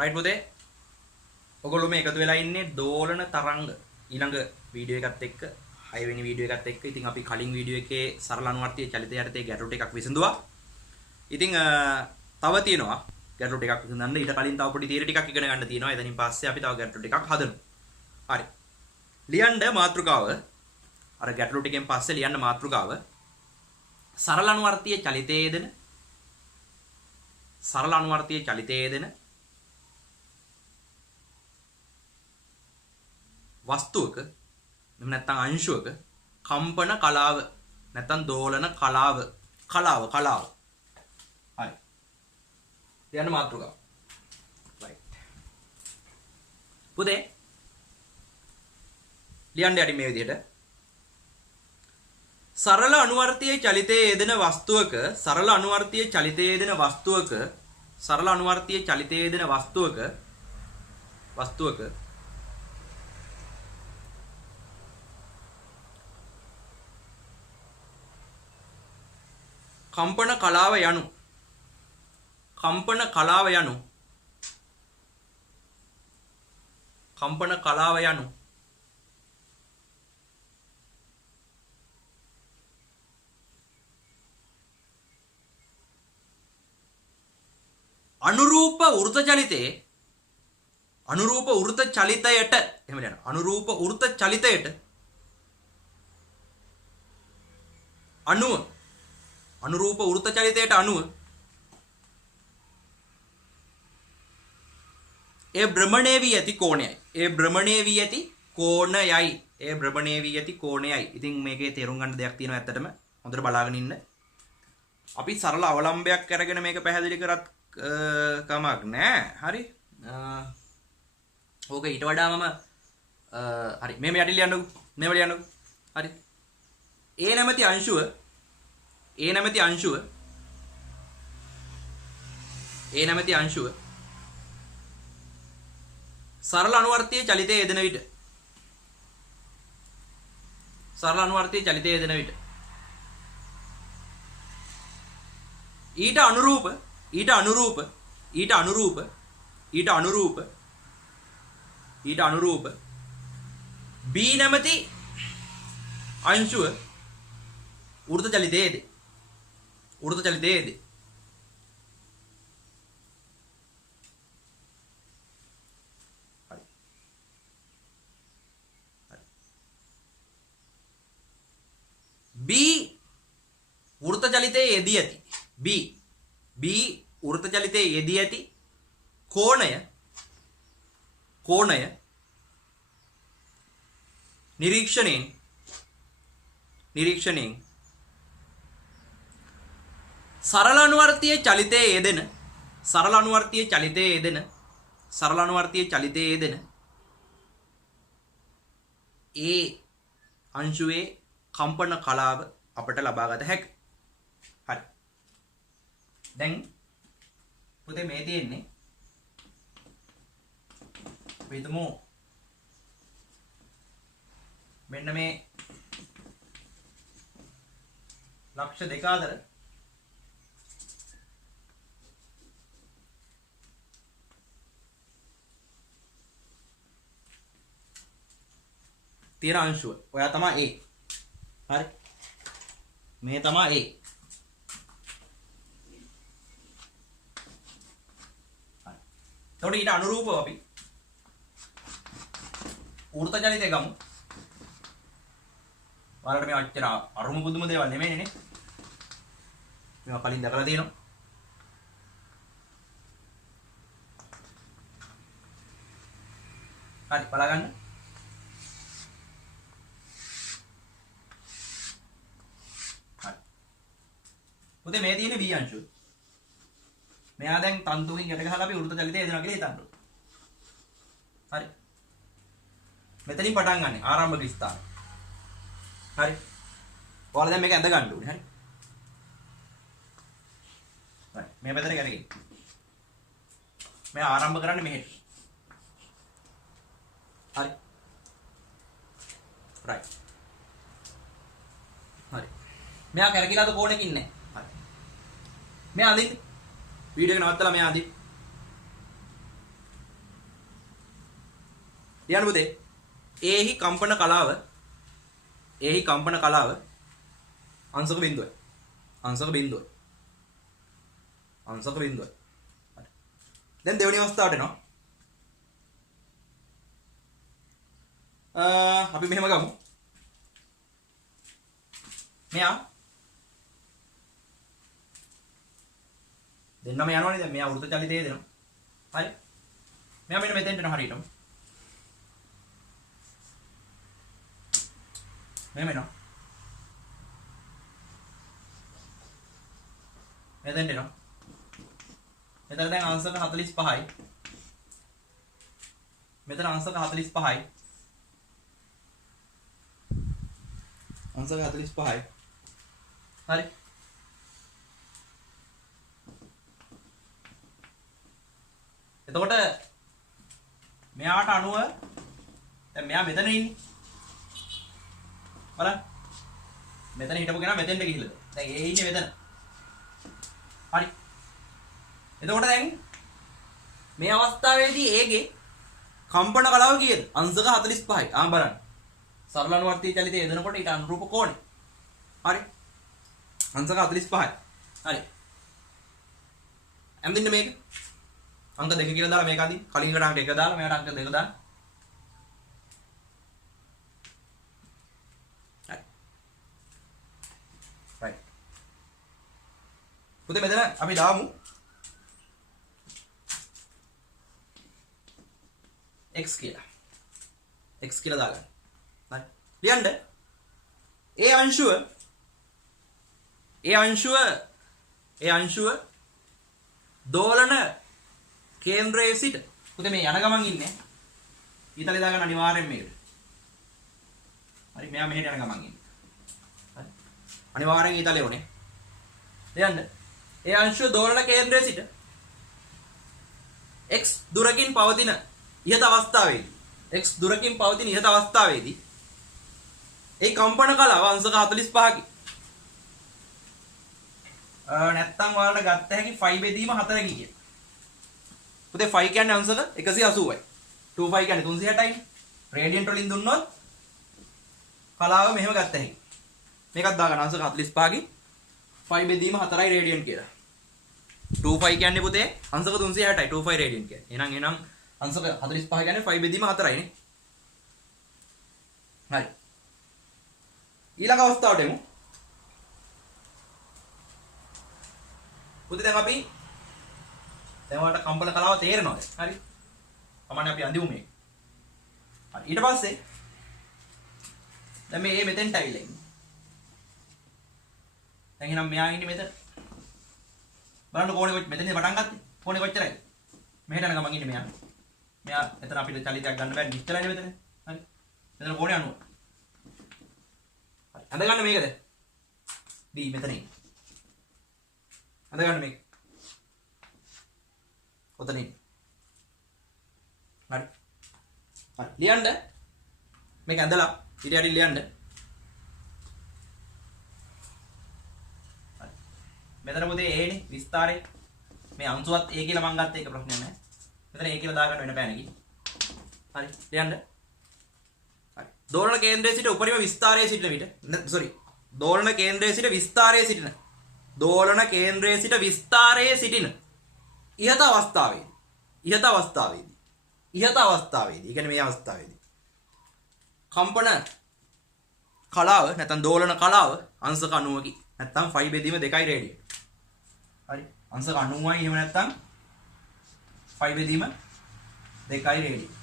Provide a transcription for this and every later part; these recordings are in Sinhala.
රයිට් පුතේ. ඔයගොල්ලෝ මේ එකතු වෙලා ඉන්නේ දෝලන තරංග ඊළඟ වීඩියෝ එකත් එක්ක 6 වෙනි වීඩියෝ එකත් එක්ක. ඉතින් අපි කලින් වීඩියෝ එකේ සරල අනුවර්තීය චලිත යටතේ ගැටලු ටිකක් විසඳුවා. ඉතින් තව තියෙනවා ගැටලු ටිකක් විසඳන්න. ඊට කලින් තව පොඩි තියරි ටිකක් ඉගෙන ගන්න තියෙනවා. එතනින් පස්සේ අපි තව ගැටලු ටිකක් හදමු. හරි. ලියන්න මාතෘකාව. අර ගැටලු ටිකෙන් පස්සේ ලියන්න මාතෘකාව. සරල අනුවර්තීය චලිතයේ යෙදෙන සරල අනුවර්තීය චලිතයේ යෙදෙන වස්තුවක එහෙම නැත්නම් අංශුවක කම්පන කලාව නැත්නම් දෝලන කලාව හරි ලියන්න මාතෘකාව. රයිට් පුතේ ලියන්න යටි මේ විදිහට සරල අනුවර්තීය චලිතයේ යෙදෙන වස්තුවක කම්පන කලාව යනු අනුරූප වෘත චලිතයට එහෙම ලියන්න. අනුරූප වෘත චලිතයට අනුව ඒ භ්‍රමණය වී ඇති කෝණයයි. ඉතින් මේකේ තේරුම් ගන්න දෙයක් තියෙනවා ඇත්තටම. හොඳට බලාගෙන ඉන්න. අපි සරල අවලම්බයක් අරගෙන මේක පැහැදිලි කරත් කමක් නෑ. හරි. ඕක ඊට වඩා මම හරි මේ යටි ලියන්නකෝ. හරි. ඒ නැමැති අංශුව සරල අනුවර්තීය චලිතයේ යෙදෙන විට ඊට අනුරූප B නැමැති අංශුව වෘත චලිතයේ යෙදේ. B වෘත චලිතයේ යෙදී ඇති කෝණය නිරීක්ෂණයෙන් සරල අනුවර්තීය චලිතයේ යෙදෙන ඒ අංශුවේ කම්පන කලාව අපට ලබා ගත හැකියි. හරි. දැන් පුතේ මේ තියෙන්නේ විතමෝ මෙන්න මේ ලක්ෂ දෙක අතර තියෙන අංශුව. ඔයා තමයි A. හරි. මේ තමයි A. හරි. එතකොට ඊට අනුරූපව අපි වෘත චලිතය ගමු. ඔයාලට මේ අච්චර අරුම පුදුම දේවල් නෙමෙයිනේ නේ. මේවා කලින් දැකලා තියෙනවා. හරි බලා ගන්න. පුතේ මේ තියෙන්නේ B අංශුව. මෙයා දැන් තන්තුකින් යට ගහලා අපි වෘත චලිතය යදනවා කියලා හිතන්න. හරි. මෙතනින් පටන් ගන්න ආරම්භක ස්ථාන. හරි. ඔයාලා දැන් මේක ඇඳ ගන්න ඕනේ. හරි. හරි. මේ පැත්තට කරගෙන. මේ ආරම්භ කරන්නේ මෙහෙට. හරි. right. හරි. මෙයා කරකිලාද කෝණයකින් නැහැ. හරි. මෙයා අදින්න. වීඩියෝ එක නවත්තලා මෙයා අදින්න. ලියන්න පුතේ. ඒහි කම්පන කලාව අංශක බිඳුවයි. අංශක බිඳුවයි. හරි. දැන් දෙවෙනි අවස්ථාවට එනවා. අපි මෙහෙම ගමු. මෙයා දෙන්නම යනවනේ දැන් මෙයා වෘත්ත චලිතය දෙනවා. හරි. මෙයා මෙන්න මෙතෙන්ට එනවා හරියටම. මෙහෙම එනවා. මෙතෙන්ට එනවා. මෙතන දැන් අංශක 45යි. මෙතන අංශක 45යි. අංශක 45යි. හරි. එතකොට මෙයාට අනුව දැන් මෙයා මෙතන ඉන්නේ. බලන්න. මෙතන හිටපු කෙනා මෙතෙන්ට ගිහිල්ලාද? දැන් ඒ ඉන්නේ මෙතන. හරි. එතකොට දැන් මේ අවස්ථාවේදී ඒගේ කම්පන කලාව කීයද? අංශක 45යි. බලන්න. සරල අනුවර්තී චලිතය යෙදෙනකොට ඊට අනුරූප කෝණය. හරි. අංශක 45යි. හරි. එම්දින්න මේක. අංක 2 කියලා දාලා මේක අදින්. කලින් එකට අංක 1 දාලා මෙයාට අංක 2 දාන්න. හරි. right. පුතේ මෙතන අපි දාමු x කියලා. x කියලා දාගන්න. හරි. ලියන්න. ඒ අංශුව දෝලන කේන්ද්‍රයේ සිට පුතේ මේ යන ගමන් ඉන්නේ. ඊතලේ දාගන්න අනිවාර්යෙන් මේකට. හරි මෙයා මෙහෙට යන ගමන් ඉන්නේ. හරි. අනිවාර්යෙන් ඊතලේ උනේ. ලියන්න. ඒ අංශුව දෝලන කේන්ද්‍රයේ සිට x දුරකින් පවතින ඉහත අවස්ථාවේදී ඒ කම්පන කලාව අංශක 45කි. නැත්තම් ඔයාලට ගත්ත හැකි 5 බෙදීම 4කි කියන. පුතේ 5 කියන්නේ අංශක 180යි. 25 කියන්නේ 360යි. රේඩියන්ට් වලින් දුන්නොත් කලාව මෙහෙම ගත්ත හැකි. මේකත් දාගන්න අංශක 45කි. 5 බෙදීම 4යි රේඩියන්ට් කියලා. 25 කියන්නේ පුතේ අංශක 360යි 25 රේඩියන්ට් කියන්නේ. එහෙනම් අංශක 45 කියන්නේ 5 බෙදීම 4යි නේ. හරි. ඊළඟ අවස්ථාවට එමු. පුතේ දැන් අපි දැන් ඔයාලට කම්පන කලාව තේරෙනවද? හරි. කමන්නේ අපි අඳිමු මේක. හරි. ඊට පස්සේ දැන් මේ මෙතෙන්ට ඇවිල්ලා ඉන්නේ. දැන් එහෙනම් මෙයා ඉන්නේ මෙතන. බලන්න කෝණේ මෙතනදී පටන් ගත්තේ. කෝණේ කොච්චරයි? මෙහෙට යන ගමන් ඉන්නේ මෙයා. මෙයා එතන අපිට චලිතයක් ගන්න බෑ නිශ්චලයි මෙතන. හරි. මෙතන කෝණේ අනුව. හරි. අඳ ගන්න මේකද? B මෙතන ඉන්නේ. අඳ ගන්න මේක. ඔතන ඉන්නේ. හරි. හරි. ලියන්න. මේක ඇඳලා ඊට යටින් ලියන්න. හරි. මෙතන පොතේ A නේ විස්තරේ. මේ අංශුවත් A කියලා මම ගත්ත එක ප්‍රශ්නයක් නෑ. මෙතන A කියලා දාගන්න වෙන බෑ නේද? හරි. ලියන්න. හරි. දෝලන කේන්ද්‍රයේ සිට උපරිම විස්තරයේ සිටින විට දෝලන කේන්ද්‍රයේ සිට විස්තරයේ සිටින ඉහත අවස්ථාවේදී කියන්නේ මේ අවස්ථාවේදී කම්පන කලාව නැත්නම් දෝලන කලාව අංශක 90කි නැත්නම් 5 බෙදීම 2යි රේඩියන්. හරි. අංශක 90යි එහෙම නැත්නම් 5 බෙදීම 2යි රේඩියන්.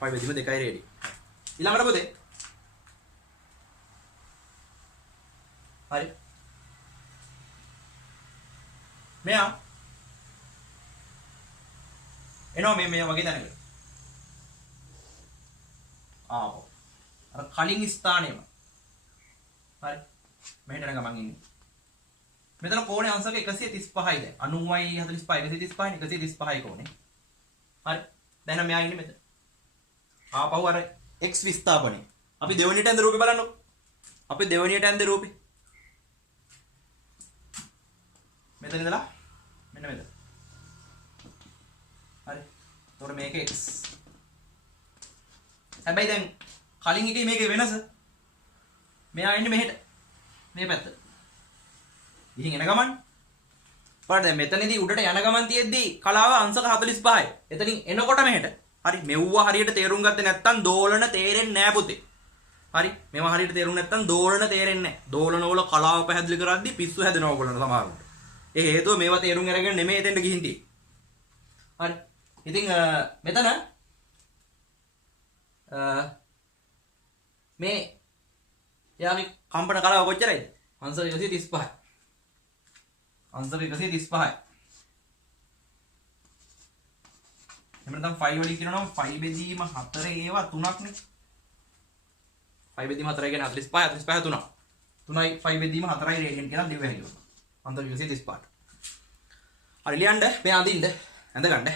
5 බෙදීම 2යි රේඩියන්. ඊළඟට පොතේ හරි. මෙයා එනවා මේ වගේ දැනගන්න. ආපහු. අර කලින් ස්ථානෙම. හරි. මෙහෙට යන ගමන් ඉන්නේ. මෙතන කෝණේ අංශක 135යි දැන්. 90යි 45 135යි කෝණේ. හරි. දැන් මෙයා ඉන්නේ මෙතන. ආපහු අර x විස්ථාපනේ. අපි දෙවෙනියට ඇඳ රූපේ බලන්නකො. අපි දෙවෙනියට ඇඳ රූපේ. මෙතන ඉඳලා මෙන්න මෙතන. හරි. එතකොට මේක x. හැබැයි දැන් කලින් එකේ මේකේ වෙනස මෙයා ඉන්නේ මෙහෙට. මේ පැත්තට. ඉතින් එන ගමන් බලන්න දැන් මෙතනදී උඩට යන ගමන් තියෙද්දි කලාව අංශක 45යි. එතනින් එනකොට මෙහෙට. හරි මෙව්වා හරියට තේරුම් ගත්තේ නැත්නම් දෝලන තේරෙන්නේ නැහැ පුතේ. හරි මේවා හරියට තේරුම් නැත්නම් දෝලන තේරෙන්නේ නැහැ. දෝලන වල කලාව පැහැදිලි කරද්දි පිස්සු හැදෙනවා ඔයගොල්ලන්ට සමහරවිට. ඒ හේතුව මේවා තේරුම් අරගෙන නෙමෙයි එතෙන්ට ගිහින් තියෙන්නේ. හරි. ඉතින් මෙතන මේ යාගේ කම්පන කලාව කොච්චරයිද? අංශක 135යි. අංශක 135යි. එහෙම නැත්නම් 5 වලින් කියනවා නම් 5 බෙදීම 4 ඒවා 3ක් නේ. 5 බෙදීම 4 කියන්නේ 45 45 3ක්. 3යි 5 බෙදීම 4යි රේඩියන් කියලා ලියුවා හැකියි. අංශක 135ට. හරි ලියන්න මේ අඳින්න ඇඳ ගන්න.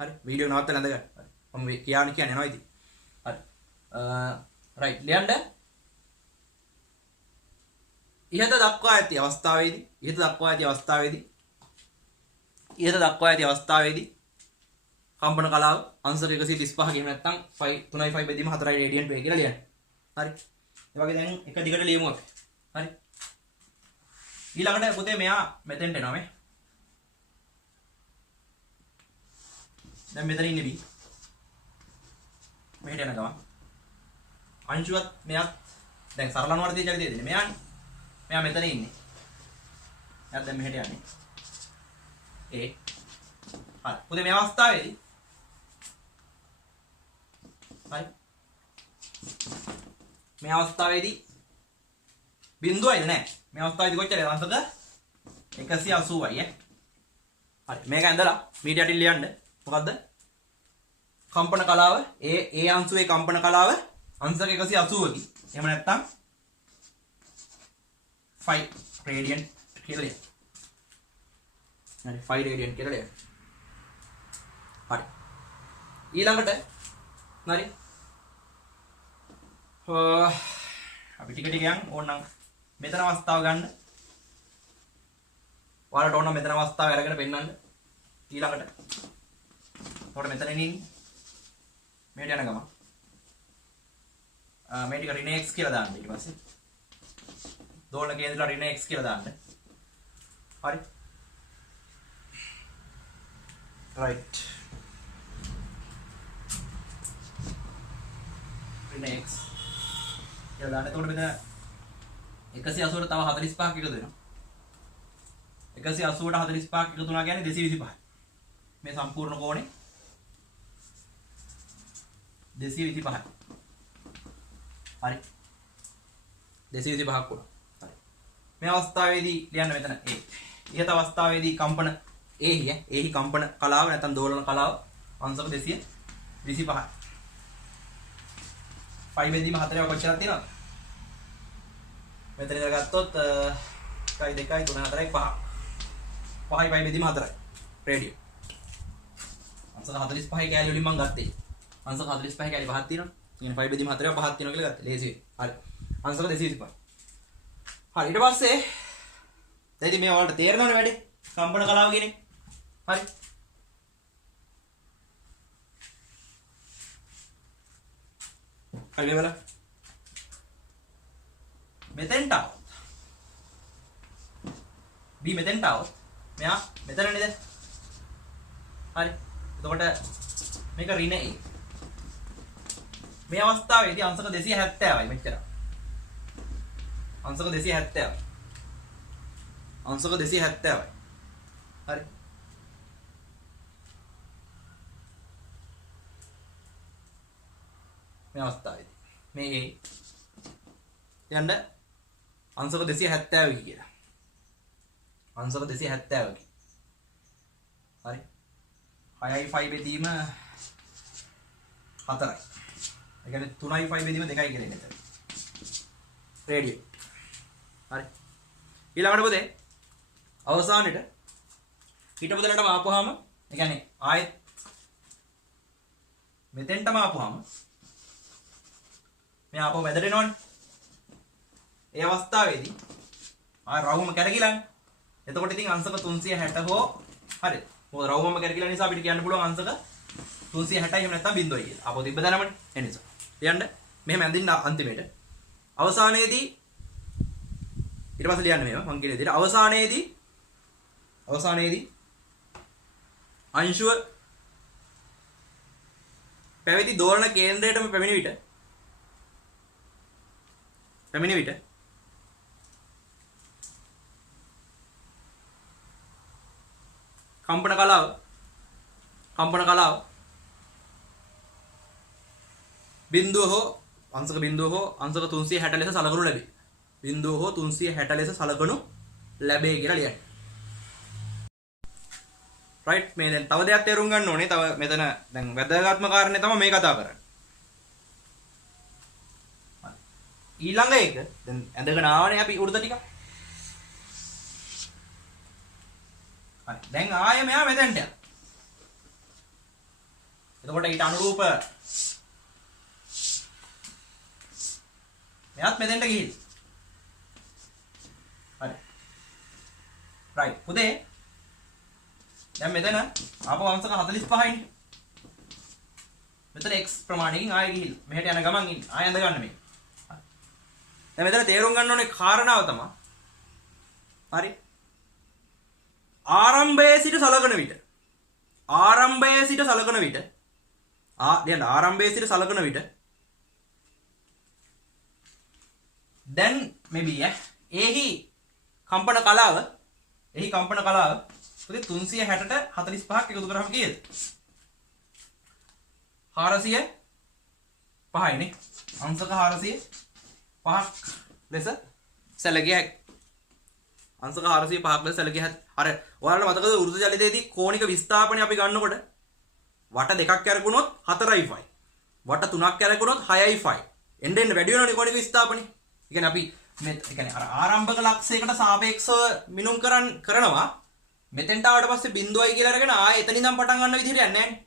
හරි වීඩියෝ නවත්තලා ඇඳ ගන්න. හරි මම කියන්නේ යනවා ඉතින්. හරි රයිට් ලියන්න ඉහත දක්වා ඇති අවස්ථාවේදී කම්පන කලාව අංශක 135 කියන නැත්නම් 3යි 5 බෙදීම 4යි රේඩියන්ට් වේ කියලා ලියන්න. හරි. ඒ වගේ දැන් එක දිගට ලියමු අපි. හරි. ඊළඟට පුතේ මෙයා මෙතෙන්ට එනවා මේ. දැන් මෙතන ඉන්නේ B. මෙහෙට යන ගමන් අංශුවත් මෙයාත් දැන් සරල අනුවර්තී චලිතය දෙන්නේ මෙයානේ. මෙයා මෙතන ඉන්නේ. එයාත් දැන් මෙහෙට යන්නේ. A. හරි. පුතේ මේ අවස්ථාවේදී හරි. මේ අවස්ථාවේදී බිඳුවයිද නැහැ. මේ අවස්ථාවේදී කොච්චරද අංශක 180යි ඈ. හරි. මේක ඇඳලා මීට යටින් ලියන්න. මොකද්ද? කම්පන කලාව ඒ අංශුවේ කම්පන කලාව අංශක 180කි. එහෙම නැත්නම් 5 රේඩියන් කියලා ලියන්න. හරි 5 රේඩියන් කියලා ලියන්න. හරි. ඊළඟට හරි. අපි ටික ටික යන් ඕනනම් මෙතන අවස්ථාව ගන්න. ඔයාලට ඕන මෙතන අවස්ථාව අරගෙන පෙන්නන්න. ඊළඟට ඔයාලට මෙතන ඉන්නේ මේට යන ගම. මේ ටික ඍණ x කියලා දාන්න ඊට පස්සේ. දෝලන කේන්ද්‍රලා ඍණ x කියලා දාන්න. හරි. right. ඍණ x කියලා දාන්න. එතකොට මෙතන 180ට තව 45ක් එකතු වෙනවා. 180ට 45ක් එකතු වුණා කියන්නේ 225යි. මේ සම්පූර්ණ කෝණේ 225යි. හරි. 225ක් වුණා. හරි. මේ අවස්ථාවේදී ලියන්න මෙතන A. ඉහත අවස්ථාවේදී කම්පන A කම්පන කලාව නැත්නම් දෝලන කලාව අංශක 225යි. 5 බෙදීම 4 කොච්චරක් තියෙනවද? මෙතන ඉඳලා ගත්තොත් 1 2 3 4 5. 5යි 5 බෙදීම 4යි. රේඩියෝ. අංශක 45 කැලි වලින් මම ගත්තේ. අංශක 45 කැලි පහක් තියෙනවා. කියන්නේ 5 බෙදීම 4 පහක් තියෙනවා කියලා ගත්තා. ලේසියි. හරි. අංශක 225. හරි ඊට පස්සේ දැන් ඉතින් මේ වලට තේරෙනවනේ වැඩි. කම්පන කලාව කියන්නේ. හරි. හරි වෙලා. මෙතෙන්ට આવොත්. B මෙතෙන්ට આવොත්. මෙයා මෙතන නේද? හරි. එතකොට මේක ඍණ A. මේ අවස්ථාවේදී අංශක 270යි මෙච්චර. අංශක 270යි. අංශක 270යි. හරි. මේ අවස්ථාවේදී මේ A යන්න අංශක 270 කියලා. අංශක 270 කි. හරි. 6යි 5 බෙදීම 4යි. ඒ කියන්නේ 3යි 5 බෙදීම 2යි කියලා ඉන්නේ. රේඩියෝ. හරි. ඊළඟට පොතේ අවසානෙට පිටපොතලටම ආපුවාම ඒ කියන්නේ ආයෙත් මෙතෙන්ටම ආපුවාම මේ ආපහු මැදට එනවනේ. ඒ අවස්ථාවේදී ආ රවුම කැරකිලානේ. එතකොට ඉතින් අංශක 360 හෝ හරි. මොකද රවුමම කැරකිලා නිසා අපිට කියන්න පුළුවන් අංශක 360යි එහෙම නැත්නම් බිඳුවයි කියලා. ආපහු තිබ්බ දැනමනේ. ඒ නිසා. ලියන්න. මෙහෙම ඇඳින්න අන්තිමේට. අවසානයේදී ඊට පස්සේ ලියන්න මේවා මං කියන විදිහට අවසානයේදී අංශුව පැවති දෝලන කේන්ද්‍රයටම පැමිණි විට කම්පන කලාව බිඳුව හෝ අංශක 360 ලෙස සලකනු ලැබේ. බිඳුව හෝ 360 ලෙස සලකනු ලැබේ කියලා ලියන්න. රයිට් මේ දැන් තව දෙයක් තේරුම් ගන්න ඕනේ. තව මෙතන දැන් වැදගත්ම කාරණේ තමයි මේ කතා කරන්නේ. ඊළඟ එක දැන් ඇඳගෙන ආවනේ අපි උඩට ටික. හරි. දැන් ආයෙ මෙයා මෙතෙන්ට යනවා. එතකොට ඊට අනුරූප මෙයාත් මෙතෙන්ට ගිහින්. හරි. රයිට්. පුතේ දැන් මෙතන ආපහු අංශක 45යිනේ. මෙතන x ප්‍රමාණයකින් ආයෙ ගිහිල්ලා මෙහෙට යන ගමන් ඉන්නේ. ආයෙ ඇඳ ගන්න මේ. දැන් මෙතන තේරුම් ගන්න ඕනේ කාරණාව තමයි. හරි. ආරම්භයේ සිට සලකන විට දැන් maybe එහි කම්පන කලාව පුතේ 360ට 45ක් එකතු කරාම කීයද? 405යිනේ. අංශක 405ක් ලෙස සැලකිය හැකියි. අංශක 405ක් ලෙස සැලකිය හැකියි. අර ඔයාලට මතකද වෘත්ත චලිතයේදී කෝණික විස්ථාපනය අපි ගන්නකොට වට දෙකක් කැරකුණොත් 4යි 5. වට තුනක් කැරකුණොත් 6යි 5. එන්න වැඩි වෙනවනේ කෝණික විස්ථාපනය. ඒ කියන්නේ අපි මේ ඒ කියන්නේ අර ආරම්භක ලක්ෂයකට සාපේක්ෂව මිනුම් කරනවා. මෙතෙන්ට ආවට පස්සේ බිඳුවයි කියලා අරගෙන ආයෙ එතන ඉඳන් පටන් ගන්න විදිහට යන්නේ නැහැ.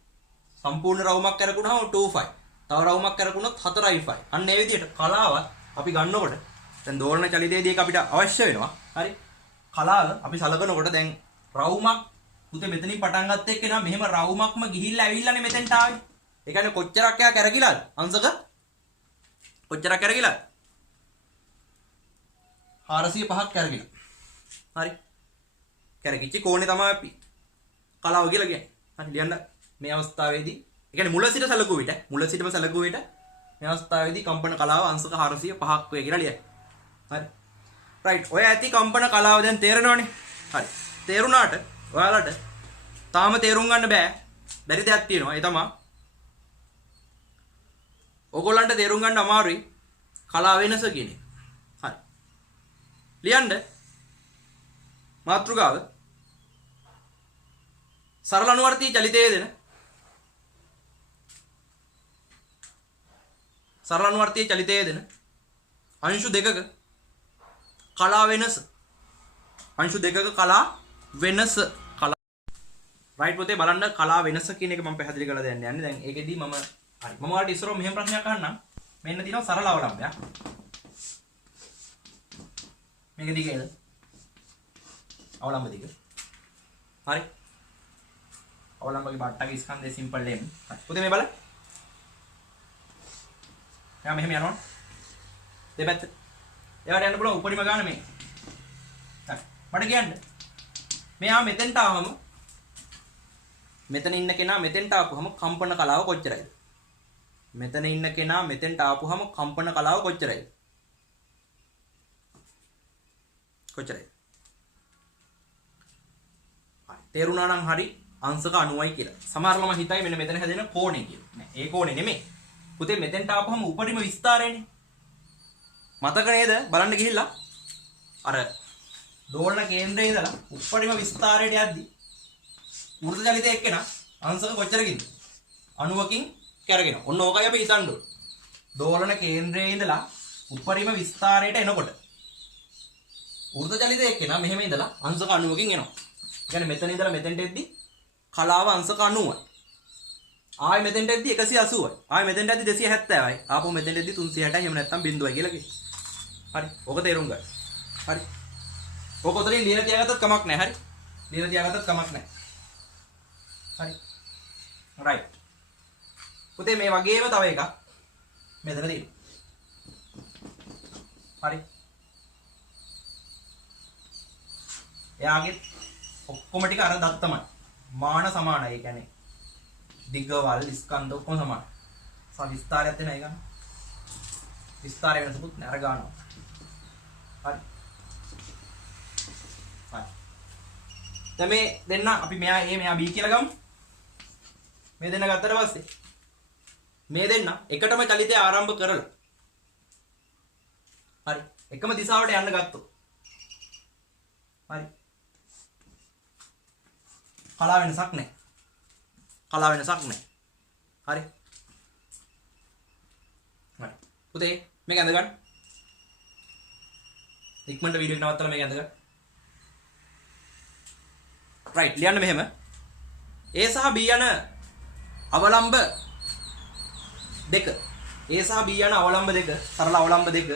සම්පූර්ණ රවුමක් කරකුණාම 25. තව රවුමක් කරකුණොත් 4යි 5. අන්න ඒ විදිහට කලාවත් අපි ගන්නකොට දැන් දෝලන චලිතයේදී අපිට අවශ්‍ය වෙනවා. හරි. කලාව අපි සලකනකොට දැන් රවුමක් පුතේ මෙතනින් පටන් ගත්ත එක්කෙනා මෙහෙම රවුමක්ම ගිහිල්ලා ඇවිල්ලානේ මෙතෙන්ට ආවේ. ඒ කියන්නේ කොච්චරක් එයා කැරකිලාද? අංශක කොච්චරක් කැරකිලාද? 405ක් කැරකිලා. හරි. කැරකිච්ච කෝණේ තමයි අපි කලාව කියලා කියන්නේ. හරි ලියන්න මේ අවස්ථාවේදී ඒ කියන්නේ මුල සිට සැලකුව විට මේ අවස්ථාවේදී කම්පන කලාව අංශක 405ක් වේ කියලා ලියන්න. හරි. රයිට්. ඔය ඇති කම්පන කලාව දැන් තේරෙනවනේ. හරි. තේරුණාට ඔයාලට තාම තේරුම් ගන්න බැරි දෙයක් තියෙනවා. ඒ තමයි ඔයගොල්ලන්ට තේරුම් ගන්න අමාරුයි කලාව වෙනස කියන එක. හරි. ලියන්න මාතෘකාව සරල අනුවර්තී චලිතයේ දෙන අංශු දෙකක කලා වෙනස රයිට් පුතේ බලන්න කලා වෙනස කියන එක මම පැහැදිලි කරලා දෙන්න යන්නේ. දැන් ඒකෙදී මම ඔයාලට ඉස්සරව මෙහෙම ප්‍රශ්නයක් අහන්නම්. මෙන්න තියෙනවා සරල අවලම්බයක්. මේක දිගේද? අවලම්බ දිග. හරි. අවලම්බගේ බට්ටගේ ස්කන්ධයේ සිම්පල් ලේම්. පුතේ මේ බලන්න. යා මෙහෙම යනවා. දෙපැත්ත. එයාට යන්න පුළුවන් උපරිම ගාන මේ. හරි. මට කියන්න. මෙයා මෙතෙන්ට ආවම මෙතන ඉන්න කෙනා මෙතෙන්ට ආපුවම කම්පන කලාව කොච්චරයිද? මෙතන ඉන්න කෙනා මෙතෙන්ට ආපුවම කම්පන කලාව කොච්චරයිද? කොච්චරයිද? හරි. තේරුණා නම් හරි අංශක 90යි කියලා. සමහරවල් මම හිතයි මෙන්න මෙතන හැදෙන කෝණේ කියලා. නෑ ඒ කෝණේ නෙමෙයි. පුතේ මෙතෙන්ට ආපුවම උපරිම විස්තරයනේ. මතක නේද? බලන්න ගිහිල්ලා අර දෝලන කේන්ද්‍රයේ ඉඳලා උපරිම විස්තරයට යද්දි වෘත්ත චලිතයේ එක්කෙනා අංශක කොච්චරකින්ද? 90කින් කැරගෙනවා. ඔන්න ඕකයි අපි හිතන්න ඕනේ. දෝලන කේන්ද්‍රයේ ඉඳලා උපරිම විස්තරයට එනකොට වෘත්ත චලිතයේ එක්කෙනා මෙහෙම ඉඳලා අංශක 90කින් එනවා. يعني මෙතන ඉඳලා මෙතෙන්ට එද්දි කලාව අංශක 90යි. ආයෙ මෙතෙන්ට එද්දි 180යි. ආයෙ මෙතෙන්ට එද්දි 270යි. ආපහු මෙතෙන්ට එද්දි 360යි. එහෙම නැත්නම් බිඳුවයි කියලා කියනවා. හරි. ඕක තේරුම් ගන්න. හරි. ඕක උතරින් ලියලා තියාගත්තත් කමක් නැහැ. හරි. ලියලා තියාගත්තත් කමක් නැහැ. හරි. රයිට්. පුතේ මේ වගේම තව එකක් මෙතන තියෙනවා. හරි. එයාගේ ඔක්කොම ටික අර දත් තමයි. මාන සමානයි. ඒ කියන්නේ දිගවල් ස්කන්ධ ඔක්කොම සමානයි. විස්තරයක් දෙන එක ගන්න. විස්තරය වෙනසකුත් නෑ අර ගන්නවා. හරි. හරි. දැන් මේ දෙන්න අපි මෙයා B කියලා ගමු. මේ දෙන්න ගත්තට පස්සේ මේ දෙන්න එකටම චලිතය ආරම්භ කරලා හරි එකම දිශාවට යන්න ගත්තොත් හරි කලාව වෙනසක් නැහැ. කලාව වෙනසක් නැහැ. හරි. හරි. පුතේ මේක ඇඳ ගන්න. ඉක්මනට වීඩියෝ එක නවත්තලා මේක ඇඳ ගන්න. රයිට් ලියන්න මෙහෙම. A සහ B යන අවලම්බ දෙක. A සහ B යන අවලම්බ දෙක, සරල අවලම්බ දෙක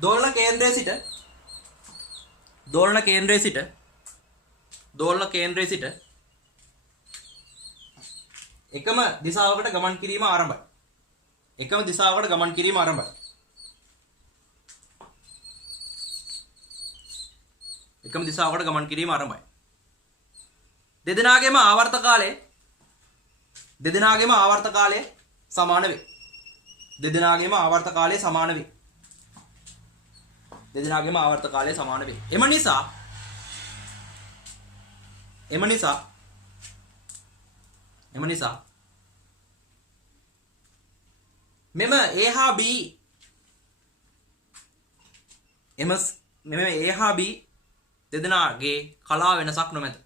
දෝලන කේන්ද්‍රයේ සිට එකම දිශාවකට ගමන් කිරීම ආරම්භයි. එකම දිශාවකට ගමන් කිරීම ආරම්භයි. එකම දිශාවකට ගමන් කිරීම ආරම්භයි. දෙදෙනාගේම ආවර්ත කාලය සමාන වේ. දෙදෙනාගේම ආවර්ත කාලය සමාන වේ. දෙදෙනාගේම ආවර්ත කාලය සමාන වේ. එම නිසා මෙම A හා B දෙදෙනාගේ කලා වෙනසක් නොමැත.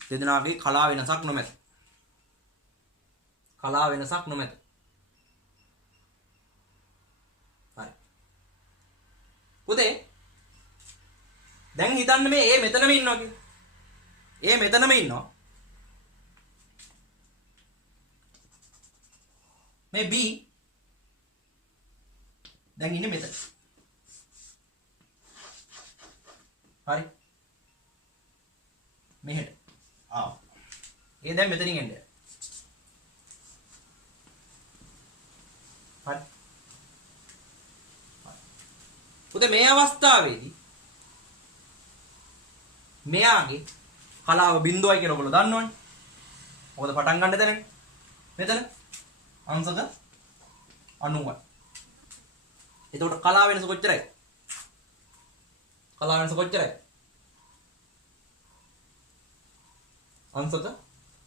දෙදෙනාගේ කලා වෙනසක් නොමැත. කලා වෙනසක් නොමැත. හරි. පුතේ දැන් හිතන්න මේ A මෙතනම ඉන්නවා කියලා. A මෙතනම ඉන්නවා. මේ B දැන් ඉන්නේ මෙතන. හරි. මෙහෙට. ආ. ඒ දැන් මෙතනින් එන්නේ. හරි. පුතේ මේ අවස්ථාවේදී මෙයාගේ කලාව බිඳුවයි කියලා ඔයගොල්ලෝ දන්නවනේ. මොකද පටන් ගන්න තැනනේ. මෙතන අංශක 90යි. එතකොට කලාව වෙනස කොච්චරයි? කලාව වෙනස කොච්චරයි? අංශක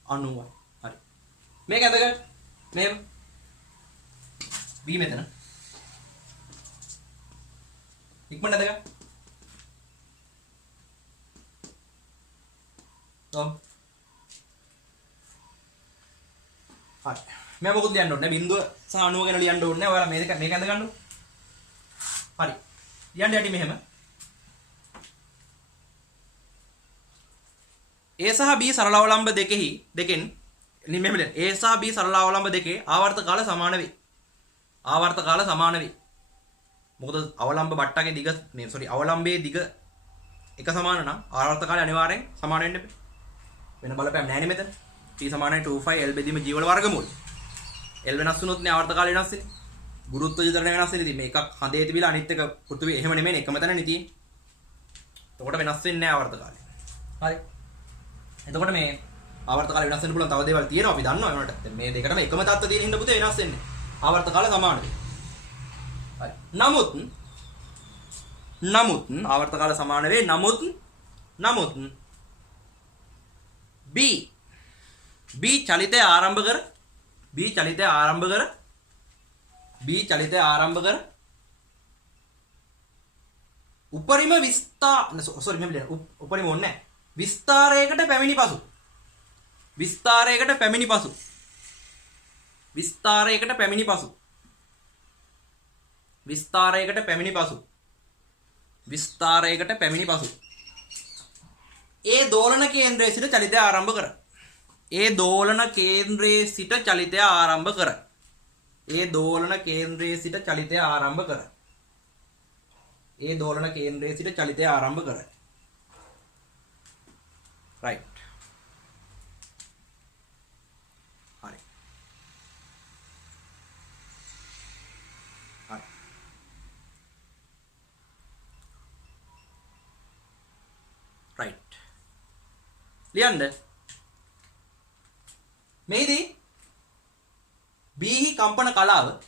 90යි. හරි. මේක ඇඳගන්න. මෙහෙම. B මෙතන. ඉක්මනට ඇඳගන්න. හරි. මම මොකද ලියන්න ඕනේ? බිඳුව සහ 90 ගැන ලියන්න ඕනේ. ඔයාලා මේක ඇඳ ගන්නකො. හරි. ලියන්න යටි මෙහෙම. A සහ B සරල අවලම්බ දෙකෙන් මෙහෙම ලියන්න. A සහ B සරල අවලම්බ දෙකේ ආවර්ත කාල සමාන වේ. ආවර්ත කාල සමාන වේ. මොකද අවලම්බ බට්ටගේ දිග අවලම්බයේ දිග එක සමාන නම් ආවර්ත කාලය අනිවාර්යෙන් සමාන වෙන්න එපා. වෙන බලපෑම් නැහැ නේ මෙතන. T සමානයි 2π L බෙදීම G වල වර්ගමූල. L වෙනස් වුණොත් නේ ආවර්ත කාලය වෙනස් වෙන්නේ. ගුරුත්ව විතරනේ වෙනස් වෙන්නේ. ඉතින් මේකක් හඳේ තිබිලා අනිත් එක පෘථිවිය එහෙම නෙමෙයි එකම තැනනේ තියෙන්නේ. එතකොට වෙනස් වෙන්නේ නැහැ ආවර්ත කාලය. හරි. එතකොට මේ ආවර්ත කාලය වෙනස් වෙන්න පුළුවන් තව දේවල් තියෙනවා අපි දන්නවා ඒකට. දැන් මේ දෙකටම එකම තත්ත්ව තියෙන හින්දා පුතේ වෙනස් වෙන්නේ. ආවර්ත කාලය සමාන වෙයි. හරි. නමුත් ආවර්ත කාලය සමාන වෙයි. නමුත් B චලිතය ආරම්භ කර උපරිම විස්තාරයකට පැමිණි පසු ඒ දෝලන කේන්ද්‍රයේ සිට චලිතය ආරම්භ කර. ඒ දෝලන කේන්ද්‍රයේ සිට චලිතය ආරම්භ කර. right. හරි. right. ලියන්න. මේදී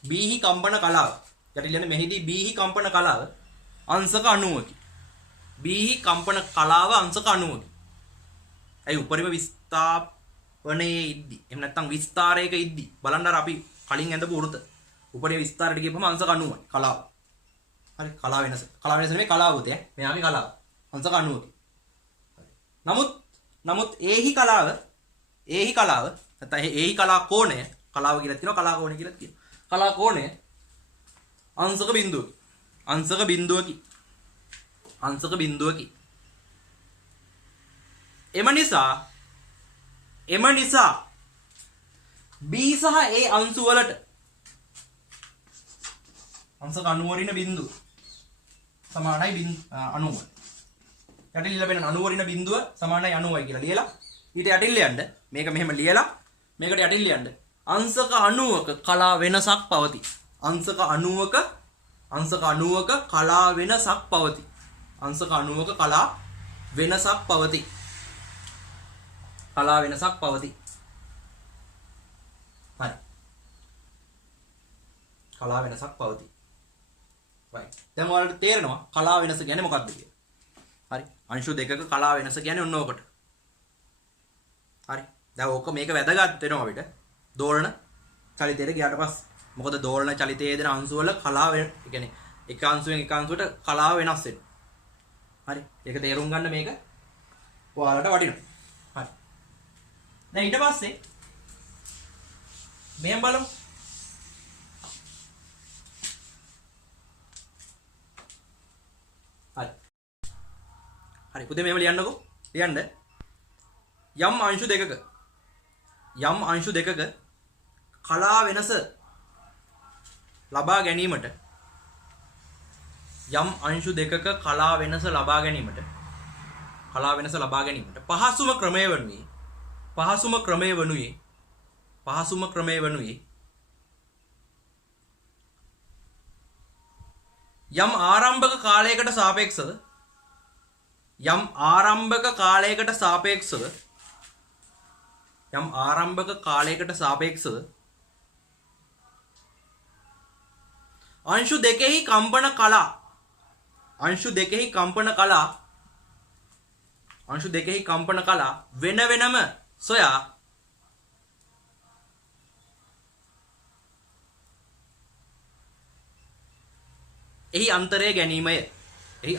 බීහි කම්පන කලාව යටි ලියන්න මෙහිදී බීහි කම්පන කලාව අංශක 90කි. බීහි කම්පන කලාව අංශක 90කි. ඇයි උපරිම විස්ථාපනයේ ඉද්දි එහෙම නැත්නම් විස්තරයක ඉද්දි බලන්න අර අපි කලින් ඇඳපු වෘත උපරිම විස්තරයට ගියපම අංශක 90යි කලාව. හරි කලාව වෙනස. කලාව වෙනස නෙමෙයි කලාව උතේ. මෙයාගේ කලාව අංශක 90කි. නමුත් ඒහි කලාව නැත්නම් ඒහි කලා කෝණය කලාව කියලා කියනවා කලා කෝණය කියලා කියනවා. කලා කෝණය අංශක බිඳුවකි. එම නිසා B සහ A අංශු වලට අංශක 90 වරින බිඳුව සමානයි 90. යටින් ලැබෙන 90 වරින බිඳුව සමානයි 90යි කියලා ලියලා ඊට යටින් ලියන්න මේක මෙහෙම ලියලා මේකට යටින් ලියන්න අංශක 90ක කලා වෙනසක් පවතී. අංශක 90ක කලා වෙනසක් පවතී. අංශක 90ක කලා වෙනසක් පවතී. හරි. කලා වෙනසක් පවතී. right. දැන් ඔයාලට තේරෙනවා කලා වෙනස කියන්නේ මොකක්ද කියලා. හරි. අංශු දෙකක කලා වෙනස කියන්නේ ඔන්න ඕකට. හරි. දැන් ඕක මේක වැදගත් වෙනවා අපිට. දෝලන චලිතයට ගියාට පස්සේ. මොකද දෝලන චලිතයේ දෙන අංශු වල කලාව ඒ කියන්නේ එක අංශුවෙන් එක අංශුවට කලාව වෙනස් වෙනවා. හරි. ඒක තේරුම් ගන්න මේක ඔයාලට වටිනවා. හරි. දැන් ඊට පස්සේ මෙහෙම බලමු. හරි පුතේ මෙහෙම ලියන්නකෝ. ලියන්න. යම් අංශු දෙකක කලා වෙනස ලබා ගැනීමට පහසුම ක්‍රමය වනුයේ යම් ආරම්භක කාලයකට සාපේක්ෂව අංශු දෙකෙහි කම්පන කලා වෙන වෙනම සොයා එහි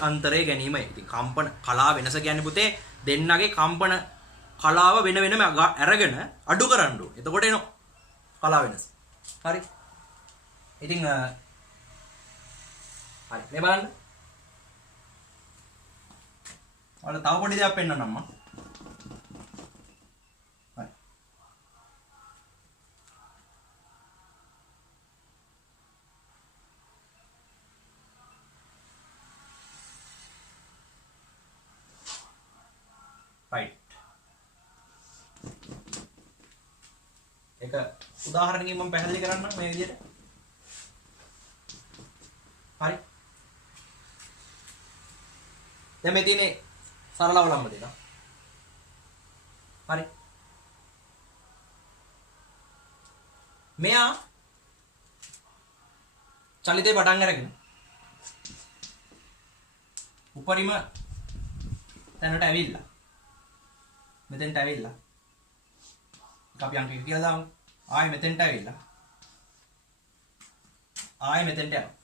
අන්තරය ගැනීමය. ඉතින් කම්පන කලා වෙනස කියන්නේ පුතේ දෙන්නගේ කම්පන කලාව වෙන වෙනම අරගෙන අඩු කරන්න ඕනේ. එතකොට එනවා කලා වෙනස. හරි. ඉතින් හරි මේ බලන්න. ඔයාලා තව පොඩි දෙයක් පෙන්නන්නම් මම. හරි. right. එක උදාහරණකින් මම පැහැදිලි කරන්නම් මේ විදිහට. හරි. දැන් මේ තියෙන්නේ සරලව ලම්බ දෙක. හරි. මෙයා චලිතේ පටන් අරගෙන උපරිම තැනට ඇවිල්ලා මෙතෙන්ට ඇවිල්ලා අපි අංක එක කියලා දාමු. ආයෙ මෙතෙන්ට ඇවිල්ලා ආයෙ මෙතෙන්ට යනවා.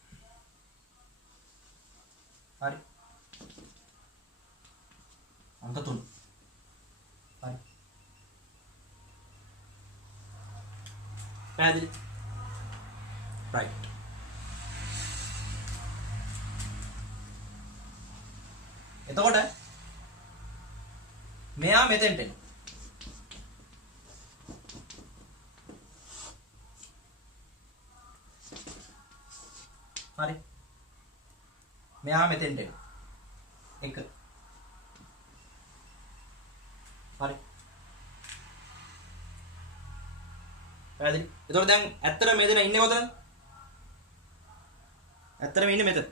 හරි. අංක 3. හරි. පැහැදිලි? right. එතකොට මෙයා මෙතෙන්ට එනවා. හරි. මෙයා මෙතෙන්ට එනවා. 1. හරි. පැහැදිලි? එතකොට දැන් ඇත්තට මේ දෙන ඉන්නේ කොතනද? ඇත්තටම ඉන්නේ මෙතන.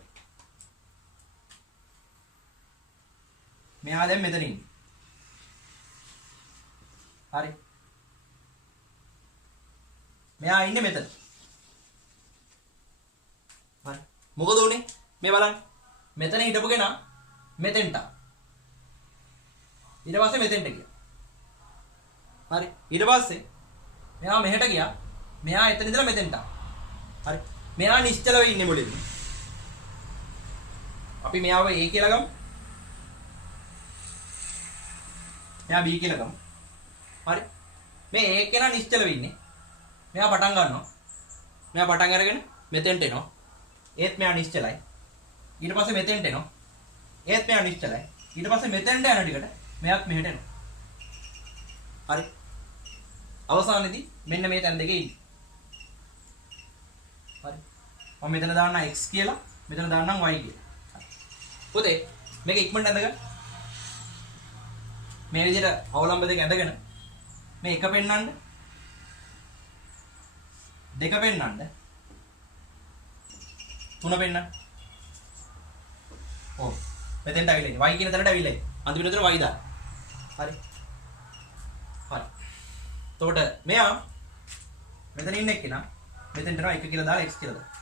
මෙයා දැන් මෙතන ඉන්නේ. හරි. මෙයා ඉන්නේ මෙතන. හරි. මොකද උනේ? මේ බලන්න. මෙතන හිටපු කෙනා මෙතෙන්ට. ඊට පස්සේ මෙතෙන්ට ගියා. හරි. ඊට පස්සේ මෙයා මෙහෙට ගියා. මෙයා එතන ඉඳලා මෙතෙන්ට. හරි. මෙයා නිශ්චලව ඉන්නේ මුලින්ම. අපි මෙයාව A කියලා ගමු. මෙයා B කියලා ගමු. හරි. මේ A කෙනා නිශ්චලව ඉන්නේ. මෙයා පටන් ගන්නවා. මෙයා පටන් අරගෙන මෙතෙන්ට එනවා. ඒත් මෙයා නිශ්චලයි. ඊට පස්සේ මෙතෙන්ට එනවා. ඒත් මෙයා නිශ්චලයි. ඊට පස්සේ මෙතෙන්ට යන ටිකට මෙයාත් මෙහෙට එනවා. හරි. අවසානයේදී මෙන්න මේ තැන් දෙකේ ඉන්නේ. හරි. මම මෙතන දාන්න x කියලා, මෙතන දාන්නම් y කියලා. හරි. පුතේ මේක ඉක්මනට ඇඳගන්න. මේ විදිහට අවලම්බ දෙක ඇඳගෙන මේ එක පෙන්නන්න. දෙක පෙන්නන්න. තුන පෙන්නන්න. ඔව්. මෙතෙන්ට අවිලා ඉන්නේ. y කියන තැනට අවිලා ඉන්නේ. අන්තිමට උතන y දාන්න. හරි. හරි. එතකොට මෙයා මෙතන ඉන්න එක්කෙනා මෙතෙන්ට යනවා 1 කියලා දාලා x කියලා දාන්න.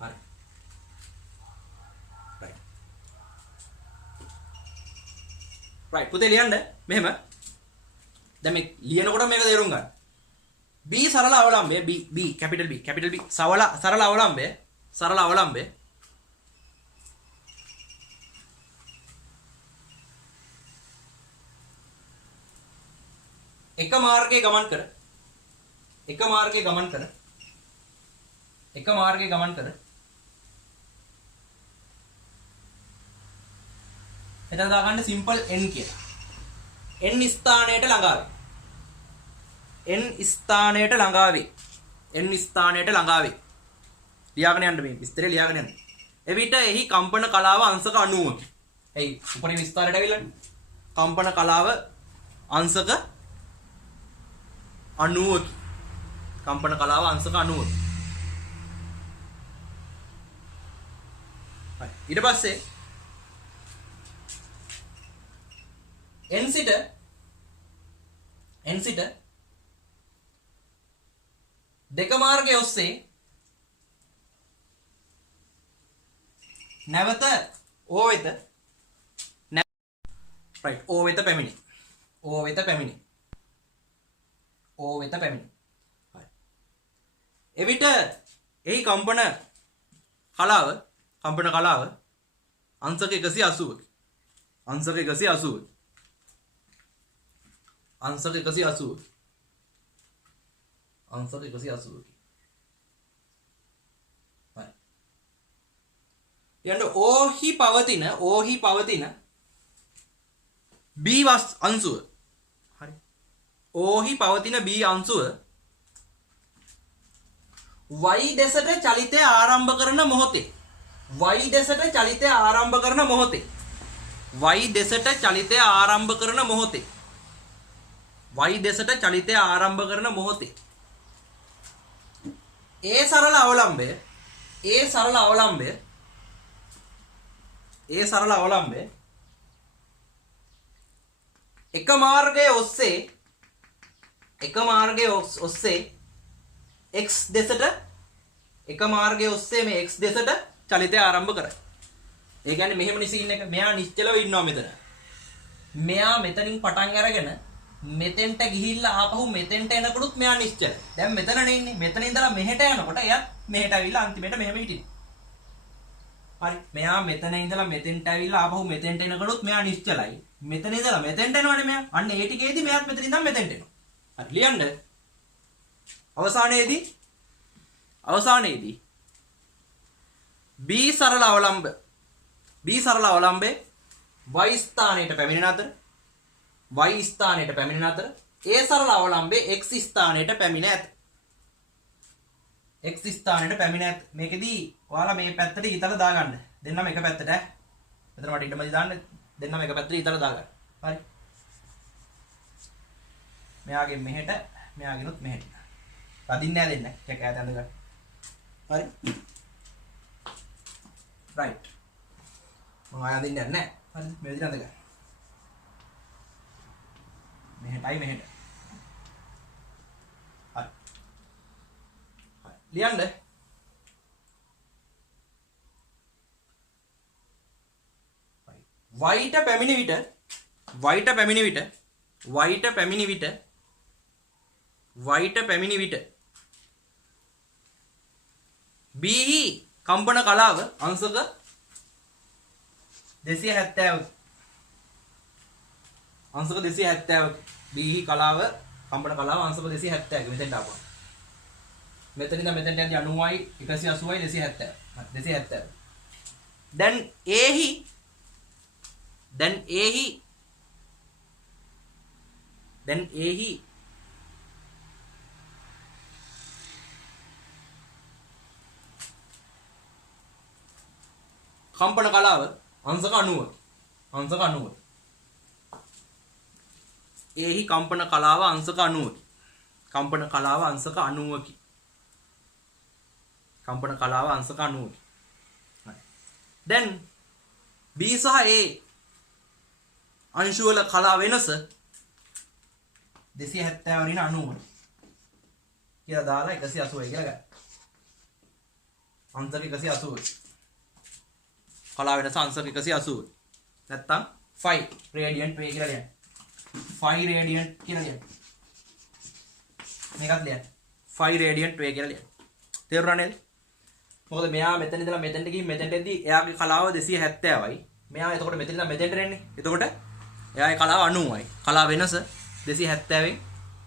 හරි. right. right. පුතේ ලියන්න මෙහෙම. දැන් මේ ලියනකොට මේක තේරුම් ගන්න. B සරල අවලම්බය B capital B සරල අවලම්බය එක මාර්ගයේ ගමන් කර එතන දාගන්න simple n කියලා. n ස්ථානයට ළඟාවේ ලියාගෙන යන්න මේ විස්තරය ලියාගෙන යන්න. එවිට එහි කම්පන කලාව අංශක 90කි. එයි උපරිම විස්තරයට අවිලන්නේ. කම්පන කලාව අංශක 90කි. කම්පන කලාව අංශක 90කි. හරි. ඊට පස්සේ n සිට දෙක මාර්ගයේ ඔස්සේ නැවත O වෙත පැමිණි. හරි. එවිට එහි කම්පන කලාව අංශක 180කි. අංශක 180. හරි. ඊළඟ ඕහි පවතින B අංශුව. හරි. ඕහි පවතින B අංශුව y දෙසට චලිතය ආරම්භ කරන මොහොතේ ඒ සරල අවලම්බය එක මාර්ගයේ ඔස්සේ x දෙසට මේ x දෙසට චලිතය ආරම්භ කරයි. ඒ කියන්නේ මෙහෙමනේ සීන් එක. මෙයා නිශ්චලව ඉන්නවා මෙතන. මෙයා මෙතනින් පටන් අරගෙන මෙතෙන්ට ගිහිල්ලා ආපහු මෙතෙන්ට එනකොටත් මෙයා නිශ්චල. දැන් මෙතනනේ ඉන්නේ. මෙතන ඉඳලා මෙහෙට යනකොට එයාත් මෙහෙට ඇවිල්ලා අන්තිමට මෙහෙම හිටිනවා. හරි. මෙයා මෙතන ඉඳලා මෙතෙන්ට ඇවිල්ලා ආපහු මෙතෙන්ට එනකොටත් මෙයා නිශ්චලයි. මෙතන ඉඳලා මෙතෙන්ට එනවනේ මෙයා. අන්න ඒ ටිකේදී මෙයාත් මෙතන ඉඳන් මෙතෙන්ට එනවා. හරි ලියන්න. අවසානයේදී B සරල අවලම්බේ y ස්ථානයට පැමිණෙන අතර ඒ සරල අවලම්බේ x ස්ථානයට පැමිණ ඇත. මේකෙදී ඔයාලා මේ පැත්තට ඊතල දාගන්න. දෙන්නම එක පැත්තට මෙතන මට ඊටමදි දාන්න. දෙන්නම එක පැත්තට ඊතල දාගන්න. හරි. මෙයාගෙන් මෙහෙට, මෙයාගෙනුත් මෙහෙට. රදින්නේ නැහැ දෙන්න. එක ඈත ඇඳ ගන්න. හරි. මම ආය අඳින්න යන්නේ නැහැ. හරිද? මේ විදිහට අඳ ගන්න. මෙහෙටයි මෙහෙට. හරි. හරි. ලියන්න. වයිට පැමිණි විට බීහි කම්පන කලාව අංශක 270ක්. අංශක 270ක්. බීහි කලාව කම්පන කලාව අංශක 270ක්. මෙතෙන්ට ආපුවා. මෙතන ඉඳන් මෙතෙන්ට යන්නේ 90යි 180යි 270. 270. දැන් ඒහි කම්පන කලාව අංශක 90. අංශක 90. ඒහි කම්පන කලාව අංශක 90. කම්පන කලාව අංශක 90කි. කම්පන කලාව අංශක 90. දැන් B සහ A අංශු වල කලාව වෙනස 270 වරින් 90 කියලා දාලා 180 කියලා ගන්න. අංශක 180. කලාව වෙනස අංශක 180. නැත්තම් 5 රේඩියන්ට් වේ කියලා ලියන්න. 5 රේඩියන්ට් කියලා ලියන්න. මේකත් ලියන්න. 5 රේඩියන්ට් වේ කියලා ලියන්න. තේරුණා නේද? මොකද මෙයා මෙතන ඉඳලා මෙතෙන්ට ගිහින් මෙතෙන්ට එද්දි එයාගේ කලාව 270යි. මෙයා එතකොට මෙතන ඉඳලා මෙතෙන්ට එන්නේ. එතකොට එයාගේ කලාව 90යි. කලාව වෙනස 270න්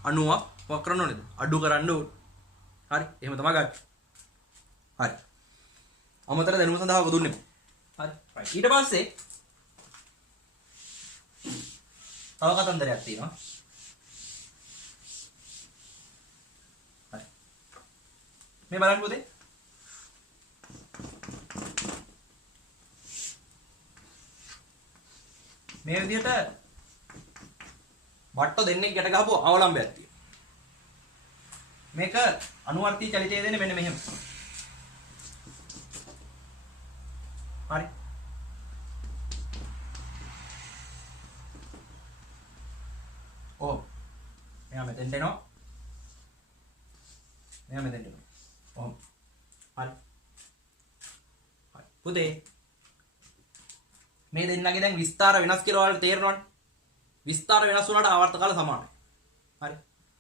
90ක් මොකක් කරන්න ඕනේද? අඩු කරන්න ඕනේ. හරි. එහෙම තමයි ගන්න. හරි. අමතර දැනුම සඳහා ඔක දුන්නේ. හරි. ඊට පස්සේ තව කතන්දරයක් තියෙනවා. හරි. මේ බලන්න පුතේ. මේ විදිහට වට්ට දෙන්නෙක් ගැට ගහපු අවලම්බයක් තියෙනවා. මේක අනුවර්තී චලිතය දෙන්නේ මෙන්න මෙහෙම. හරි. ඕ. මෙයා මෙතෙන්ට එනවා. මෙයා මෙතෙන්ට එනවා. ඔහොම. හරි. හරි. පුතේ මේ දෙන්නගේ දැන් විස්තර වෙනස් කියලා ඔයාලට තේරෙනවනේ. විස්තර වෙනස් වුණාට ආවර්ත කාල සමානයි. හරි.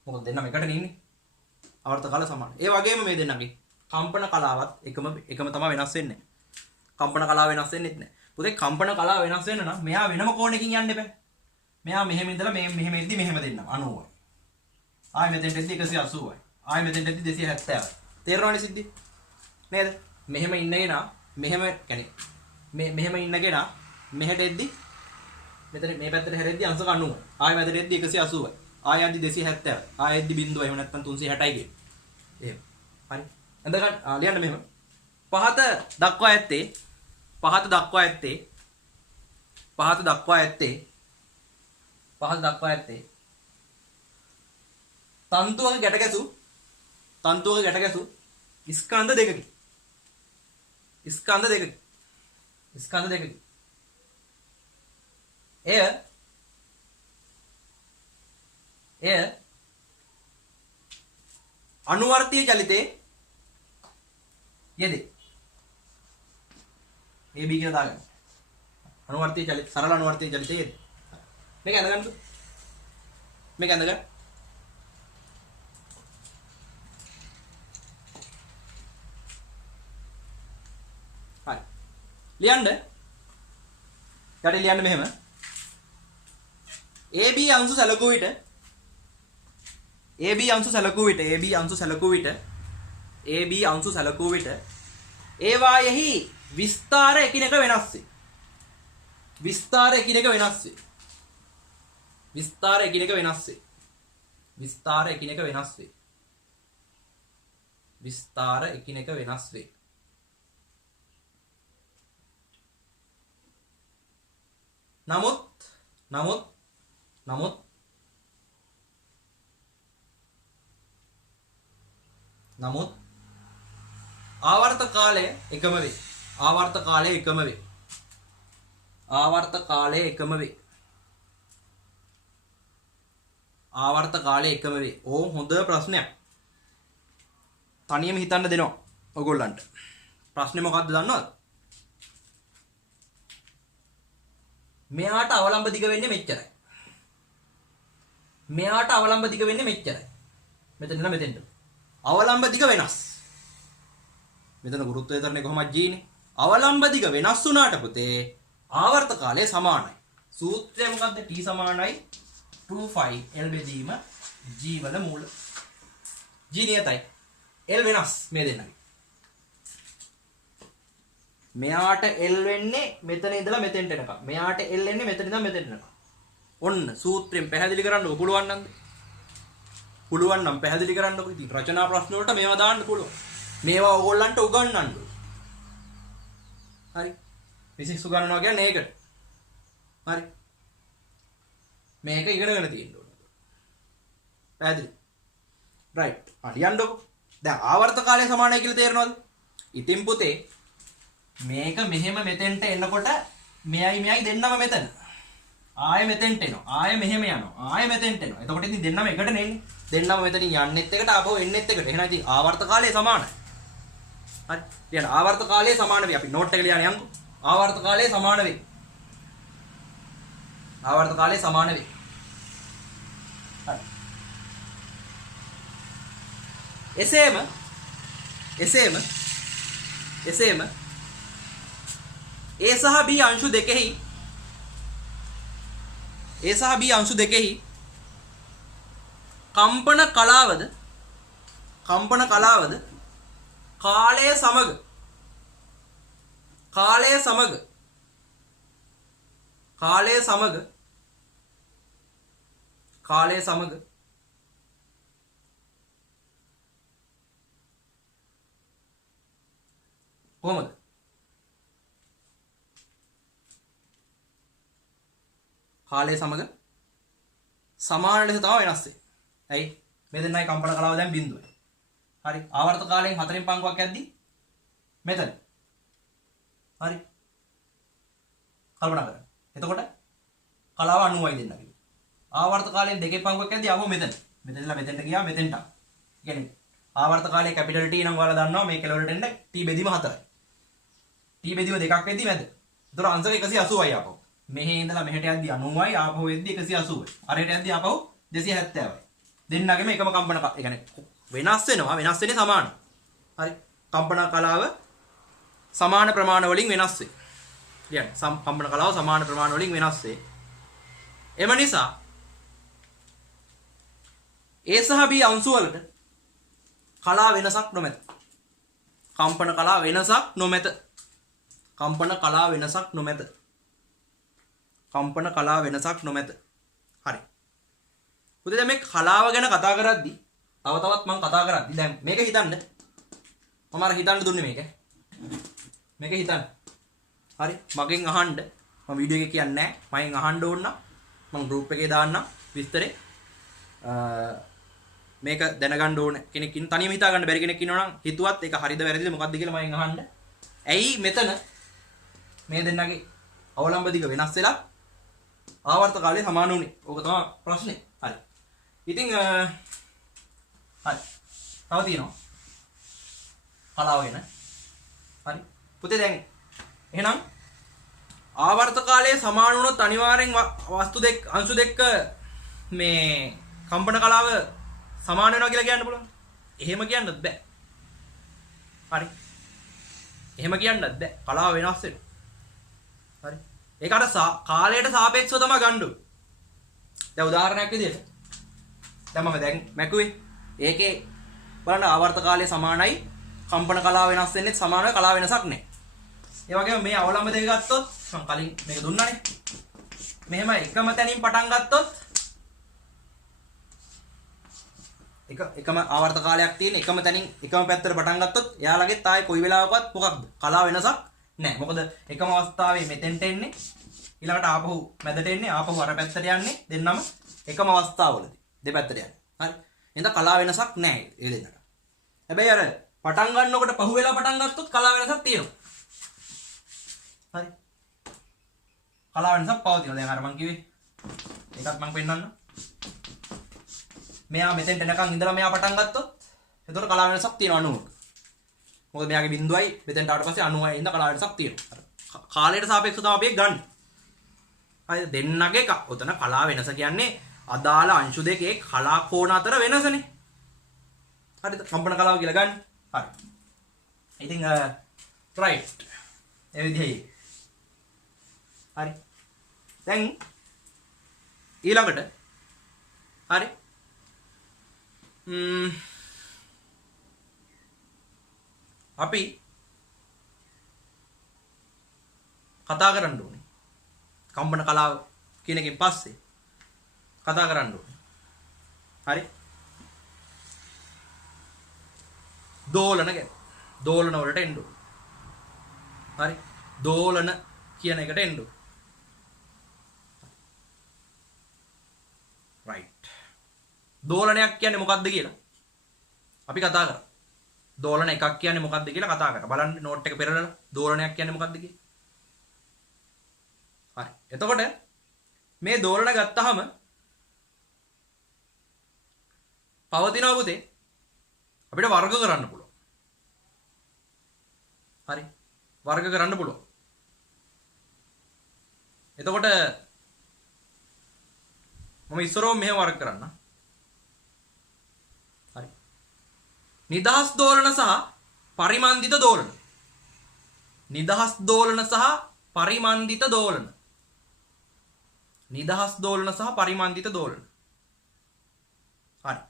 මොකද දෙන්නම එකටනේ ඉන්නේ. ආවර්ත කාල සමානයි. ඒ වගේම මේ දෙන්නගේ කම්පන කලාවත් එකම තමයි වෙනස් වෙන්නේ. කම්පන කලාව වෙනස් වෙන්නේ නැහැ. පුතේ කම්පන කලාව වෙනස් වෙන්න නම් මෙයා වෙනම කෝණයකින් යන්න එපා. මෙයා මෙහෙම ඉඳලා මෙහෙම එද්දි මෙහෙම දෙන්නම් 90යි. ආයෙ මෙතෙන්ට එද්දි 180යි. ආයෙ මෙතෙන්ට එද්දි 270යි. තේරෙනවනේ සිද්ධි? නේද? මෙහෙම ඉන්නගෙන මෙහෙම يعني මෙහෙම ඉන්නගෙන මෙහෙට එද්දි මෙතන මේ පැත්තට හැරෙද්දි අංශක 90යි. ආයෙ මැදට එද්දි 180යි. ආයෙ යද්දි 270යි. ආයෙ එද්දි බිඳුවයි. එහෙම නැත්නම් 360යි කියන. එහෙම. හරි. එඳගන්න ලියන්න මෙහෙම. පහත දක්වා ඇත්තේ තන්තුවක ගැට ගැසු ස්කන්ධ දෙකකි. එය අනුවර්තීය චලිතේ යෙදේ. AB කියලා දාගන්න. අනුවර්තීය චලිත සරල අනුවර්තීය චලිතේ යෙදේ. මේක ඇඳගන්න. මේක ඇඳගන්න. හරි. ලියන්න. යට ලියන්න මෙහෙම. AB අංශු සැලකුව විට ඒවායෙහි විස්තර එකිනෙක වෙනස් වේ. විස්තර එකිනෙක වෙනස් වේ. නමුත් ආවර්ත කාලය එකම වේ. ආවර්ත කාලය එකම වේ. ආවර්ත කාලය එකම වේ. ඕම් හොඳ ප්‍රශ්නයක්. තනියම හිතන්න දෙනවා ඔයගොල්ලන්ට. ප්‍රශ්නේ මොකක්ද දන්නවද? මෙයාට අවලම්බ දිග වෙන්නේ මෙච්චරයි. මෙයාට අවලම්බ දිග වෙන්නේ මෙච්චරයි. මෙතන ඉඳලා මෙතෙන්ට. අවලම්බ දිග වෙනස්. මෙතන ගුරුත්වය තරන්නේ කොහොමද ජීනේ? අවලම්බ දිග වෙනස් වුණාට පුතේ ආවර්ත කාලය සමානයි. සූත්‍රය මොකද්ද? T සමානයි 2 L බෙදීම G වල මූල. G නියතයි. L වෙනස් මේ දෙන්නගේ. මෙයාට L වෙන්නේ මෙතන ඉඳලා මෙතෙන්ට එනකම්. මෙයාට L වෙන්නේ මෙතන ඉඳලා මෙතෙන්ට එනකම්. ඔන්න සූත්‍රයෙන් පැහැදිලි කරන්නකො පුළුවන් නන්ද? පුළුවන් නම් පැහැදිලි කරන්නකො. ඉතින් රචනා ප්‍රශ්න වලට මේවා දාන්න පුළුවන්. මේවා ඕගොල්ලන්ට උගන්වන්න. හරි. ෆිසික්ස් උගන්වනවා කියන්නේ ඒකට. හරි. මේක ඉගෙනගෙන තියෙන්න ඕන. පැහැදිලි. රයිට්. හරියන්නකො. දැන් ආවර්ත කාලය සමානයි කියලා තේරෙනවද? ඉතින් පුතේ මේක මෙහෙම මෙතෙන්ට එනකොට මෙයයි දෙන්නම මෙතන. ආයෙ මෙතෙන්ට එනවා. ආයෙ මෙහෙම යනවා. ආයෙ මෙතෙන්ට එනවා. එතකොට ඉතින් දෙන්නම එකට නෙන්නේ. දෙන්නම මෙතනින් යන්නෙත් එකට ආපහු එන්නෙත් එකට. එහෙනම් ඉතින් ආවර්ත කාලය සමානයි. හරි. ලියන්න ආවර්ත කාලය සමාන වේ. අපි නෝට් එක ලියන්න යමුකෝ. ආවර්ත කාලය සමාන වේ. ආවර්ත කාලය සමාන වේ. හරි. එසේම A සහ B අංශු දෙකෙහි කම්පන කලාවද කාලය සමග කොහොමද? කාලය සමග සමාන ලෙස තමයි වෙනස් වෙන්නේ. ඇයි? මේ දෙන්නයි කම්පන කලාව දැන් බිඳුවයි. හරි. ආවර්ත කාලයෙන් 4න් පංගුවක් යද්දි මෙතන. හරි. කල්පනා කරන්න. එතකොට කලාව 90යි දෙන්නගේ. ආවර්ත කාලයෙන් 2න් පංගුවක් යද්දි ආවෝ මෙතන. මෙතනලා මෙතෙන්ට ගියා මෙතෙන්ට. කියන්නේ ආවර්ත කාලයේ කැපිටල් T නම් ඔයාලා දන්නවා මේ කෙලවරට එන්න T බෙදීම 4යි. T බෙදීම 2ක් වෙද්දි මැද. ඒතර අංශක 180යි ආපහු. මෙහෙ ඉඳලා මෙහෙට යද්දි 90යි ආපහු වෙද්දි 180යි. අරහෙට යද්දි ආපහු 270යි. දෙන්නගෙම එකම කම්පන ඒ කියන්නේ වෙනස් වෙන්නේ සමානයි. හරි. කම්පන කලාව සමාන ප්‍රමාණ වලින් වෙනස් වේ. කියන්නේ කම්පන කලාව සමාන ප්‍රමාණ වලින් වෙනස් වේ. එම නිසා A සහ B අංශු වලට කලා වෙනසක් නොමැත. කම්පන කලා වෙනසක් නොමැත. හරි. පුතේ දැන් මේ කලාව ගැන කතා කරද්දි තව තවත් මම කතා කරද්දි දැන් මේක හිතන්න. මම අර හිතන්න දුන්නේ මේක. මේක හිතන්න. හරි. මගෙන් අහන්න. මම වීඩියෝ එකේ කියන්නේ නැහැ. මගෙන් අහන්න ඕන නම් මම ගෲප් එකේ දාන්නම් විස්තරේ. මේක දැනගන්න ඕන කෙනෙක් ඉන්න තනියම හිතා ගන්න බැරි කෙනෙක් ඉන්නවා නම් හිතුවත් ඒක හරිද වැරදිද මොකද්ද කියලා මගෙන් අහන්න. ඇයි මෙතන මේ දෙන්නගේ අවලම්බ දිග වෙනස් වෙලා ආවර්ත කාලය සමාන වුනේ? ඕක තමයි ප්‍රශ්නේ. හරි. ඉතින් හරි. තව තියෙනවා. කලාව ගැන. හරි. පුතේ දැන් එහෙනම් ආවර්ත කාලය සමාන වුණොත් අනිවාර්යෙන් අංශු දෙක මේ කම්පන කලාව සමාන වෙනවා කියලා කියන්න පුළුවන්. එහෙම කියන්නත් බෑ. හරි. එහෙම කියන්නත් බෑ. කලාව වෙනස් වෙනවා. හරි. ඒක අර කාලයට සාපේක්ෂව තමයි ගන්න ඕනේ. දැන් උදාහරණයක් විදිහට දැන් මම දැන් මැකුවේ. ඒකේ බලන්න ආවර්ත කාලය සමානයි. කම්පන කලාව වෙනස් වෙන්නේ සමානයි. කලාව වෙනසක් නැහැ. ඒ වගේම මේ අවලම්බ දෙක ගත්තොත් මම කලින් මේක දුන්නානේ. මෙහෙම එකම තැනින් පටන් ගත්තොත් එකම ආවර්ත කාලයක් තියෙන එකම තැනින් එකම පැත්තට පටන් ගත්තොත් එයාලගෙත් ආයේ කොයි වෙලාවකවත් මොකක්ද කලාව වෙනසක් නැහැ. මොකද එකම අවස්ථාවේ මෙතෙන්ට එන්නේ ඊළඟට ආපහු මැදට එන්නේ ආපහු අර පැත්තට යන්නේ දෙන්නම එකම අවස්ථාවවලදී දෙපැත්තට යන්නේ. හරි. එහෙනම් කලාව වෙනසක් නැහැ ඒ දෙන්නට. හැබැයි අර පටන් ගන්නකොට පහු වෙලා පටන් ගත්තොත් කලාව වෙනසක් තියෙනවා. හරි. කලාව වෙනසක් පවතිනවා. දැන් අර මං කිව්වේ ඒකත් මං පෙන්නන්න. මෙයා මෙතෙන්ට එනකන් ඉඳලා මෙයා පටන් ගත්තොත් එතකොට කලාව වෙනසක් තියෙනවා 90ක. මොකද මෙයාගේ බිඳුවයි මෙතෙන්ට ආවට පස්සේ 90යි ඉඳ කලාව වෙනසක් තියෙනවා. කාලයට සාපේක්ෂව තමයි අපි ඒක ගන්න. හරිද? දෙන්නගේ ඔතන කලාව වෙනස කියන්නේ අදාළ අංශු දෙකේ කලා කෝණ අතර වෙනසනේ. හරිද? කම්පන කලාව කියලා ගන්න. හරි. ඉතින් right. ඒ විදිහයි. හරි. දැන් ඊළඟට හරි. අපි කතා කරන්න ඕනේ. කම්පන කලාව කියන එකෙන් පස්සේ කතා කරන්න ඕනේ. හරි. දෝලන ගැන. දෝලන වලට එන්න ඕනේ. හරි. දෝලන කියන එකට එන්න ඕනේ. right. දෝලනයක් කියන්නේ මොකක්ද කියලා අපි කතා කරා. දෝලන එකක් කියන්නේ මොකක්ද කියලා කතා කරා. බලන්න නෝට් එක පෙරලලා දෝලනයක් කියන්නේ මොකක්ද කියලා. හරි. එතකොට මේ දෝලන ගත්තාම පවතිනවා පුතේ අපිට වර්ග කරන්න පුළුවන්. හරි. වර්ග කරන්න පුළුවන්. එතකොට මම ඉස්සරෝ මෙහෙම වර්ග කරන්න. හරි. නිදහස් දෝලන සහ පරිමන්දිත දෝලන. නිදහස් දෝලන සහ පරිමන්දිත දෝලන. නිදහස් දෝලන සහ පරිමන්දිත දෝලන. හරි.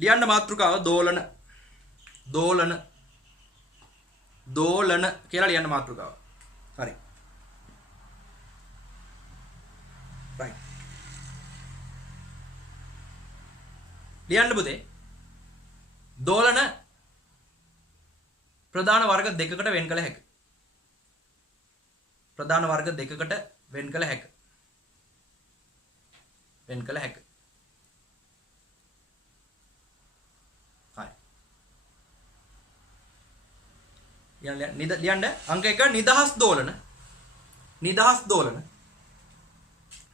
ලියන්න මාතෘකාව දෝලන. දෝලන. දෝලන කියලා ලියන්න මාතෘකාව. හරි. right. ලියන්න පුතේ. දෝලන ප්‍රධාන වර්ග දෙකකට වෙන් කළ හැකියි. ප්‍රධාන වර්ග දෙකකට වෙන් කළ හැකියි. වෙන් කළ හැකියි. හරි. ලියන්න අංක 1 නිදහස් දෝලන. නිදහස් දෝලන.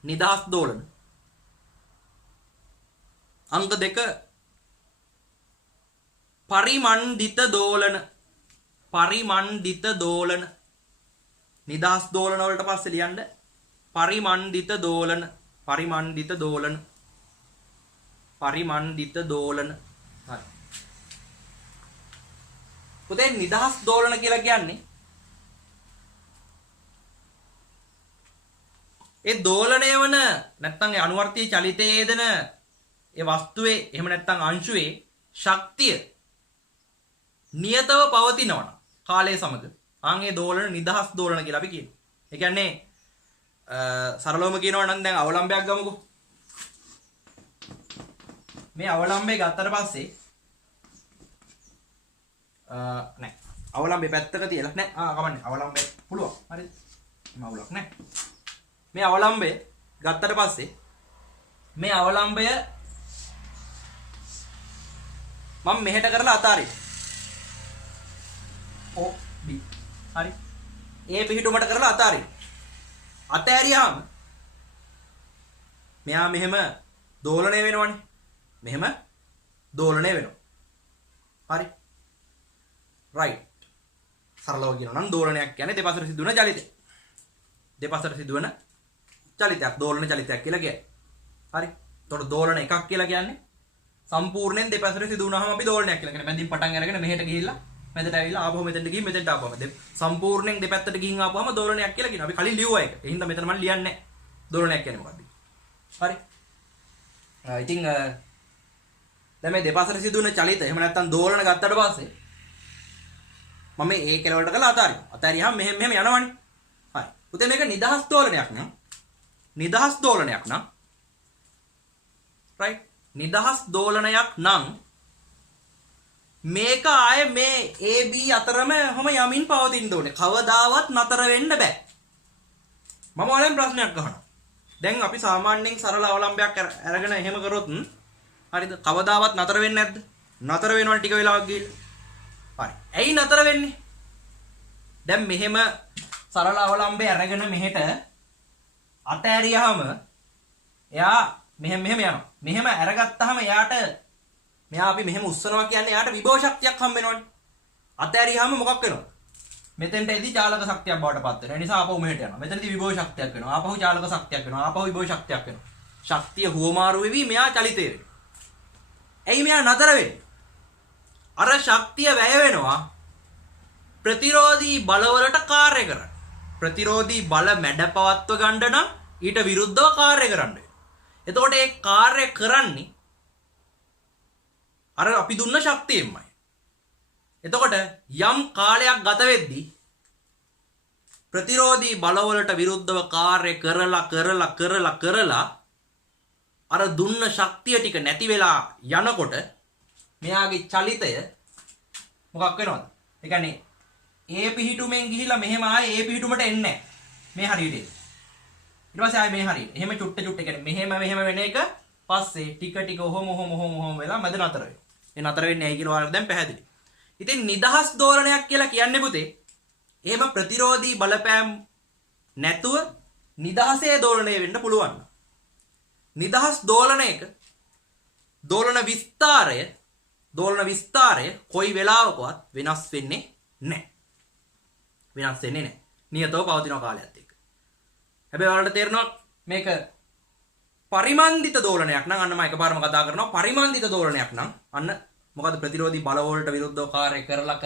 නිදහස් දෝලන. අංක 2 පරිමන්දිත දෝලන. පරිමන්දිත දෝලන. නිදහස් දෝලන වලට පස්සේ ලියන්න පරිමන්දිත දෝලන. පරිමන්දිත දෝලන. පරිමන්දිත දෝලන. හරි. පුතේ නිදහස් දෝලන කියලා කියන්නේ ඒ දෝලණය වන නැත්නම් ඒ අනුවර්තී චලිතයේ යෙදෙන ඒ වස්තුවේ එහෙම නැත්නම් අංශුවේ ශක්තිය නියතව පවතිනවා කාලය සමග ආන්ගේ දෝලන නිදහස් දෝලන කියලා අපි කියනවා. ඒ කියන්නේ සරලවම කියනවා නම් දැන් අවලම්බයක් ගමුකෝ. මේ අවලම්බේ ගත්තට පස්සේ නෑ අවලම්බේ පැත්තක තියලා නෑ කමන්නේ අවලම්බේ පුළුවන් හරිද? මවුලක් නෑ. මේ අවලම්බය ගත්තට පස්සේ මේ අවලම්බය මම මෙහෙට කරලා අතාරින්න. O B හරි. A පිහිටුමට කරලා අතාරින්න. අතෑරියාම මෙයා මෙහෙම දෝලණය වෙනවනේ. මෙහෙම දෝලණය වෙනවා. හරි. right. සරලව කියනවා නම් දෝලනයක් කියන්නේ දෙපසට සිදුවන චලිතය. දෙපසට සිදුවන චලිතයක් දෝලන චලිතයක් කියලා කියයි. හරි. එතකොට දෝලන එකක් කියලා කියන්නේ සම්පූර්ණයෙන් දෙපසට සිදුවුනහම අපි දෝලනයක් කියලා කියන්නේ. මැදින් පටන් අරගෙන මෙහෙට ගිහිල්ලා මැදට ඇවිල්ලා ආපහු මෙතෙන්ට ගිහින් මෙතෙන්ට ආපහුම. සම්පූර්ණයෙන් දෙපැත්තට ගිහින් ආපුවම දෝලනයක් කියලා කියනවා. අපි කලින් ලියුවා ඒක. ඒ හින්දා මෙතන මම ලියන්නේ නැහැ. දෝලනයක් කියන්නේ මොකක්ද? හරි. ඉතින් දැන් මේ දෙපසට සිදුවන චලිත එහෙම නැත්නම් දෝලන ගත්තට පස්සේ මම මේ කෙලවලට කරලා අතාරිනවා. අතාරියාම මෙහෙම යනවනේ. හරි. පුතේ මේක නිදහස් දෝලනයක් නම් නිදහස් දෝලනයක් නම් right නිදහස් දෝලනයක් නම් මේක ආයේ මේ AB අතරම හැම යමින් පවතින්න ඕනේ. කවදාවත් නතර වෙන්න බෑ. මම ඔයාලෙන් ප්‍රශ්නයක් අහනවා. දැන් අපි සාමාන්‍යයෙන් සරල අවලම්බයක් අරගෙන එහෙම කරොත් හරිද? කවදාවත් නතර වෙන්නේ නැද්ද? නතර වෙනවා ටික වෙලාවක් ගිහිල්ලා. හරි. ඇයි නතර වෙන්නේ? දැන් මෙහෙම සරල අවලම්බේ අරගෙන මෙහෙට අතෑරියාම එයා මෙහෙම යනවා. මෙහෙම අරගත්තාම එයාට මෙයා අපි මෙහෙම උස්සනවා කියන්නේ එයාට විභව ශක්තියක් හම්බ වෙනවනේ. අතෑරියාම මොකක් වෙනවද? මෙතෙන්ට එදී චාලක ශක්තියක් බවට පත් වෙනවා. ඒ නිසා ආපහු මෙහෙට යනවා. මෙතනදී විභව ශක්තියක් වෙනවා. ආපහු චාලක ශක්තියක් වෙනවා. ආපහු විභව ශක්තියක් වෙනවා. ශක්තිය හුවමාරු වෙවි මෙයා චලිතය වෙනවා. ඇයි මෙයා නතර වෙන්නේ? අර ශක්තිය වැය වෙනවා ප්‍රතිරෝධී බලවලට කාර්ය කරන්න. ප්‍රතිරෝධී බල මැඩපවත්ව ගන්න නම් ඊට විරුද්ධව කාර්ය කරන්න වෙනවා. එතකොට ඒ කාර්ය කරන්නේ අර අපි දුන්න ශක්තියෙන්මයි. එතකොට යම් කාලයක් ගත වෙද්දී ප්‍රතිරෝධී බලවලට විරුද්ධව කාර්ය කරලා අර දුන්න ශක්තිය ටික නැති වෙලා යනකොට මෙයාගේ චලිතය මොකක් වෙනවද? ඒ කියන්නේ ඒ පිහිටුමෙන් ගිහිලා මෙහෙම ආයේ ඒ පිහිටුමට එන්නේ නැහැ. මේ හරියට. ඊට පස්සේ ආයේ මේ හරියට. එහෙම චුට්ට කියන්නේ මෙහෙම වෙන එක පස්සේ ටික ඔහොම වෙලා මැද නතර වෙනවා. ඒ නතර වෙන්නේ ඇයි කියලා ඔයාලට දැන් පැහැදිලි. ඉතින් නිදහස් දෝලනයක් කියලා කියන්නේ පුතේ එහෙම ප්‍රතිරෝධී බලපෑම් නැතුව නිදහසේ දෝලණය වෙන්න පුළුවන්. නිදහස් දෝලනයක දෝලන විස්තරය කොයි වෙලාවකවත් වෙනස් වෙන්නේ නැහැ. නියතව පවතින කාලයත් එක්ක. හැබැයි ඔයාලට තේරෙනවා මේක පරිමන්දිත දෝලනයක් නම් අන්න මම එකපාරම කතා කරනවා පරිමන්දිත දෝලනයක් නම් අන්න මොකද ප්‍රතිරෝධී බල වලට විරුද්ධව කාර්ය කරලා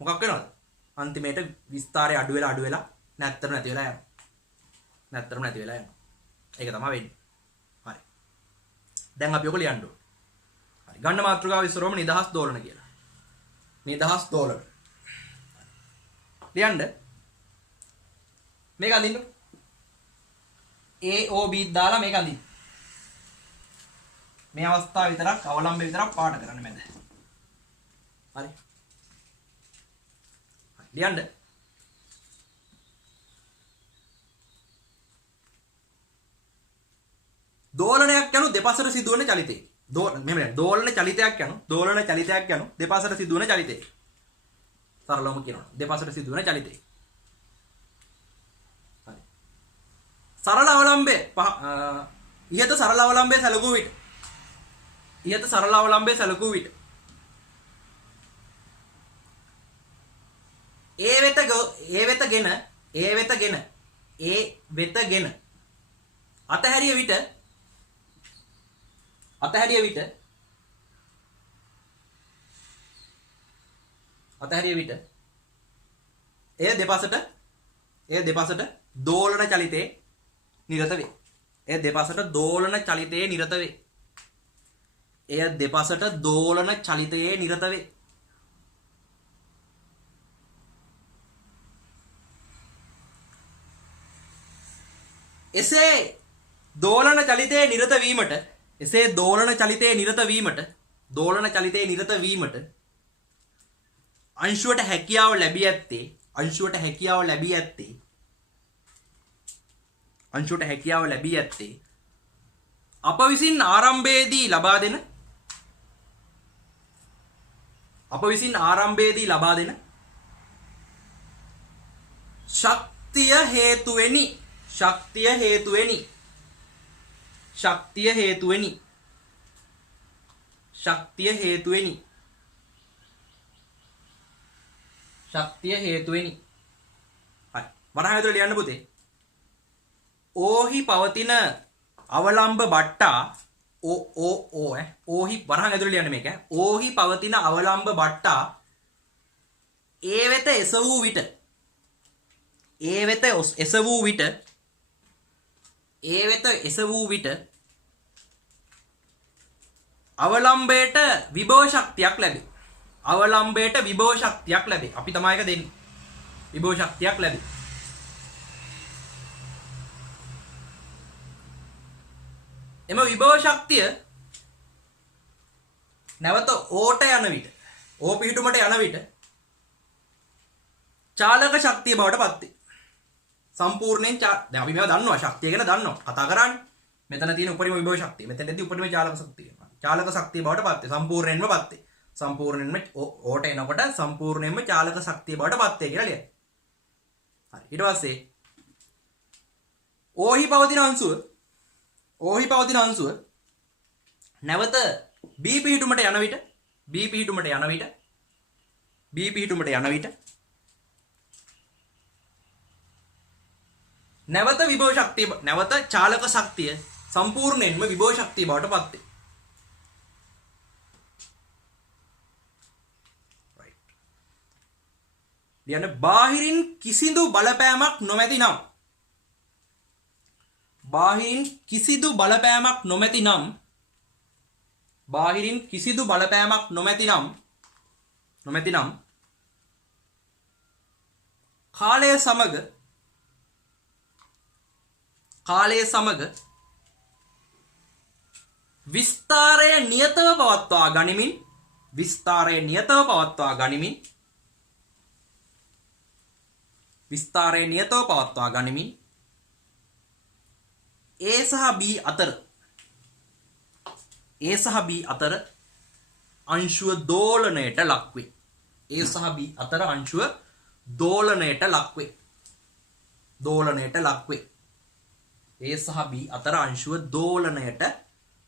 මොකක් වෙනවද? අන්තිමේට විස්තරය අඩු වෙලා නැත්තර නැති වෙලා යනවා. ඒක තමයි වෙන්නේ. හරි. දැන් අපි ඔක ලියන්න ඕනේ. හරි. ගන්න මාතෘකාව ඉස්සරවම නිදහස් දෝලන කියලා. නිදහස් දෝලන. ලියන්න. මේක අඳින්න. AOB දාලා මේක අඳින්න. මේ අවස්ථාව විතරක් අවලම්බේ විතරක් පාට කරන්න මැද. හරි. ලියන්න. දෝලනයක් යනු දෙපසට සිදුවන චලිතය. දෝලන චලිතයක් යනු දෙපසට සිදුවන චලිතය. සරලවම කියනවා. දෙපසට සිදුවන චලිතය. හරි. සරල අවලම්බේ ඉහත සරල අවලම්බේ සැලකූ විට ඒ වෙතගෙන අතහැරිය විට එය දෙපසට දෝලන චලිතේ නිරත වේ. එසේ දෝලන චලිතයේ නිරත වීමට අංශුවට හැකියාව ලැබී ඇත්තේ අප විසින් ආරම්භයේදී ලබා දෙන ශක්තිය හේතුවෙනි. හරි. වරහන් ඇතුළේ ලියන්න පුතේ. ඕහි පවතින අවලම්බ බට්ටා ඕහි වරහන් ඇතුළේ ලියන්න මේක. ඕහි පවතින අවලම්බ බට්ටා ඒ වෙත එසවූ විට අවලම්බයට විභව ශක්තියක් ලැබේ. අපි තමයි එක දෙන්නේ. විභව ශක්තියක් ලැබේ. එම විභව ශක්තිය නැවත ඕට යන විට පිහිටුමට යන විට චාලක ශක්තිය බවට පත් වේ. සම්පූර්ණයෙන් දැන් අපි මේවා දන්නවා ශක්තිය ගැන දන්නවා කතා කරන්නේ. මෙතන තියෙන උපරිම විභව ශක්තිය. මෙතනදී උපරිම චාලක ශක්තිය. චාලක ශක්තිය බවට පත් වේ. සම්පූර්ණයෙන්ම පත් වේ. සම්පූර්ණයෙන්ම ඕට එනකොට සම්පූර්ණයෙන්ම චාලක ශක්තිය බවට පත් වේ කියලා ලියන්න. හරි. ඊට පස්සේ ඕහි පවතින අංශුව නැවත B පිහිටුමට යන විට නැවත විභව ශක්තිය නැවත චාලක ශක්තිය සම්පූර්ණයෙන්ම විභව ශක්තිය බවට පත් වේ. right. ලියන්න බාහිරින් කිසිදු බලපෑමක් නොමැති නම් කාලය සමග විස්තරය නියතව පවත්වා ගනිමින් A සහ B අතර අංශුව දෝලනයට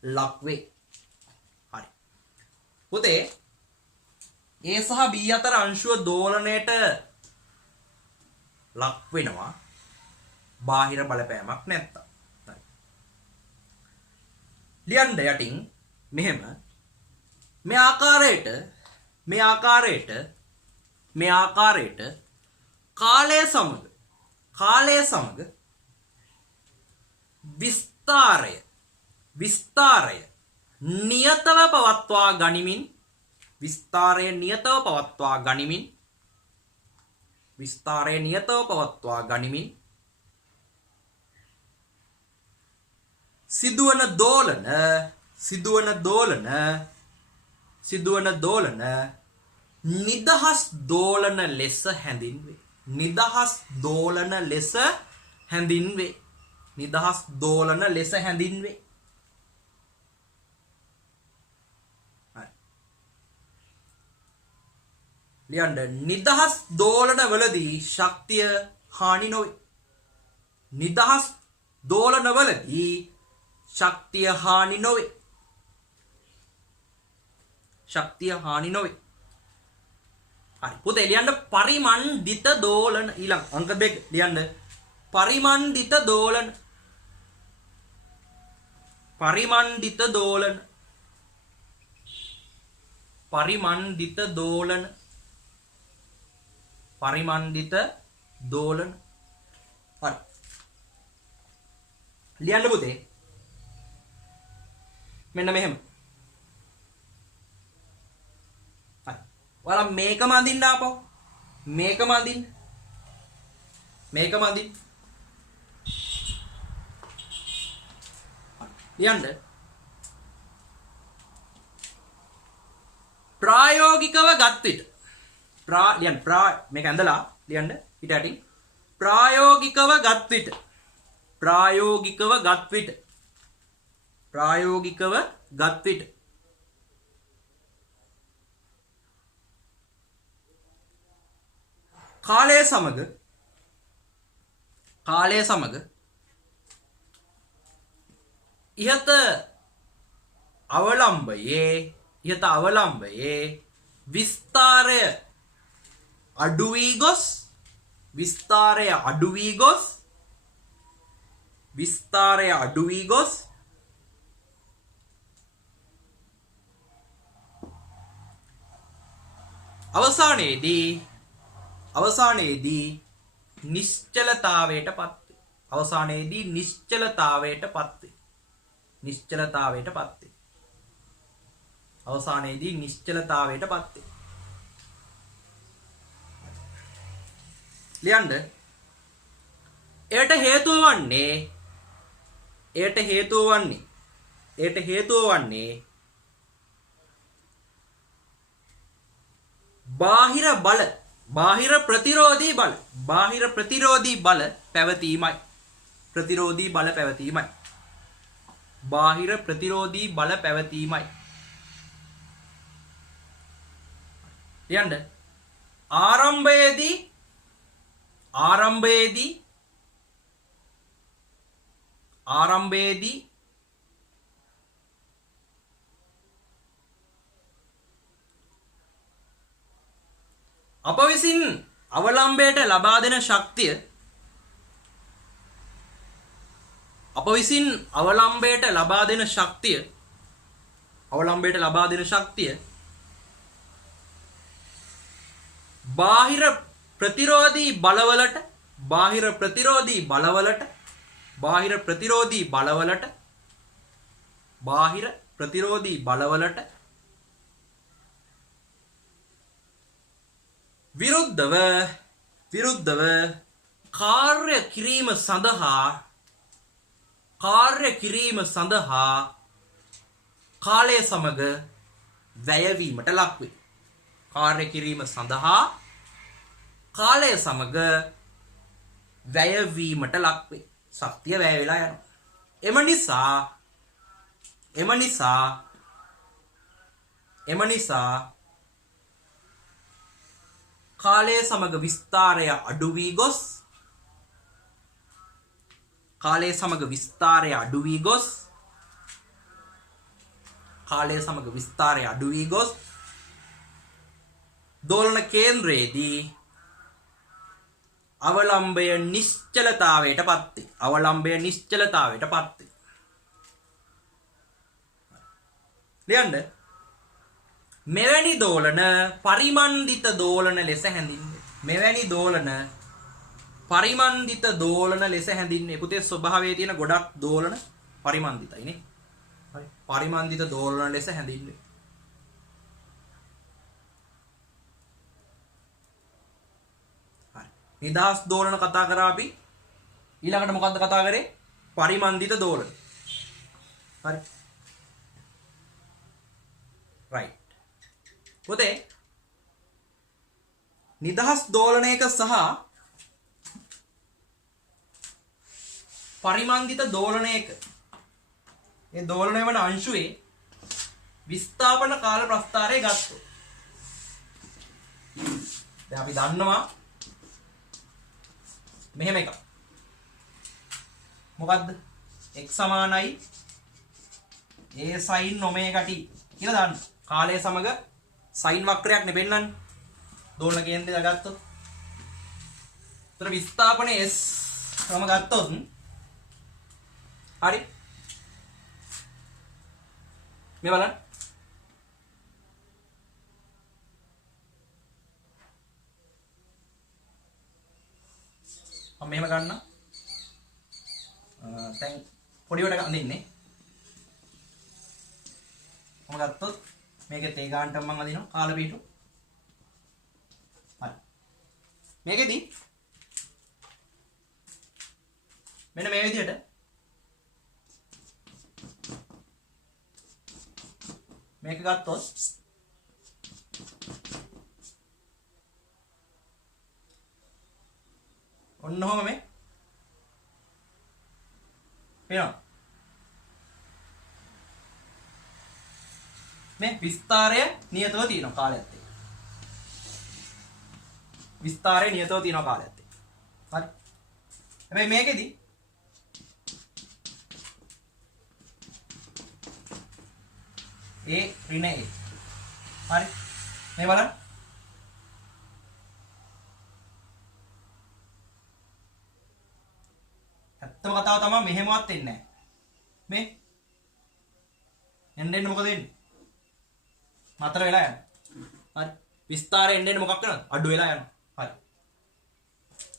ලක්වේ. හරි. පුතේ A සහ B අතර අංශුව දෝලනයට ලක් වෙනවා බාහිර බලපෑමක් නැත්තම්. ලියන්න යටින් මෙහෙම මේ ආකාරයට කාලය සමග විස්තරය නියතව පවත්වා ගනිමින් සිදුවන දෝලන නිදහස් දෝලන ලෙස හැඳින්වේ. ලියන්න නිදහස් දෝලන වලදී ශක්තිය හානි නොවේ. හරි. පුතේ ලියන්න පරිමණ්ඩිත දෝලන ඊළඟ අංක 2 ලියන්න පරිමණ්ඩිත දෝලන හරි. ලියන්න පුතේ මෙන්න මෙහෙම. හරි. ඔයාලා මේකම අඳින්න ආපහු. මේකම අඳින්න. ලියන්න ප්‍රායෝගිකව ගත් විට මේක ඇඳලා ලියන්න ඊට යටින් ප්‍රායෝගිකව ගත් විට කාලය සමග ඉහත අවලම්බයේ විස්තරය අඩු වී ගොස් අවසානයේදී නිශ්චලතාවයට පත් වේ. ලියන්න එයට හේතුව වන්නේ බාහිර ප්‍රතිරෝධී බල පැවතීමයි. ලියන්න ආරම්භයේදී අප විසින් අවලම්බයට ලබා දෙන ශක්තිය බාහිර ප්‍රතිරෝධී බලවලට විරුද්ධව කාර්ය කිරීම සඳහා කාලය සමග වැයවීමට ලක්වේ. කාර්ය කිරීම සඳහා කාලය සමග වැයවීමට ලක්වේ. ශක්තිය වැය වෙලා යනවා. එම නිසා කාලය සමග විස්තාරය අඩු වී ගොස් දෝලන කේන්ද්‍රයේදී අවලම්බය නිශ්චලතාවයට පත්වේ. ලියන්න. මෙවැනි දෝලන පරිමන්දිත දෝලන ලෙස හැඳින්වේ. පුතේ ස්වභාවයේ තියෙන ගොඩක් දෝලන පරිමන්දිතයිනේ. හරි. පරිමන්දිත දෝලන ලෙස හැඳින්වේ. හරි. නිදහස් දෝලන කතා කරා අපි. ඊළඟට මොකද්ද කතා කරේ? පරිමන්දිත දෝලන. හරි. right. පුතේ නිදහස් දෝලනයක සහ පරිමන්දිත දෝලනයක ඒ දෝලනය වන අංශුවේ විස්ථාපන කාල ප්‍රස්ථාරය ගත්තොත් දැන් අපි දන්නවා මෙහෙම එකක් මොකද්ද x සමානයි a sin omega t කියලා දාන්න. කාලය සමග සයින් වක්‍රයක් නේ පෙන්නන්නේ. දෝලන කේන්ද්‍රය දාගත්තොත්. ඒතර විස්ථාපන S තම ගත්තොත් හරි. මේ බලන්න. මම මෙහෙම ගන්න. දැන් පොඩි වට අඳින්නේ. මම ගත්තොත් මේකේ තේ ගන්නට මම අදිනවා කාල පිටු. හරි. මේකෙදි මෙන්න මේ විදිහට මේක ගත්තොත් ඔන්න ඔහම මේ පේනවා. මේ විස්තාරය නියතව තියෙනවා කාලයත් එක්ක. විස්තාරය නියතව තියෙනවා කාලයත් එක්ක. හරි. හැබැයි මේකෙදි A ඍණ A. හරි. මේ බලන්න. ඇත්තම කතාව තමයි මෙහෙමවත් එන්නේ නැහැ. මේ එන්න මොකද වෙන්නේ? නතර වෙලා යනවා. හරි. විස්තාරය එන්නේ මොකක් කරනවද? අඩු වෙලා යනවා. හරි.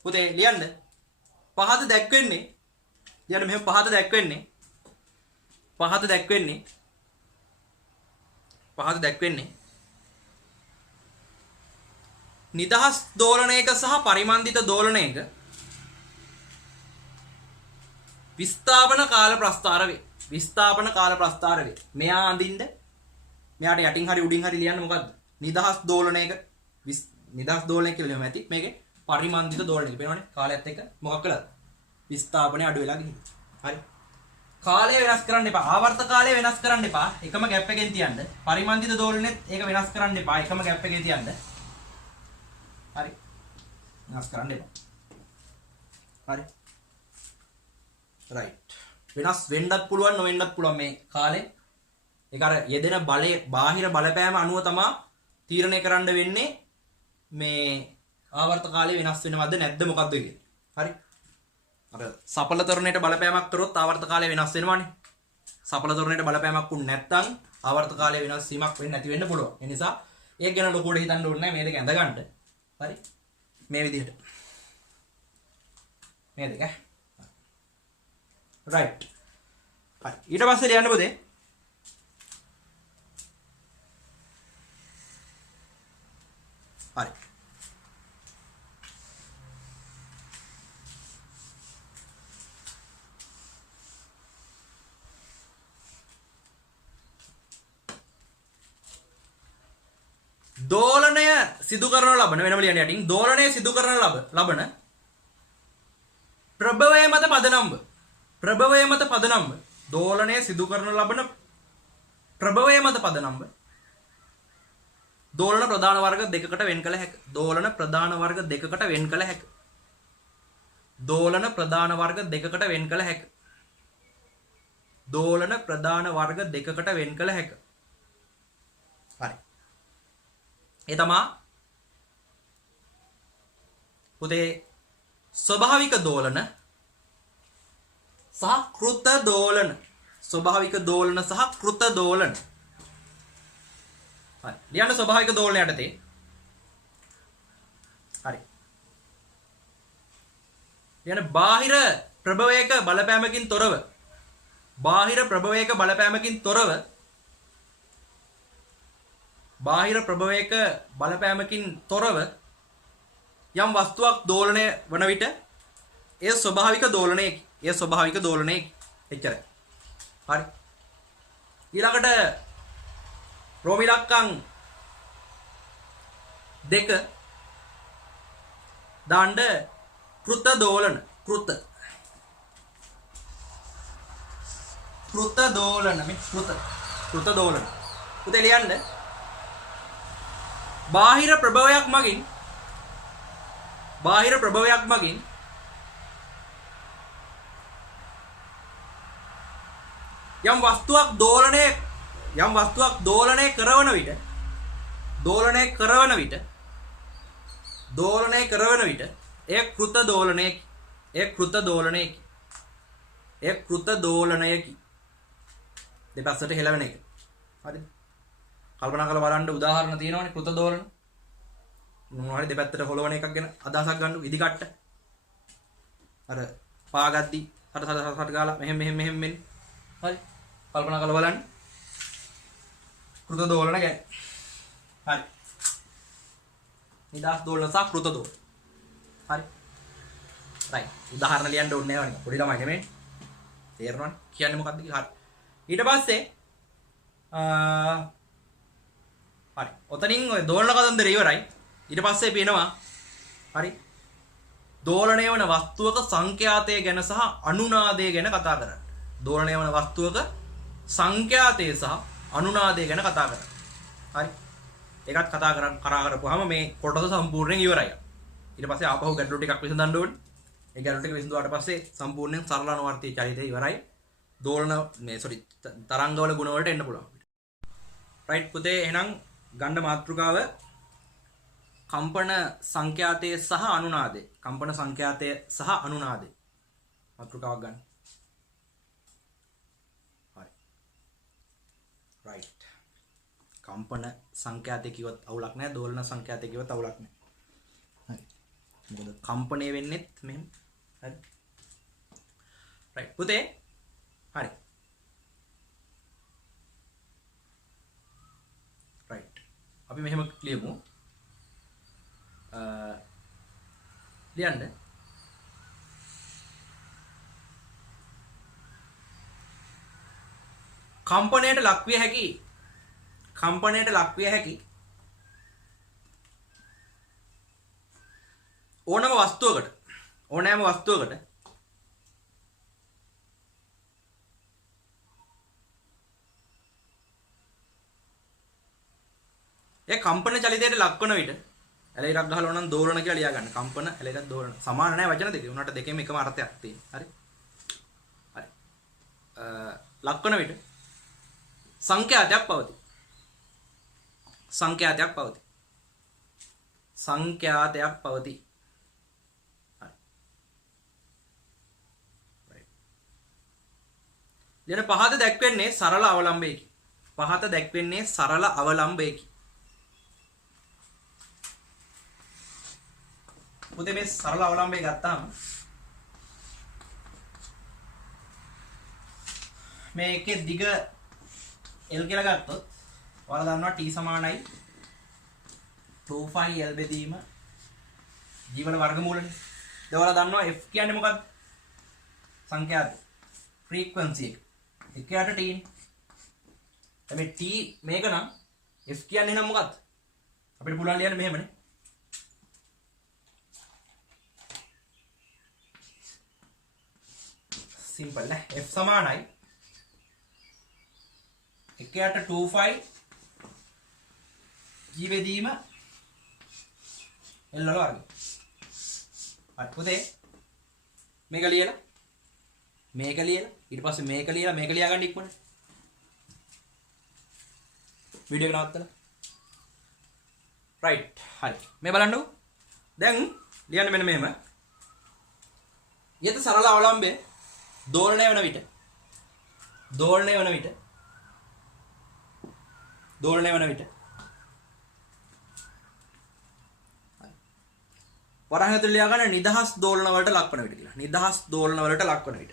පුතේ ලියන්න. පහත දැක්වෙන්නේ. ලියන්න මෙහෙම පහත දැක්වෙන්නේ. නිදහස් දෝලනයක සහ පරිමන්දිත දෝලනයක විස්ථාපන කාල ප්‍රස්ථාර වේ. මෙයා අඳින්න මෙයාට යටින් හරි උඩින් හරි ලියන්න මොකද්ද? නිදහස් දෝලනයක කියලා ලියමු ඇති. මේකේ පරිමන්දිත දෝලනයක. පේනවනේ කාලයත් එක්ක මොකක් කළාද? විස්ථාපනය අඩු වෙලා ගිහින්. හරි. කාලය වෙනස් කරන්න එපා. ආවර්ත කාලය වෙනස් කරන්න එපා. එකම ગેප් එකෙන් තියන්න. පරිමන්දිත දෝලනෙත් ඒක වෙනස් කරන්න එපා. එකම ગેප් එකේ තියන්න. හරි. වෙනස් කරන්න එපා. හරි රයිට් වෙනස් වෙන්නත් පුළුවන් නොවෙන්නත් පුළුවන් මේ කාලේ ඒක අර යෙදෙන බලයේ බාහිර බලපෑම අනුව තමයි තීරණය කරන්න වෙන්නේ මේ ආවර්ත කාලය වෙනස් වෙනවද නැද්ද මොකද්ද කියලා. හරි. අර සඵල තරණයට බලපෑමක් කරොත් ආවර්ත කාලය වෙනස් වෙනවනේ. සඵල තරණයට බලපෑමක් වුනේ නැත්නම් ආවර්ත කාලය වෙනස් වීමක් වෙන්නේ නැති වෙන්න පුළුවන්. ඒ නිසා ඒක ගැන ලොකුවට හිතන්න ඕනේ නැහැ මේ දෙක ඇඳ ගන්න. හරි. මේ විදිහට. මේ දෙක. රයිට්. හරි. ඊට පස්සේ ලියන්න පුතේ හරි දෝලනය සිදු කරන ලබන වෙනම ලියන්න යටින් දෝලනය සිදු කරන ලබන ප්‍රභවය මත පදනම්ව දෝලනය සිදු කරන ලබන ප්‍රභවය මත පදනම්ව දෝලන ප්‍රධාන වර්ග දෙකකට වෙන් කළ හැක. දෝලන ප්‍රධාන වර්ග දෙකකට වෙන් කළ හැක. දෝලන ප්‍රධාන වර්ග දෙකකට වෙන් කළ හැක. දෝලන ප්‍රධාන වර්ග දෙකකට වෙන් කළ හැක. හරි. ඒ තමා පුතේ ස්වභාවික දෝලන සහ කෘත දෝලන. ස්වභාවික දෝලන සහ කෘත දෝලන. හරි. ලියන්න ස්වභාවික දෝලන යටතේ. හරි. ලියන්න බාහිර ප්‍රභවයක බලපෑමකින් තොරව බාහිර ප්‍රභවයක බලපෑමකින් තොරව යම් වස්තුවක් දෝලණය වන විට ඒ ස්වභාවික දෝලනයකි. එච්චරයි. හරි. ඊළඟට රෝම ඉලක්කම් 2 දාන්න කෘත දෝලන. කෘත දෝලන මේ කෘත දෝලන. පුතේ ලියන්න බාහිර ප්‍රභවයක් මගින් යම් වස්තුවක් දෝලනය කරවන විට එය කෘත දෝලනයකි. දෙපැත්තට හෙලවෙන එක. හරිද? කල්පනා කරලා බලන්න උදාහරණ තියෙනවනේ කෘත දෝලන. මොනවා හරි දෙපැත්තට හොලවන එකක් ගැන අදහසක් ගන්න ඉදි කට්ට. අර පාගද්දි සට ගාලා මෙහෙම මෙන්න. හරි. කල්පනා කරලා බලන්න. කෘත දෝලන ගැන. හරි. නිදාස් දෝලන සහ කෘත දෝලන. හරි. රයිට්. උදාහරණ ලියන්න ඕනේ නැහැ වනික. පොඩි ළමයි නෙමෙයි. තේරෙනවනේ. කියන්නේ මොකක්ද කියලා. හරි. ඊට පස්සේ හරි. ඔතනින් ඔය දෝලන කතන්දරය ඉවරයි. ඊට පස්සේ පේනවා හරි. දෝලණය වන වස්තුවක සංඛ්‍යාතය ගැන සහ අනුනාදය ගැන කතා කරන්න. දෝලණය වන වස්තුවක සංඛ්‍යාතය සහ අනුනාදය ගැන කතා කරන්න. හරි. ඒකත් කතා කරපුවාම මේ කොටස සම්පූර්ණයෙන් ඉවරයි. ඊට පස්සේ ආපහු ගැටලු ටිකක් විසඳන්න ඕනේ. ඒ ගැටලු ටික විසඳුවාට පස්සේ සම්පූර්ණයෙන් සරල අනුවර්තී චලිතය ඉවරයි. දෝලන තරංගවල ගුණ වලට එන්න පුළුවන්. රයිට් පුතේ එහෙනම් ගණ්ඩ මාතෘකාව කම්පන සංඛ්‍යාතය සහ අනුනාදය. කම්පන සංඛ්‍යාතය සහ අනුනාදය. මාතෘකාවක් ගන්න. හරි. රයිට්. කම්පන සංඛ්‍යාතය කිව්වත් අවුලක් නැහැ. දෝලන සංඛ්‍යාතය කිව්වත් අවුලක් නැහැ. හරි. මොකද කම්පණය වෙන්නෙත් මෙහෙම. හරි. රයිට්. පුතේ හරි. රයිට්. අපි මෙහෙම ලියමු. ලියන්න කම්පණයට ලක්විය හැකි ඕනෑම වස්තුවකට ඒ කම්පන චලිතයට ලක්වන විට ඇල ඉරක් ගහලා නම් දෝලන කියලා ලියා ගන්න. කම්පන ඇල ඉරක් දෝලන. සමාන නැහැ වචන දෙක. උනට දෙකෙම එකම අර්ථයක් තියෙනවා. හරි. හරි. ලක්වන විට සංඛ්‍යාතයක් පවතී. සංඛ්‍යාතයක් පවතී. සංඛ්‍යාතයක් පවතී. හරි. right. ඊළඟ පහත දැක්වෙන්නේ සරල අවලම්බයකි. පහත දැක්වෙන්නේ සරල අවලම්බයකි. පුතේ මේ සරල අවලම්බය ගත්තාම මේ එකේ දිග L කියලා ගත්තොත් ඔයාලා දන්නවා T සමානයි 2π L බෙදීම G වල වර්ගමූලනේ. දැන් ඔයාලා දන්නවා F කියන්නේ මොකක්ද? සංඛ්‍යාත ෆ්‍රීකවන්සි එක. එකයට T නේ. දැන් මේ T මේක නම් F කියන්නේ නම් මොකක්ද? අපිට පුළුවන් ලියන්න මෙහෙමනේ. සිම්පල් නේ. F සමානයි එකයට 2π G බෙදීම L වල වර්ගය. හරි පුතේ මේක ලියලා ඊට පස්සේ මේක ලියා ගන්න ඉක්මනට. වීඩියෝ එක නවත්තලා. රයිට් හරි. මේ බලන්නකෝ. දැන් ලියන්න මෙන්න මෙහෙම. ඊට සරල අවලම්බය දෝලණය වෙන විට වරහන් ඇතුළේ ලියා ගන්න නිදහස් දෝලන වලට ලක්වන විට කියලා. නිදහස් දෝලන වලට ලක්වන විට.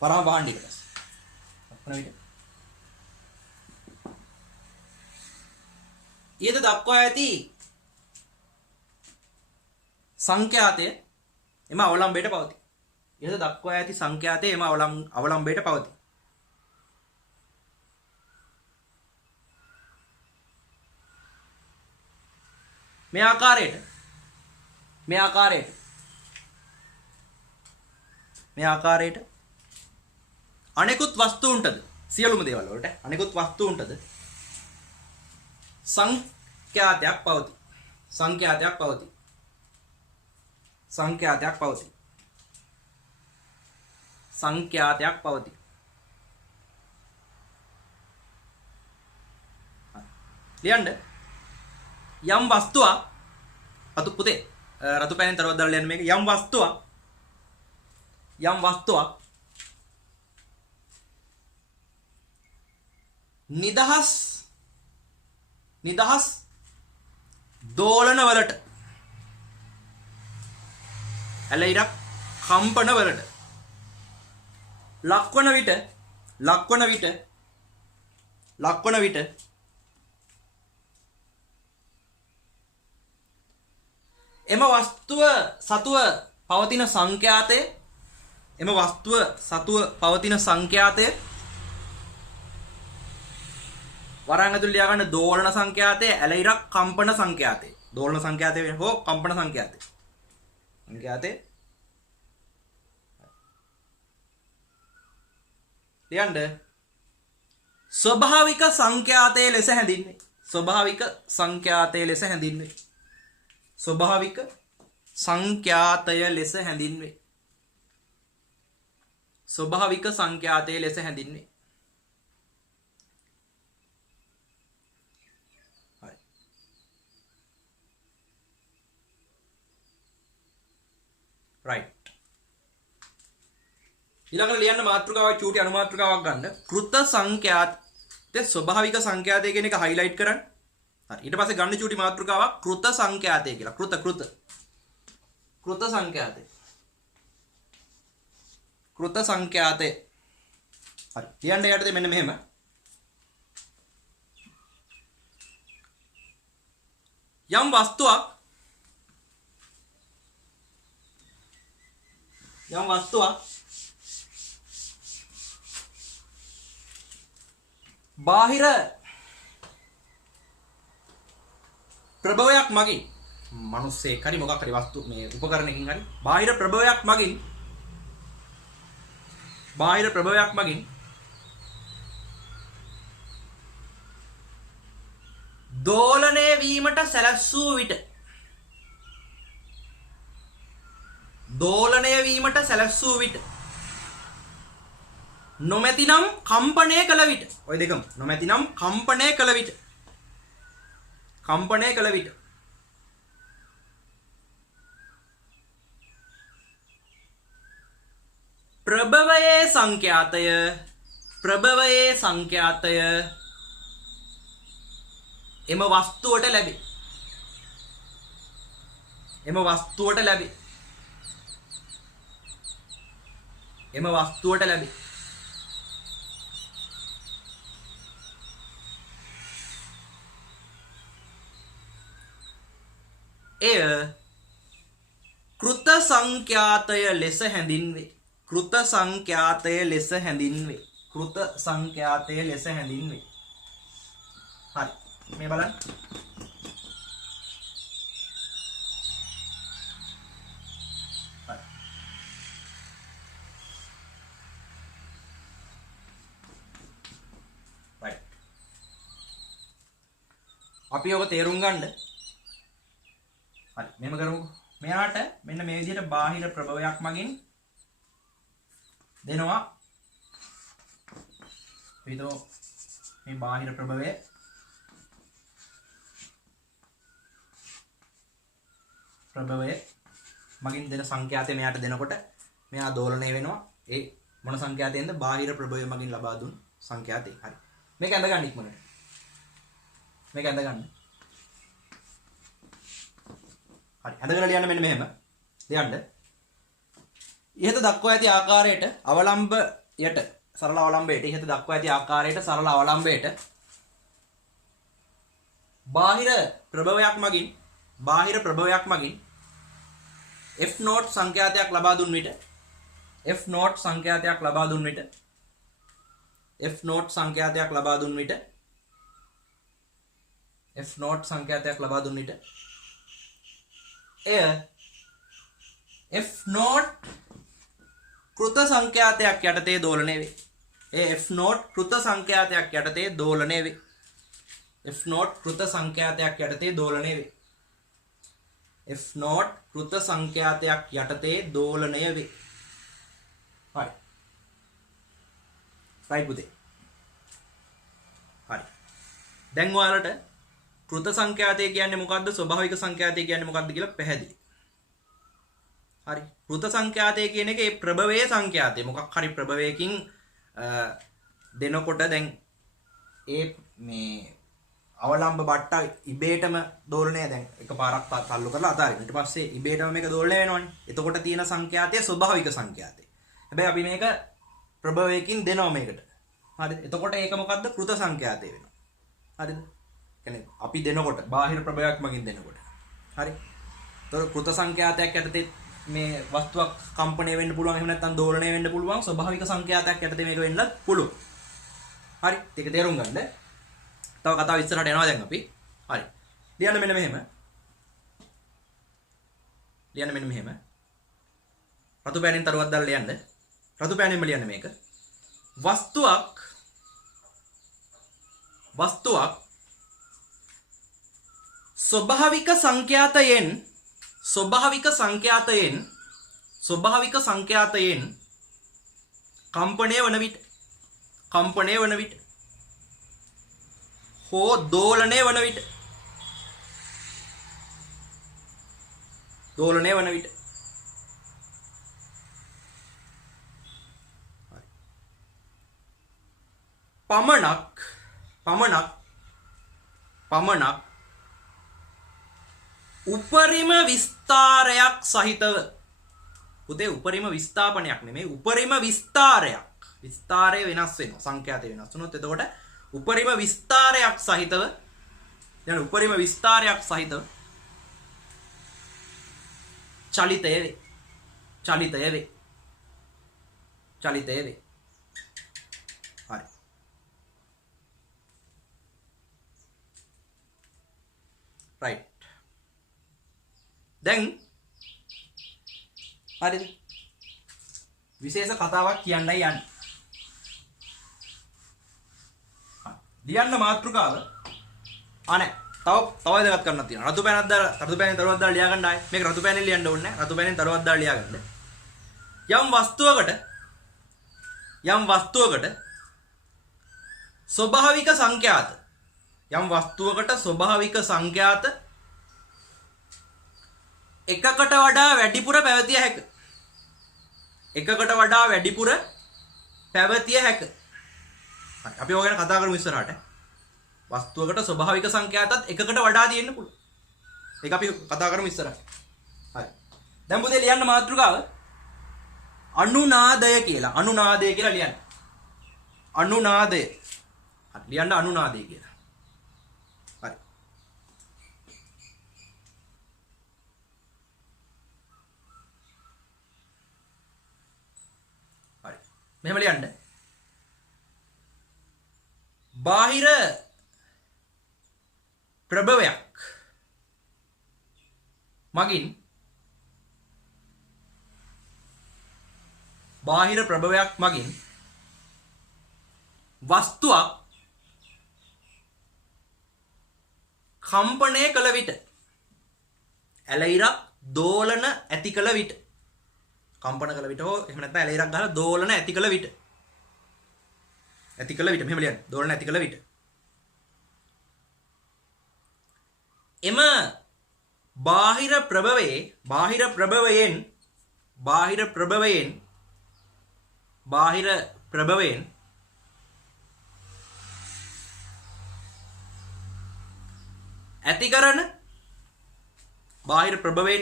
වරහන් වහන්න ඊට පස්සේ. ලක්වන විට. ඊට දක්වා ඇති සංඛ්‍යාතය එම අවලම්බයට පවතී. ඊට දක්වා ඇති සංඛ්‍යාතය එම අවලම්බයට පවතී. මේ ආකාරයට අනෙකුත් වස්තුන්ටද සියලුම දේවල් වලට අනෙකුත් වස්තුන්ටද සංඛ්‍යාතයක් පවතී. ලියන්න යම් වස්තුවක් අතු පුතේ රතු පැනෙන් තරවත් දාලා ලියන්න මේක යම් වස්තුවක් නිදහස් දෝලන වලට ඇල ඉරක් කම්පන වලට ලක්වන විට එම වස්තුව සතුව පවතින සංඛ්‍යාතය වරහන් ඇතුළේ ලියා ගන්න දෝලන සංඛ්‍යාතය ඇල ඉරක් කම්පන සංඛ්‍යාතය. දෝලන සංඛ්‍යාතය හෝ කම්පන සංඛ්‍යාතය. ලියන්න ස්වභාවික සංඛ්‍යාතය ලෙස හැඳින්වේ. ස්වභාවික සංඛ්‍යාතය ලෙස හැඳින්වේ. right. ඊළඟට ලියන්න මාතෘකාවක් චූටි අනුමාතෘකාවක් ගන්න. කෘත සංඛ්‍යාතේ ස්වභාවික සංඛ්‍යාතය කියන එක highlight කරන්න. හරි. ඊට පස්සේ ගන්න චූටි මාතෘකාවක් කෘත සංඛ්‍යාතය කියලා. කෘත සංඛ්‍යාතය. හරි. ලියන්න යටතේ මෙන්න මෙහෙම. යම් වස්තුවක් බාහිර ප්‍රභවයක් මගින් මිනිස්සෙක් හරි මොකක් හරි වස්තු මේ උපකරණයකින් හරි බාහිර ප්‍රභවයක් මගින් දෝලණය වීමට සැලැස්සූ විට දෝලණය වීමට සැලැස්සූ විට නොමැතිනම් කම්පණය කළ විට ඔය දෙකම නොමැතිනම් කම්පණය කළ විට ප්‍රභවයේ සංඛ්‍යාතය එම වස්තුවට ලැබේ. එය කෘත සංඛ්‍යාතය ලෙස හැඳින්වේ. හරි මේ බලන්න. අපි ඔක තේරුම් ගන්න. හරි මෙහෙම කරමුකෝ. මෙයාට මෙන්න මේ විදිහට බාහිර ප්‍රභවයක් මගින් දෙනවා. හිතෝ මේ බාහිර ප්‍රභවය මගින් දෙන සංඛ්‍යාතය මෙයාට දෙනකොට මෙයා දෝලණය වෙනවා. ඒ මොන සංඛ්‍යාතයෙන්ද? බාහිර ප්‍රභවය මගින් ලබා දුන් සංඛ්‍යාතය. හරි මේක ඇඳ ගන්න ඉක්මනට. හරි ඇඳගෙන ලියන්න මෙන්න මෙහෙම. ලියන්න. ඉහත දක්වා ඇති ආකාරයට සරල අවලම්බයට බාහිර ප්‍රභවයක් මගින් F නෝට් සංඛ්‍යාතයක් ලබා දුන් විට එය F නෝට් කෘත සංඛ්‍යාතයක් යටතේ දෝලණය වේ. හරි. රයිට් පුතේ. හරි. දැන් ඔයාලට කෘත සංඛ්‍යාතය කියන්නේ මොකද්ද? ස්වභාවික සංඛ්‍යාතය කියන්නේ මොකද්ද කියලා පැහැදිලි. හරි. කෘත සංඛ්‍යාතය කියන එක ඒ ප්‍රභවයේ සංඛ්‍යාතය. මොකක් හරි ප්‍රභවයකින් දෙනකොට දැන් ඒ මේ අවලම්බ බට්ට ඉබේටම දෝලණය දැන් එකපාරක් තල්ලු කරලා අතාරින්න. ඊට පස්සේ ඉබේටම මේක දෝලණය වෙනවනේ. එතකොට තියෙන සංඛ්‍යාතය ස්වභාවික සංඛ්‍යාතය. හැබැයි අපි මේක ප්‍රභවයකින් දෙනවා මේකට. හරිද? එතකොට ඒක මොකද්ද? කෘත සංඛ්‍යාතය වෙනවා. හරිද? කියන්නේ අපි දෙනකොට බාහිර ප්‍රභවයක් මගින් දෙනකොට. හරි. එතකොට කෘත සංඛ්‍යාතයක් යටතේ මේ වස්තුවක් කම්පණය වෙන්න පුළුවන්. එහෙම නැත්නම් දෝලණය වෙන්න පුළුවන්. ස්වභාවික සංඛ්‍යාතයක් යටතේ මේක වෙන්නත් පුළුවන්. හරි. ඒක තේරුම් ගන්න. තව කතාව ඉස්සරහට යනවා දැන් අපි. හරි. ලියන්න මෙන්න මෙහෙම. රතු පෑනෙන් තරුවක් දාලා ලියන්න. රතු පෑනෙන්ම ලියන්න මේක. වස්තුවක් ස්වභාවික සංඛ්‍යාතයෙන් කම්පණය වන විට හෝ දෝලණය වන විට පමණක් උපරිම විස්තාරයක් සහිතව පුතේ උපරිම විස්ථාපනයක් නෙමෙයි උපරිම විස්තාරය වෙනස් වෙනවා සංඛ්‍යාතය වෙනස් වුණොත් එතකොට උපරිම විස්තාරයක් සහිතව චලිතය වේ හරි right දැන් හරිද විශේෂ කතාවක් කියන්නයි යන්නේ ලියන්න මාතෘකාව අනේ තව වැදගත් කරන්නක් තියෙනවා. රතු පෑනක් දාලා රතු පෑනේ දරුවක් දාලා ලියා ගන්න ආයේ. මේක රතු පෑනේ ලියන්න ඕනේ නැහැ. රතු පෑනේ දරුවක් දාලා ලියා ගන්න. යම් වස්තුවකට ස්වභාවික සංඛ්‍යාත එකකට වඩා වැඩිපුර පැවතිය හැක. අපි ඔය ගැන කතා කරමු ඉස්සරහට. වස්තුවකට ස්වභාවික සංඛ්‍යාතත් එකකට වඩා තියෙන්න පුළුවන්. ඒක අපි කතා කරමු ඉස්සරහට. හරි. දැන් පුතේ ලියන්න මාතෘකාව අනුනාදය කියලා. අනුනාදය කියලා ලියන්න. අනුනාදය. හරි ලියන්න අනුනාදය කියලා. හරි. හරි. මෙහෙම ලියන්න. බාහිර ප්‍රභවයක් මගින් වස්තුවක් කම්පණය කළ විට ඇලයිරක් දෝලන ඇති කළ විට කම්පන කළ විට හෝ එහෙම නැත්නම් ඇලයිරක් ගහලා දෝලන ඇති කළ විට මෙහෙම ලියන්න දෝලන ඇති කළ විට එම බාහිර ප්‍රභවයෙන්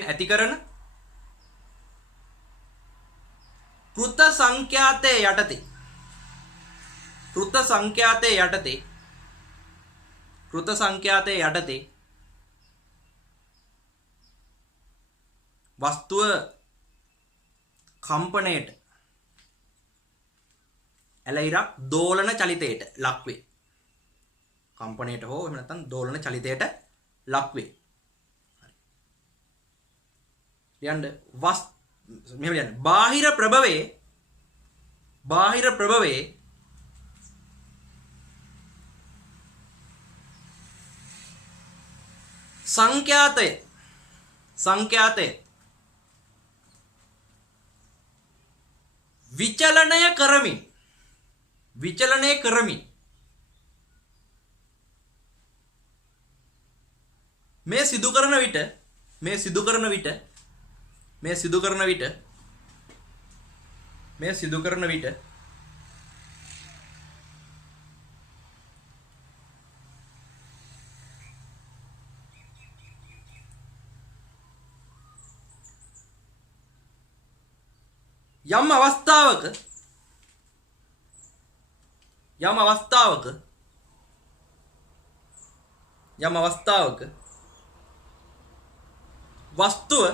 ඇති කරන කෘත සංඛ්‍යාතයේ යටතේ වස්තුව කම්පණයට ඇලයිරක් දෝලන චලිතයට ලක්වේ. කම්පණයට හෝ එහෙම නැත්නම් දෝලන චලිතයට ලක්වේ. ලියන්න මෙහෙම ලියන්න. බාහිර ප්‍රභවයේ සංඛ්‍යාතය විචලනය කරමින් මේ සිදු කරන විට යම් අවස්ථාවක වස්තුව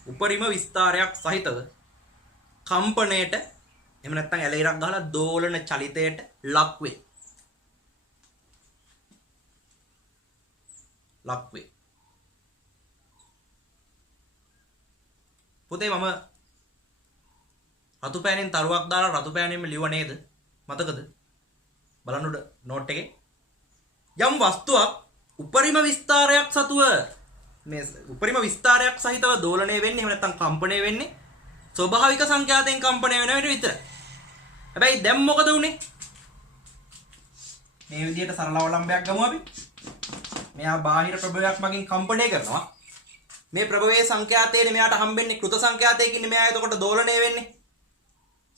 උපරිම විස්තරයක් සහිතව කම්පණයට එහෙම නැත්නම් ඇලයිරක් ගහලා දෝලන චලිතයට ලක්වේ. පුතේ මම රතු පෑනෙන් තරුවක් දාලා රතු පෑනෙන්ම ලියුව නේද? මතකද? බලන්න උඩ නෝට් එකේ. යම් වස්තුවක් උපරිම විස්තරයක් සහිතව දෝලණය වෙන්නේ එහෙම නැත්නම් කම්පණය වෙන්නේ ස්වභාවික සංඛ්‍යාතෙන් කම්පණය වෙන විට විතරයි. හැබැයි දැන් මොකද උනේ? මේ විදිහට සරල අවලම්බයක් ගමු අපි. මෙයා බාහිර ප්‍රභවයක් මගින් කම්පණය කරනවා. මේ ප්‍රභවයේ සංඛ්‍යාතයේ මෙයාට හම්බෙන්නේ කෘත සංඛ්‍යාතයකින් මෙයා එතකොට දෝලණය වෙන්නේ.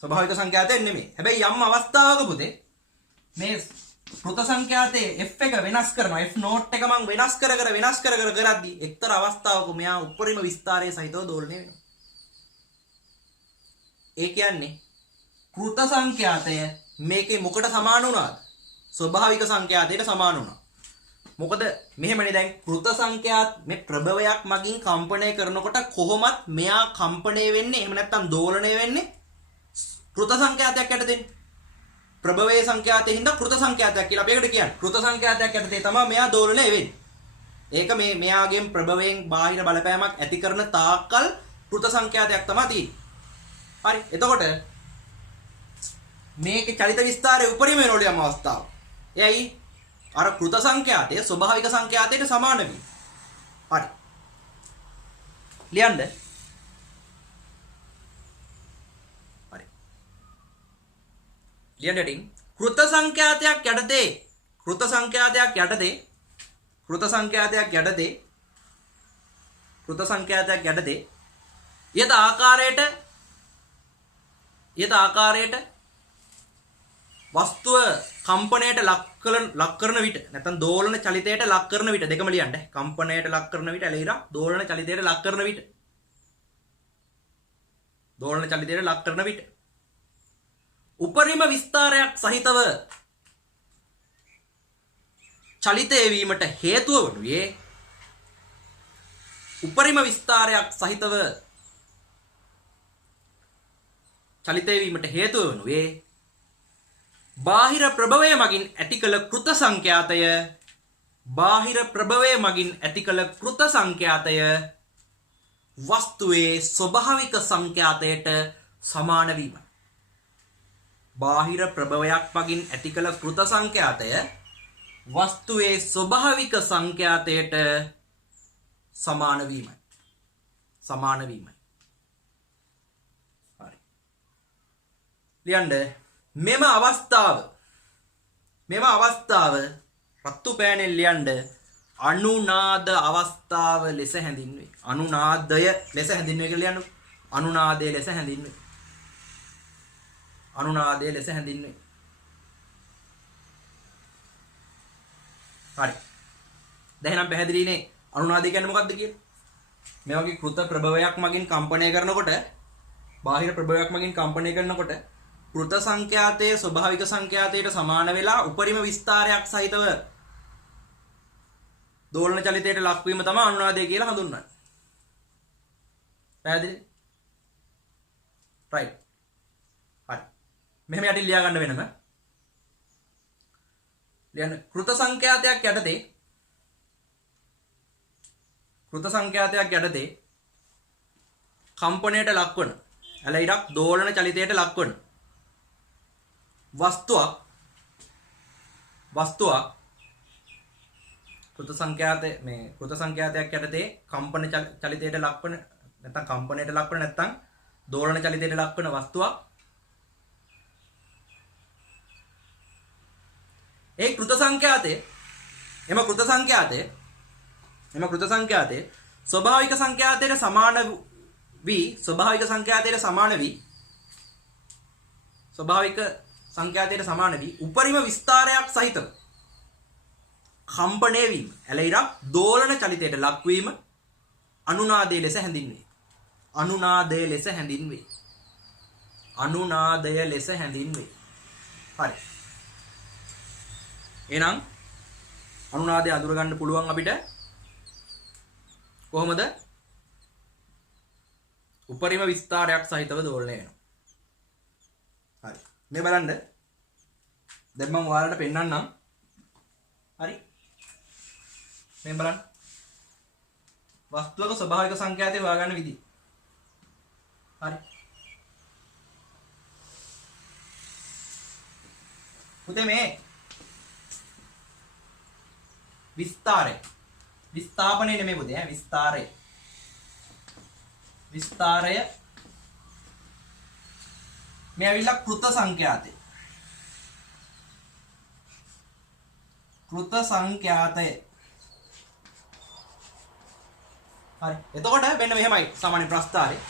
ස්වභාවික සංඛ්‍යාතයෙන් නෙමෙයි. හැබැයි යම් අවස්ථාවක පුතේ මේ කෘත සංඛ්‍යාතයේ f එක වෙනස් කරනවා. f නෝට් එක මම වෙනස් කර කරද්දී එක්තරා අවස්ථාවක මෙයා උපරිම විස්තරයේ සහිතව දෝලණය වෙනවා. ඒ කියන්නේ කෘත සංඛ්‍යාතය මේකේ මොකට සමාන වුණාද? ස්වභාවික සංඛ්‍යාතයට සමාන වුණා. මොකද මෙහෙමනේ දැන් කෘත සංඛ්‍යාත මේ ප්‍රභවයක් මගින් කම්පණය කරනකොට කොහොමත් මෙයා කම්පණය වෙන්නේ එහෙම නැත්නම් දෝලණය වෙන්නේ කෘත සංඛ්‍යාතයක් යටතේ. ප්‍රභවයේ සංඛ්‍යාතයේ හින්දා කෘත සංඛ්‍යාතයක් කියලා අපි ඒකට කියන්නේ. කෘත සංඛ්‍යාතයක් යටතේ තමයි මෙයා දෝලණය වෙන්නේ. ඒක මෙයාගෙන් ප්‍රභවයෙන් බාහිර බලපෑමක් ඇති කරන තාක්කල් කෘත සංඛ්‍යාතයක් තමයි තියෙන්නේ. හරි. එතකොට මේකේ චලිත විස්තරයේ උපරිම වෙනවලු යම් අවස්ථාව. එයි අර කෘත සංඛ්‍යාතය ස්වභාවික සංඛ්‍යාතයට සමාන වීම. හරි. ලියන්න. හරි. ලියන්න දෙටින් කෘත සංඛ්‍යාතයක් යටතේ යත ආකාරයට වස්තුව කම්පණයට ලක් කරන විට නැත්නම් දෝලන චලිතයට ලක් කරන විට දෙකම ලියන්න. කම්පණයට ලක් කරන විට එළිරා දෝලන චලිතයට ලක් කරන විට උපරිම විස්තරයක් සහිතව චලිතය වීමට හේතුව වනුයේ බාහිර ප්‍රභවය මගින් ඇති කළ කෘත සංඛ්‍යාතය වස්තුවේ ස්වභාවික සංඛ්‍යාතයට සමාන වීම. බාහිර ප්‍රභවයක් මගින් ඇති කළ කෘත සංඛ්‍යාතය වස්තුවේ ස්වභාවික සංඛ්‍යාතයට සමාන වීමයි. හරි. ලියන්න. මෙම අවස්ථාව රත්තු පෑනෙන් ලියන්න අනුනාද අවස්ථාව ලෙස හැඳින්වේ. අනුනාදය ලෙස හැඳින්වේ කියලා ලියන්න. අනුනාදය ලෙස හැඳින්වේ. හරි. දැන් නම් පැහැදිලිනේ අනුනාදය කියන්නේ මොකක්ද කියලා? මේ වගේ කෘත ප්‍රභවයක් මගින් කම්පණය කරනකොට බාහිර ප්‍රභවයක් මගින් කම්පණය කරනකොට කෘත සංඛ්‍යාතයේ ස්වභාවික සංඛ්‍යාතයට සමාන වෙලා උපරිම විස්තරයක් සහිතව දෝලන චලිතයට ලක්වීම තමයි අනුනාදය කියලා හඳුන්වන්නේ. පැහැදිලි? right. හරි. මෙහෙම යටින් ලියා ගන්න වෙනම. ලියන්න. කෘත සංඛ්‍යාතයක් යටතේ කම්පණයට ලක්වන ඇලයිරක් දෝලන චලිතයට ලක්වන වස්තුවක් කෘත සංඛ්‍යාතයක් යටතේ කම්පන චලිතයට ලක්වන නැත්නම් කම්පණයට ලක්වන නැත්නම් දෝලන චලිතයට ලක්වන වස්තුවක් ඒ කෘත සංඛ්‍යාතය ස්වභාවික සංඛ්‍යාතයට සමාන වී උපරිම විස්තරයක් සහිතව කම්පණය වීම ඇලයිරක් දෝලන චලිතයට ලක්වීම අනුනාදය ලෙස හැඳින්වේ. හරි. එහෙනම් අනුනාදය අඳුරගන්න පුළුවන් අපිට කොහොමද? උපරිම විස්තරයක් සහිතව දෝලණය වෙනවා. හරි. මේ බලන්න. දැන් මම ඔයාලට පෙන්නන්නම්. හරි. මේ බලන්න. වස්තුවක ස්වභාවික සංඛ්‍යාතය හොයාගන්න විදිහ. හරි. පුතේ මේ විස්තාපනය නෙමෙයි පුතේ විස්තරය මේ ඇවිල්ලා කෘත සංඛ්‍යාතය හරි. එතකොට මෙන්න මෙහෙමයි සාමාන්‍ය ප්‍රස්තාරේ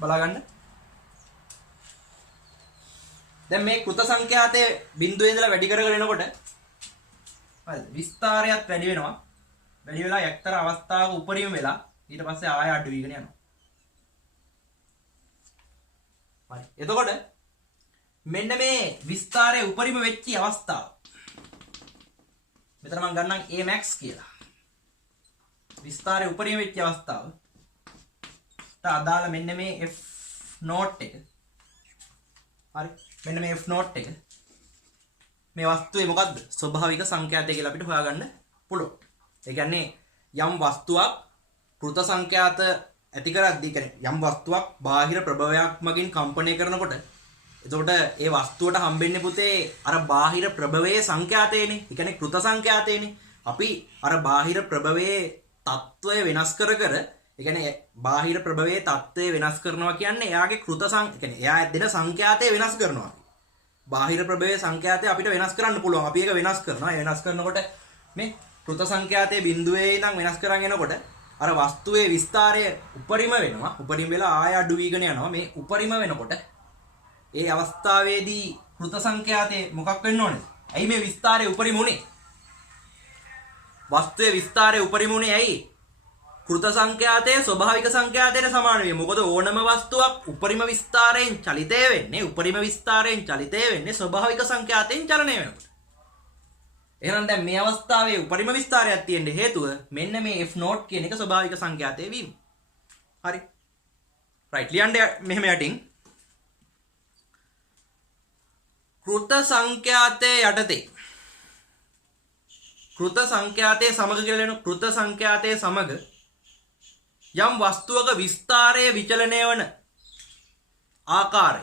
බලාගන්න. දැන් මේ කෘත සංඛ්‍යාතයේ බිඳුවේ ඉඳලා වැඩි කරගෙන එනකොට හරිද විස්තරයත් වැඩි වෙනවා. වැඩි වෙලා එක්තරා අවස්ථාවක උපරිම වෙලා ඊට පස්සේ ආය අඩු වීගෙන යනවා. හරි. එතකොට මෙන්න මේ විස්තරයේ උපරිම වෙච්ච අවස්ථාව මෙතන මම ගන්නම් Amax කියලා. විස්තරයේ උපරිම වෙච්ච අවස්ථාව අදාළ මෙන්න මේ F note එක. හරි. මෙන්න මේ F note එක මේ වස්තුවේ මොකද්ද? ස්වභාවික සංඛ්‍යාතය කියලා අපිට හොයාගන්න පුළුවන්. ඒ කියන්නේ යම් වස්තුවක් කෘත සංඛ්‍යාත ඇති කරද්දී කියන්නේ යම් වස්තුවක් බාහිර ප්‍රභවයක් මගින් කම්පණය කරනකොට එතකොට ඒ වස්තුවට හම්බෙන්නේ පුතේ අර බාහිර ප්‍රභවයේ සංඛ්‍යාතේනේ. ඒ කියන්නේ කෘත සංඛ්‍යාතේනේ. අපි අර බාහිර ප්‍රභවයේ తত্ত্বය වෙනස් කර ඒ කියන්නේ බාහිර ප්‍රභවයේ తত্ত্বය වෙනස් කරනවා කියන්නේ එයාගේ කෘත කියන්නේ එයා දෙන සංඛ්‍යාතය වෙනස් කරනවා. බාහිර ප්‍රභවයේ සංඛ්‍යාතය අපිට වෙනස් කරන්න පුළුවන්. අපි ඒක වෙනස් කරනවා. ඒ වෙනස් කරනකොට මේ කෘත සංඛ්‍යාතයේ බිඳුවේ ඉඳන් වෙනස් කරන් එනකොට අර වස්තුවේ විස්තරය උපරිම වෙනවා. උපරිම වෙලා ආය අඩු වීගෙන යනවා. මේ උපරිම වෙනකොට ඒ අවස්ථාවේදී කෘත සංඛ්‍යාතේ මොකක් වෙන්න ඕනේ? ඇයි මේ විස්තරය උපරිම උනේ? වස්තුවේ විස්තරය උපරිම උනේ ඇයි? කෘත සංඛ්‍යාතය ස්වභාවික සංඛ්‍යාතයට සමාන වේ. මොකද ඕනම වස්තුවක් උපරිම විස්තරයෙන් චලිතය වෙන්නේ උපරිම විස්තරයෙන් චලිතය වෙන්නේ ස්වභාවික සංඛ්‍යාතයෙන් චලනය වෙනකොට. එහෙනම් දැන් මේ අවස්ථාවේ උපරිම විස්තරයක් තියෙන්න හේතුව මෙන්න මේ f0 කියන එක ස්වභාවික සංඛ්‍යාතයේ වීම. හරි. රයිට් ලියන්න මෙහෙම යටින් කෘත සංඛ්‍යාතයේ යටතේ කෘත සංඛ්‍යාතයේ සමග කියලා වෙන කෘත සංඛ්‍යාතයේ සමග යම් වස්තුවක විස්තරයේ විචලනය වන ආකාරය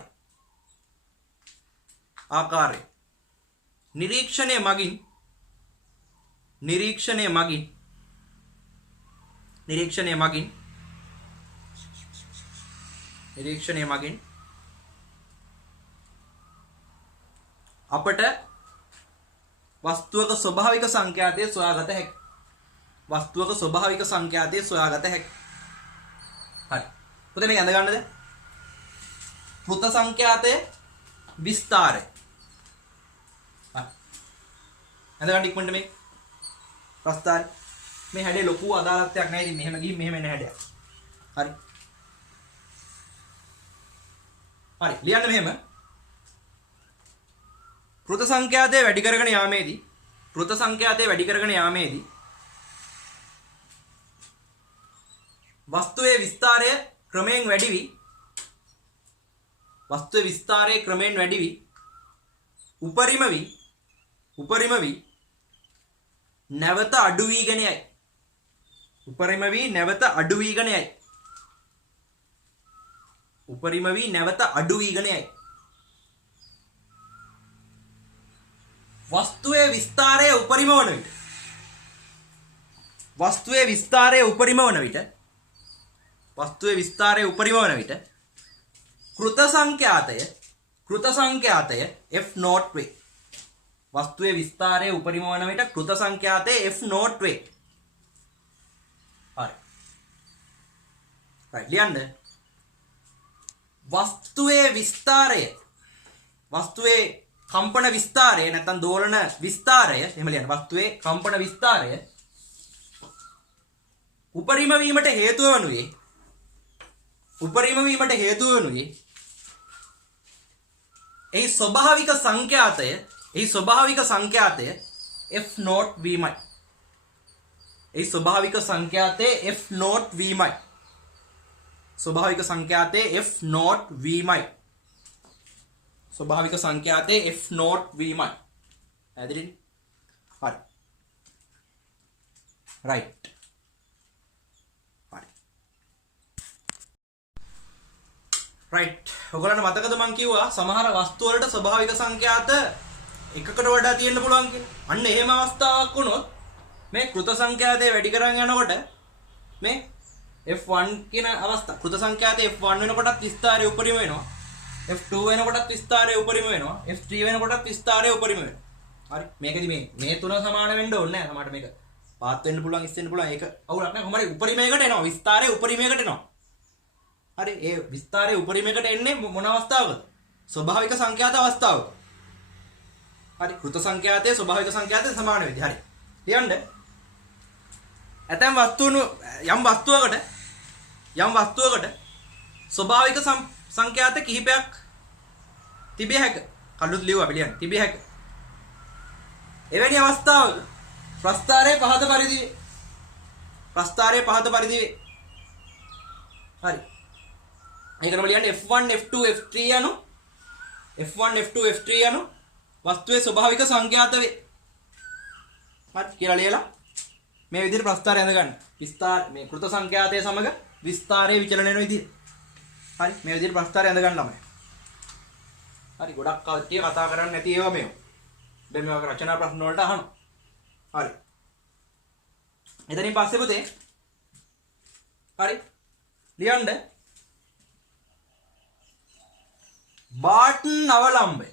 නිරීක්ෂණය මගින් අපට වස්තුවක ස්වභාවික සංඛ්‍යාතය සොයාගත හැකියි. හරි. පුතේ මේක අඳ ගන්නද? කෘත සංඛ්‍යාතයේ විස්තරය. හරි. අඳ ගන්න ඉක්මනට මේ ප්‍රස්තාරය. මේ හැඩේ ලොකු අදාළත්වයක් නැහැ. ඉතින් මෙහෙම ගිහින් මෙහෙම එන හැඩයක්. හරි. හරි. ලියන්න මෙහෙම. කෘත සංඛ්‍යාතය වැඩි කරගෙන යාමේදී වස්තුවේ විස්තරය ක්‍රමයෙන් වැඩි වී උපරිම වී නැවත අඩු වීගෙන යයි. වස්තුවේ විස්තරය උපරිම වන විට කෘත සංඛ්‍යාතය f0 වේ. වස්තුවේ විස්තරය උපරිම වන විට කෘත සංඛ්‍යාතය f0 වේ. හරි. right ලියන්න. වස්තුවේ කම්පන විස්තරය නැත්නම් දෝලන විස්තරය එහෙම ලියන්න. වස්තුවේ කම්පන විස්තරය උපරිම වීමට හේතුව වනුයේ එහි ස්වභාවික සංඛ්‍යාතය f0 වීමයි. ස්වභාවික සංඛ්‍යාතය f0 වීමයි. ඇදිරින් හරි. රයිට්. රයිට්. ඔයගොල්ලන්ට මතකද මම කිව්වා සමහර වස්තු වලට ස්වභාවික සංඛ්‍යාත එකකට වඩා තියෙන්න පුළුවන් කියලා. අන්න එහෙම අවස්ථාවක් වුණොත් මේ කෘත සංඛ්‍යාතය වැඩි කරන් යනකොට මේ f1 කියන අවස්ථාව කෘත සංඛ්‍යාතය f1 වෙනකොටත් විස්තරය උපරිම වෙනවා. f2 වෙනකොටත් විස්තරය උපරිම වෙනවා. f3 වෙනකොටත් විස්තරය උපරිම වෙනවා. හරි. මේකෙදි මේ තුන සමාන වෙන්න ඕනේ නැහැ. සමහරට මේක පාත් වෙන්න පුළුවන්, ඉස්සෙන්න පුළුවන්. ඒක අවුලක් නැහැ. කොහොමද උපරිමයකට එනවා. විස්තරය උපරිමයකට එනවා. හරි. ඒ විස්තරය උපරිමයකට එන්නේ මොන අවස්ථාවකද? ස්වභාවික සංඛ්‍යාත අවස්ථාවක. හරි. කෘත සංඛ්‍යාතයේ ස්වභාවික සංඛ්‍යාතයට සමාන වෙයි. හරි. ලියන්න. ඇතැම් වස්තුවකට ස්වභාවික සංඛ්‍යාත කිහිපයක් තිබිය හැක. කළුත් ලියුවා අපි ලියන්න. තිබිය හැක. එවැනි අවස්ථාවක ප්‍රස්ථාරයේ පහත පරිදි වේ. හරි. ඒකම ලියන්න f1 f2 f3 යනු වස්තුවේ ස්වභාවික සංඛ්‍යාත වේ. හරි කියලා ලියලා මේ විදිහට ප්‍රස්ථාරය ඇඳ ගන්න. විස්තර මේ කෘත සංඛ්‍යාතය සමග විස්තරයේ විචලන වෙන විදිහ. හරි මේ විදිහට ප්‍රස්ථාරය ඇඳ ගන්න ළමයි. හරි ගොඩක් කට්ටිය කතා කරන්නේ නැති ඒවා මේව. දැන් මේ වගේ රචනා ප්‍රශ්න වලට අහනවා. හරි. එතනින් පස්සේ පුතේ හරි ලියන්න බාටන් අවලම්බය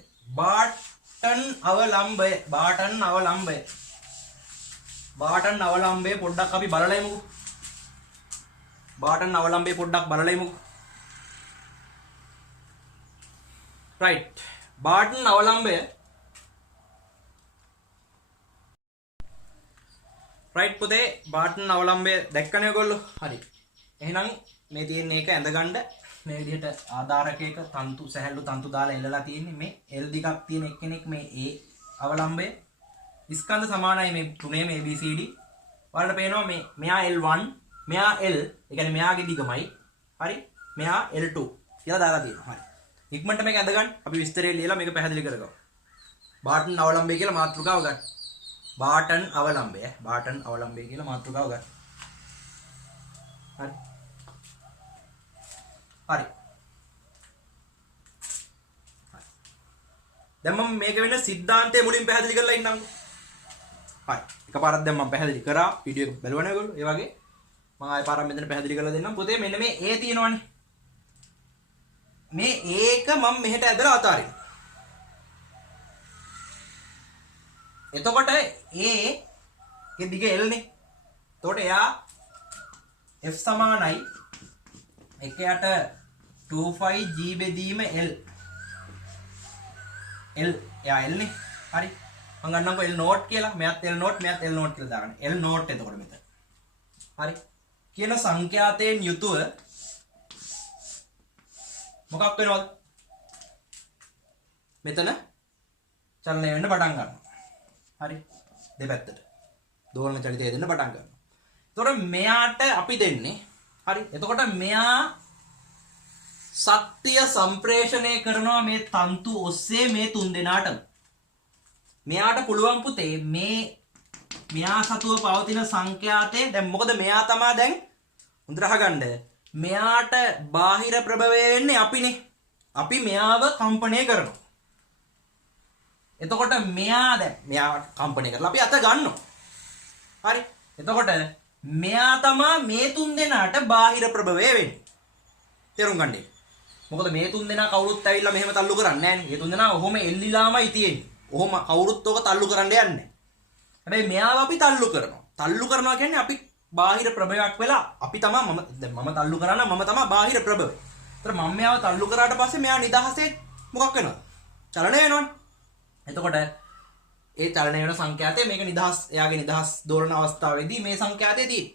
බාටන් අවලම්බය පොඩ්ඩක් අපි බලලා ඉමුකෝ. බාටන් අවලම්බය පොඩ්ඩක් බලලා ඉමුකෝ. right බාටන් අවලම්බය right පුතේ බාටන් අවලම්බය දැක්කනේ ඔයගොල්ලෝ. හරි. එහෙනම් මේ තියෙන එක ඇඳගන්න මේ විදිහට ආධාරකයක තන්තු සැහැල්ලු තන්තු දාලා එල්ලලා තියෙන්නේ. මේ L දිගක් තියෙන එක්කෙනෙක් මේ A අවලම්බය ස්කන්ධ සමානයි මේ තුනේම ABCD. ඔයාලට පේනවා මේ මෙයා L1 මෙයා L ඒ කියන්නේ මෙයාගේ දිගමයි. හරි. මෙයා L2 කියලා දාලා තියෙනවා. හරි. ඉක්මනට මේක ඇඳගන්න. අපි විස්තරය ලියලා මේක පැහැදිලි කරගමු. බාටන් අවලම්බය කියලා මාතෘකාව ගන්න. බාටන් අවලම්බය කියලා මාතෘකාව ගන්න. හරි. හරි. දැන් මම මේක වෙන સિદ્ધාන්තය මුලින් පැහැදිලි කරලා ඉන්නම්කෝ. හරි. එකපාරක් දැන් මම පැහැදිලි කරා වීඩියෝ එක බලවනේ ඔයගොල්ලෝ. ඒ වගේ මම ආයෙ පාරක් මෙතන පැහැදිලි කරලා දෙන්නම්. පුතේ මෙන්න මේ A තියෙනවනේ. මේ A එක මම මෙහෙට ඇදලා අතාරිනවා. එතකොට A ගේ දිග L නේ. එතකොට එයා F සමානයි 1/25 G බෙදීම L. L එයා L නේ. හරි. මම ගන්නම්කෝ L නෝට් කියලා. මෙයාත් L නෝට් මෙයාත් L නෝට් කියලා දාගන්න. L නෝට් එතකොට මෙතන. හරි. කියන සංඛ්‍යාතයෙන් යුතුව මොකක් වෙනවද? මෙතන චලනය වෙන්න පටන් ගන්නවා. හරි. දෙපැත්තට. දෝලන චලිතය දෙන්න පටන් ගන්නවා. එතකොට මෙයාට අපි දෙන්නේ හරි. එතකොට මෙයා ශක්තිය සම්ප්‍රේෂණය කරනවා මේ තන්තු ඔස්සේ මේ තුන් දෙනාටම. මෙයාට පුළුවන් පුතේ මේ මෙයා සතුව පවතින සංඛ්‍යාතේ දැන් මොකද මෙයා තමයි දැන් හොඳට අහගන්න. මෙයාට බාහිර ප්‍රභවය වෙන්නේ අපිනේ. අපි මෙයාව කම්පණය කරනවා. එතකොට මෙයා දැන් මෙයා කම්පණය කරලා අපි අත ගන්නවා. හරි. එතකොට මෙයා තමයි මේ තුන් දෙනාට බාහිර ප්‍රභවය වෙන්නේ. තේරුම් ගන්න. මොකද මේ තුන් දෙනා කවුරුත් ඇවිල්ලා මෙහෙම තල්ලු කරන්නේ නැහැ නේ. මේ තුන් දෙනා ඔහොම එල්ලිලාමයි තියෙන්නේ. ඔහොම කවුරුත් ඔක තල්ලු කරන්න යන්නේ නැහැ. හැබැයි මෙයාව අපි තල්ලු කරනවා. තල්ලු කරනවා කියන්නේ අපි බාහිර ප්‍රභවයක් වෙලා අපි තමයි මම තල්ලු කරා නම් මම තමයි බාහිර ප්‍රභවය. ඒතර මම මෙයාව තල්ලු කරාට පස්සේ මෙයා නිදහසේ මොකක් වෙනවද? චලනය වෙනවනේ. එතකොට ඒ චලනය වෙන සංඛ්‍යාතය මේක නිදහස් එයාගේ නිදහස් දෝලන අවස්ථාවේදී මේ සංඛ්‍යාතය තියෙන්නේ.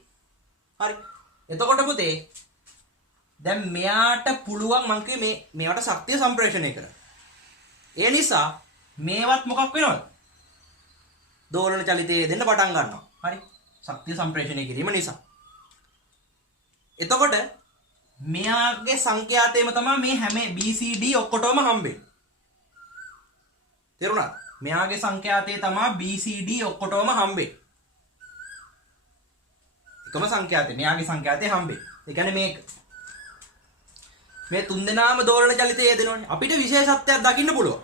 හරි. එතකොට පුතේ දැන් මෙයාට පුළුවන් මං කිව්වේ මේවට ශක්තිය සම්ප්‍රේෂණය කරන්න. ඒ නිසා මේවත් මොකක් වෙනවද? දෝලන චලිතයේ දෙන්න පටන් ගන්නවා. හරි. ශක්තිය සම්ප්‍රේෂණය කිරීම නිසා. එතකොට මෙයාගේ සංඛ්‍යාතයම තමයි මේ හැම BCD ඔක්කොටම හම්බෙන්නේ. තේරුණාද? මෙයාගේ සංඛ්‍යාතය තමයි BCD ඔක්කොටම හම්බෙන්නේ. එකම සංඛ්‍යාතය මෙයාගේ සංඛ්‍යාතය හම්බෙන්නේ. ඒ කියන්නේ මේ තුන් දෙනාම දෝලන චලිතය යෙදෙනවනේ. අපිට විශේෂත්වයක් දකින්න පුළුවන්.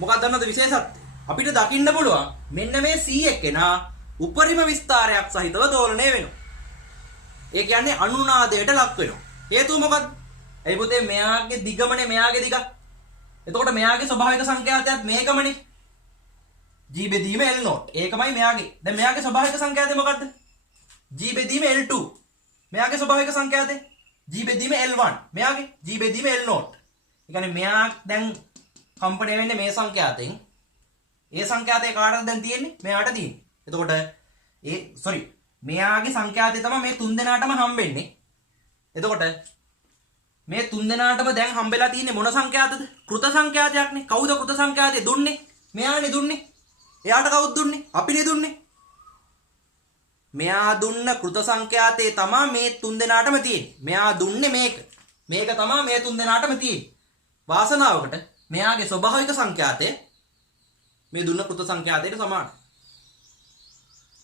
මොකක්ද දන්නවද විශේෂත්වය? අපිට දකින්න පුළුවන් මෙන්න මේ C එක්කෙනා උපරිම විස්තරයක් සහිතව දෝලණය වෙනවා. ඒ කියන්නේ අනුනාදයට ලක් වෙනවා. හේතුව මොකද්ද? එයි පුතේ මෙයාගේ දිගමනේ මෙයාගේ දිග. එතකොට මෙයාගේ ස්වභාවික සංඛ්‍යාතයත් මේකමනේ. G බෙදීම L නෝට්. ඒකමයි මෙයාගේ. දැන් මෙයාගේ ස්වභාවික සංඛ්‍යාතය මොකද්ද? G බෙදීම L2. මෙයාගේ ස්වභාවික සංඛ්‍යාතය G බෙදීම L1. මෙයාගේ G බෙදීම L නෝට්. ඒ කියන්නේ මෙයා දැන් කම්පණය වෙන්නේ මේ සංඛ්‍යාතෙන්. ඒ සංඛ්‍යාතය කාටද දැන් තියෙන්නේ? මෙයාට තියෙන්නේ. එතකොට මෙයාගේ සංඛ්‍යාතය තමයි මේ තුන් දෙනාටම හම්බෙන්නේ. එතකොට මේ තුන් දෙනාටම දැන් හම්බෙලා තියෙන්නේ මොන සංඛ්‍යාතද? කෘත සංඛ්‍යාතයක්නේ. කවුද කෘත සංඛ්‍යාතය දුන්නේ? මෙයානේ දුන්නේ. එයාට කවුද දුන්නේ? අපිනේ දුන්නේ. මෙයා දුන්න කෘත සංඛ්‍යාතේ තමයි මේ තුන් දෙනාටම තියෙන්නේ. මෙයා දුන්නේ මේක. මේක තමයි මේ තුන් දෙනාටම තියෙන්නේ. වාසනාවකට මෙයාගේ ස්වභාවික සංඛ්‍යාතය මේ දුන්න කෘත සංඛ්‍යාතයට සමානයි.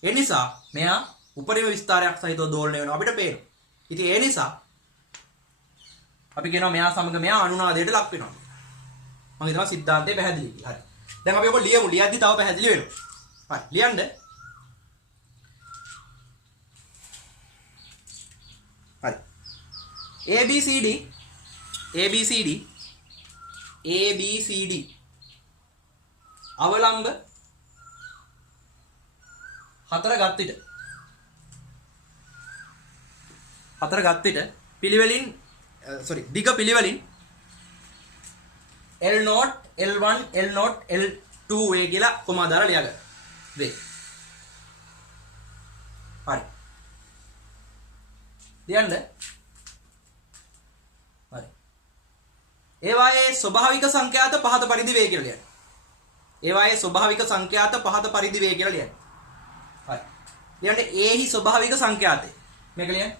ඒ නිසා මෙයා උපරිම විස්තරයක් සහිතව දෝලණය වෙනවා අපිට පේනවා. ඉතින් ඒ නිසා අපි කියනවා මෙයා සමග මෙයා අනුනාදයට ලක් වෙනවා. මම හිතනවා සිද්ධාන්තය පැහැදිලි කියලා. හරි. දැන් අපි ඔක ලියමු. ලියද්දි තව පැහැදිලි වෙනවා. හරි. ලියන්න. හරි. ABCD අවලම්බ හතර ගත් විට පිළිවෙලින් දිග පිළිවෙලින් L0 L1 L0 L2 වේ කියලා කොමා දාලා ලියා ගන්න. වේ. හරි. ලියන්න. හරි. ඒවායේ ස්වභාවික සංඛ්‍යාත පහත පරිදි වේ කියලා ලියන්න. ඒවායේ ස්වභාවික සංඛ්‍යාත පහත පරිදි වේ කියලා ලියන්න. හරි. ලියන්න ඒහි ස්වභාවික සංඛ්‍යාතය. මේක ලියන්න.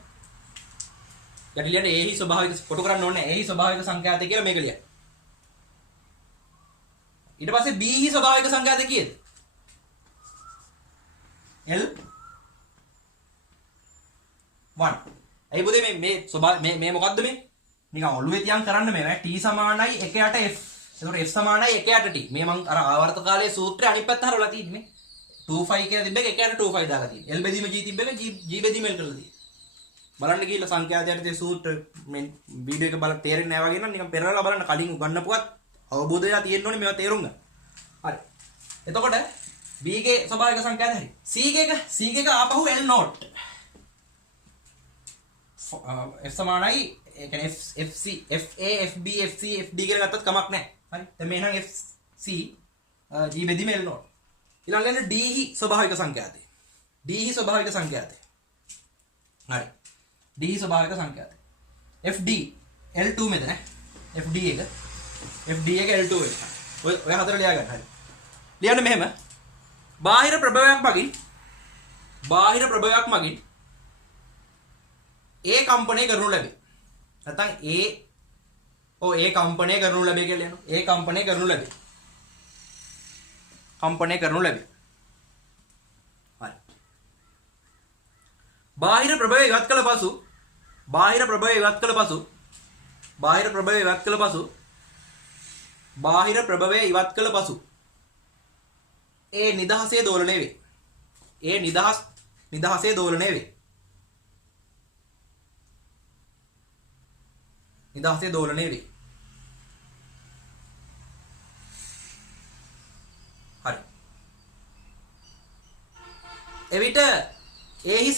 යට ලියන්න ඒහි ස්වභාවික කොටු කරන්න ඕනේ. ඒහි ස්වභාවික සංඛ්‍යාතය කියලා මේක ලියන්න. ඊට පස්සේ B හි ස්වභාවික සංඛ්‍යාතය කීයද? L1. ඇයි පුතේ මේ මොකද්ද මේ? නිකන් ඔළුවේ තියන් කරන්න මේ T සමානයි 1 යට F. එතකොට F සමානයි 1 යට T. මේ මං අර ආවර්ත කාලයේ සූත්‍රය අනිත් පැත්ත හරවලා තියෙන්නේ. 25 කියලා තිබ්බ එක 1 යට 25 දාලා තියෙන්නේ. L බෙදීම G තිබ්බ එක G බෙදීම L කරලා තියෙන්නේ. බලන්න ගිහලා සංඛ්‍යාතයට තියෙන සූත්‍ර මේ වීඩියෝ එක බලලා තේරෙන්නේ නැහැ වගේ නම් නිකන් පෙරලා බලන්න කලින් උගන්නපුවත් අවබෝධය තියෙන්න ඕනේ මේවා තේරුම් ගන්න. හරි. එතකොට B ගේ ස්වභාවික සංඛ්‍යාත හරි. C ගේ ආපහු L0. F සමානයි ඒ කියන්නේ FC FA FB FC FD කියලා ගත්තත් කමක් නැහැ. හරි. දැන් මේ නම් FC G බෙදීම L0. ඊළඟට D හි ස්වභාවික සංඛ්‍යාතය. D හි ස්වභාවික සංඛ්‍යාතය. හරි. D හි ස්වභාවික සංඛ්‍යාතය. FD L2 මෙතන FD එක L2 එක. ඔය හතර ලියා ගන්න. හරි. ලියන්න මෙහෙම. බාහිර ප්‍රභවයක් මගින් ඒ කම්පණය කරනු ලැබේ. නැත්නම් ඒ කම්පණය කරනු ලැබේ කියලා ලියනවා. ඒ කම්පණය කරනු ලැබේ. හරි. බාහිර ප්‍රභවය ඉවත් කළ පසු ඒ නිදහසේ දෝලණය වේ. නිදහසේ දෝලණය වේ. හරි. එවිට ඒහි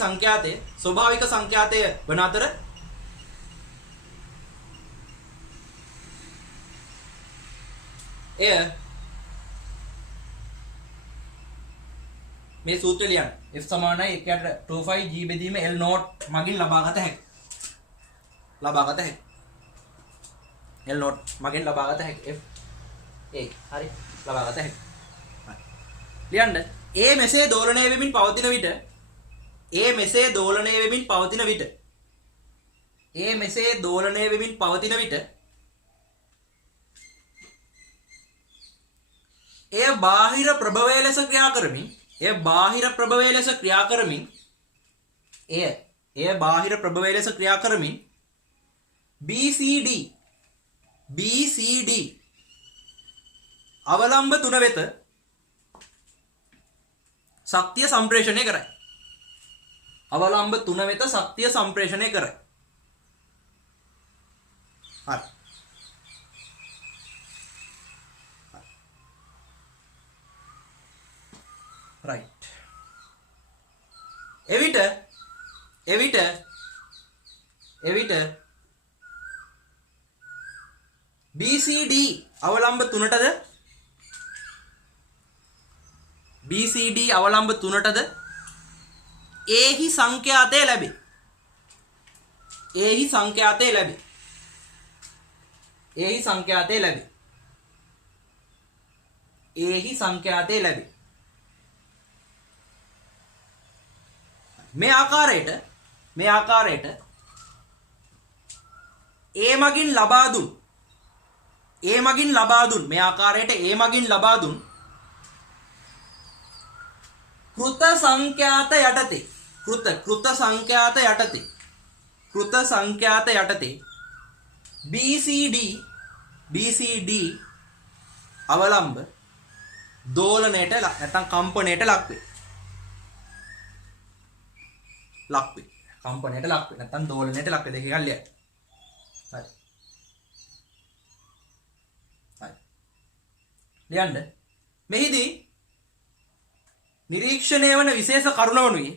සංඛ්‍යාතය ස්වභාවික සංඛ්‍යාතය වන අතර එය මේ සූත්‍රය ලියන්න. F සමානයි 1/25 G බෙදීම L0 මගින් ලබාගත හැකියි. L0 මගින් ලබාගත හැකියි. F හරි ලබාගත හැකියි. ලියන්න. ඒ මෙසේ දෝලණය වෙමින් පවතින විට එය බාහිර ප්‍රභවය ලෙස ක්‍රියා කරමින් BCD අවලම්බ තුන වෙත ශක්තිය සම්ප්‍රේෂණය කරයි. හරි. right. එවිට BCD අවලම්බ තුනටද ඒහි සංඛ්‍යාතය ලැබේ. මේ ආකාරයට ඒ මගින් ලබා දුන් කෘත සංඛ්‍යාත යටතේ කෘත සංඛ්‍යාත යටතේ BCD අවලම්බ දෝලණයට නැත්නම් කම්පණයට ලක් වේ. කම්පණයට ලක් වේ නැත්නම් දෝලණයට ලක් වේ දෙක එකක් ලියන්න. හරි. ලියන්න. මෙහිදී නිරීක්ෂණය වන විශේෂ කරුණ වනුයේ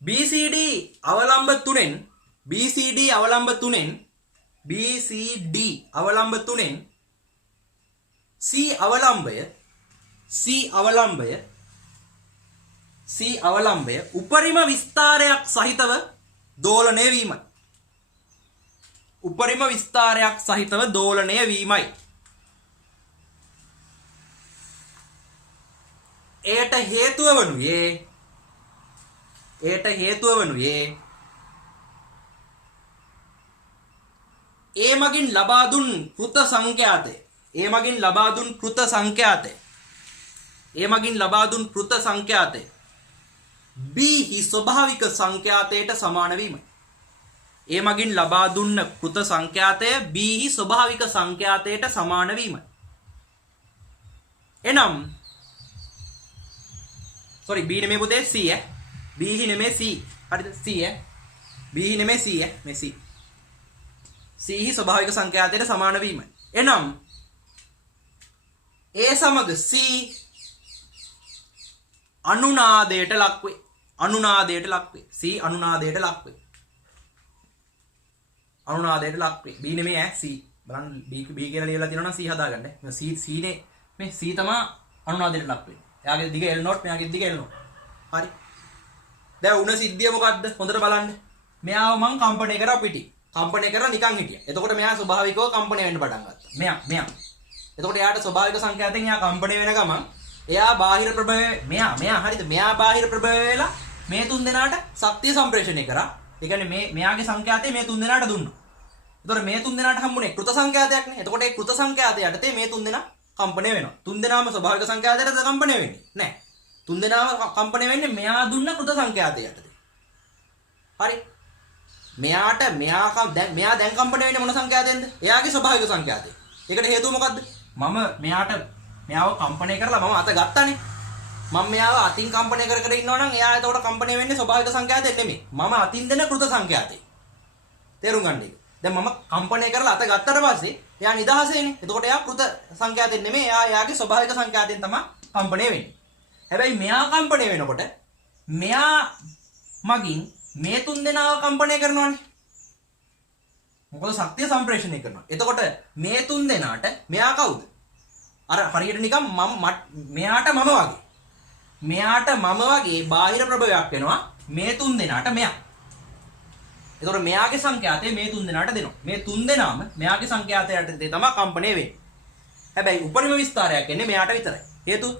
BCD අවලම්බ තුනෙන් C අවලම්බය උපරිම විස්තරයක් සහිතව දෝලණය වීමයි. එයට හේතුව වනුයේ ඒ මගින් ලබා දුන් කෘත සංඛ්‍යාතය B හි ස්වභාවික සංඛ්‍යාතයට සමාන වීමයි. ඒ මගින් ලබා දුන්න කෘත සංඛ්‍යාතය B හි ස්වභාවික සංඛ්‍යාතයට සමාන වීමයි. එනම් sorry B නෙමෙයි පුතේ C B හි නෙමෙයි C. හරිද? C B හි නෙමෙයි C මේ C. C හි ස්වභාවික සංඛ්‍යාතයට සමාන වීමයි. එනම් ඒ සමග C අනුනාදයට ලක් වේ. C අනුනාදයට ලක් වේ. B නෙමෙයි C. බලන්න B කියලා ලියලා තියෙනවා නම් C හදාගන්න. C නේ මේ C තමයි අනුනාදයට ලක් වෙන්නේ. එයාගේ දිග L නෝට් මෙයාගේ දිග L නෝට්. හරි. දැන් උණ සිද්ධිය මොකද්ද? හොඳට බලන්න. මෙයාව මං කම්පණය කරා පිටි. කම්පණය කරලා නිකන් හිටියා. එතකොට මෙයා ස්වභාවිකව කම්පණය වෙන්න පටන් ගත්තා. මෙයා. එතකොට එයාට ස්වභාවික සංඛ්‍යාතෙන් එයා කම්පණය වෙන ගමන් එයා බාහිර ප්‍රභවය මෙයා හරිද? මෙයා බාහිර ප්‍රභවය වෙලා මේ තුන් දෙනාට ශක්තිය සම්ප්‍රේෂණය කරා. ඒ කියන්නේ මෙයාගේ සංඛ්‍යාතය මේ තුන් දෙනාට දුන්නා. එතකොට මේ තුන් දෙනාට හම්බුනේ කෘත සංඛ්‍යාතයක් නේ. එතකොට ඒ කෘත සංඛ්‍යාතය යටතේ මේ තුන් දෙනා කම්පණය වෙනවා. තුන් දෙනාම ස්වභාවික සංඛ්‍යාතයටද කම්පණය වෙන්නේ නැහැ. තුන් දෙනාම කම්පණය වෙන්නේ මෙයා දුන්න කෘත සංඛ්‍යාතය යටතේ. හරි. මෙයා දැන් කම්පණය වෙන්නේ මොන සංඛ්‍යාතයෙන්ද? එයාගේ ස්වභාවික සංඛ්‍යාතය. ඒකට හේතුව මොකද්ද? මම මෙයාව කම්පණය කරලා මම අත ගත්තානේ. මම මෙයාව අතින් කම්පණය කර ඉන්නවා නම් එයා එතකොට කම්පණය වෙන්නේ ස්වභාවික සංඛ්‍යාතයෙන් නෙමෙයි. මම අතින් දෙන කෘත සංඛ්‍යාතයෙන්. තේරුම් ගන්න එක. දැන් මම කම්පණය කරලා අත ගත්තට පස්සේ එයා නිදහසේනේ. එතකොට එයා කෘත සංඛ්‍යාතයෙන් නෙමෙයි. එයාගේ ස්වභාවික සංඛ්‍යාතයෙන් තමයි කම්පණය වෙන්නේ. හැබැයි මෙයා කම්පණය වෙනකොට මෙයා මගින් මේ තුන් දෙනාව කම්පණය කරනවානේ. මොකද ශක්තිය සම්ප්‍රේෂණය කරනවා. එතකොට මේ තුන් දෙනාට මෙයා කවුද? අර හරියට නිකන් මෙයාට මම වගේ බාහිර ප්‍රභවයක් වෙනවා මේ තුන් දෙනාට මෙයා. එතකොට මෙයාගේ සංඛ්‍යාතය මේ තුන් දෙනාට දෙනවා. මේ තුන් දෙනාම මෙයාගේ සංඛ්‍යාතයට තමයි කම්පණය වෙන්නේ. හැබැයි උපරිම විස්තරයක් එන්නේ මෙයාට විතරයි. හේතුව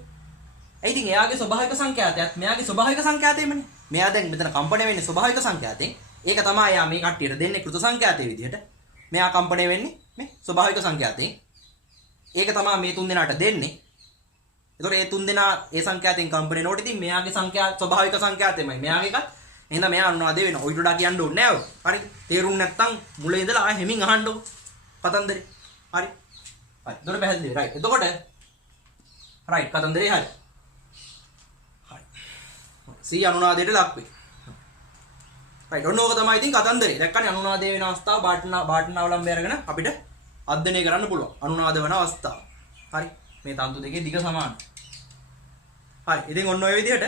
ඒ ඉතින් එයාගේ ස්වභාවික සංඛ්‍යාතයත් මෙයාගේ ස්වභාවික සංඛ්‍යාතයමනේ. මෙයා දැන් මෙතන කම්පණය වෙන්නේ ස්වභාවික සංඛ්‍යාතයෙන්. ඒක තමයි එයා මේ කට්ටියට දෙන්නේ කෘත සංඛ්‍යාතයේ විදිහට. මෙයා කම්පණය වෙන්නේ මේ ස්වභාවික සංඛ්‍යාතයෙන්. ඒක තමයි මේ තුන් දෙනාට දෙන්නේ. ඒතකොට මේ තුන් දෙනා ඒ සංඛ්‍යාතයෙන් කම්පණය නොට ඉතින් මෙයාගේ සංඛ්‍යා ස්වභාවික සංඛ්‍යාතයමයි. මෙයාගේ එකත් එහෙනම් මෙයා අනුනාදේ වෙනවා. ඔයිට වඩා කියන්න ඕනේ නෑ ඔය. හරිද? තේරුම් නැත්නම් මුලින් ඉඳලා ආයෙ හැමින් අහන්නකො. කතන්දරේ. හරි. එතකොට පැහැදිලි. රයිට්. එතකොට රයිට් කතන්දරේ හරි. C අනුනාදයට ලක් වේ. රයිට් ඔන්න ඕක තමයි ඉතින් කතන්දරේ. දැක්කනේ අනුනාදයේ වෙන අවස්ථාව බාටන අවලම්බය අරගෙන අපිට අධ්‍යයනය කරන්න පුළුවන්. අනුනාද වෙන අවස්ථාව. හරි. මේ තන්තු දෙකේ දිග සමානයි. හරි. ඉතින් ඔන්න ඔය විදිහට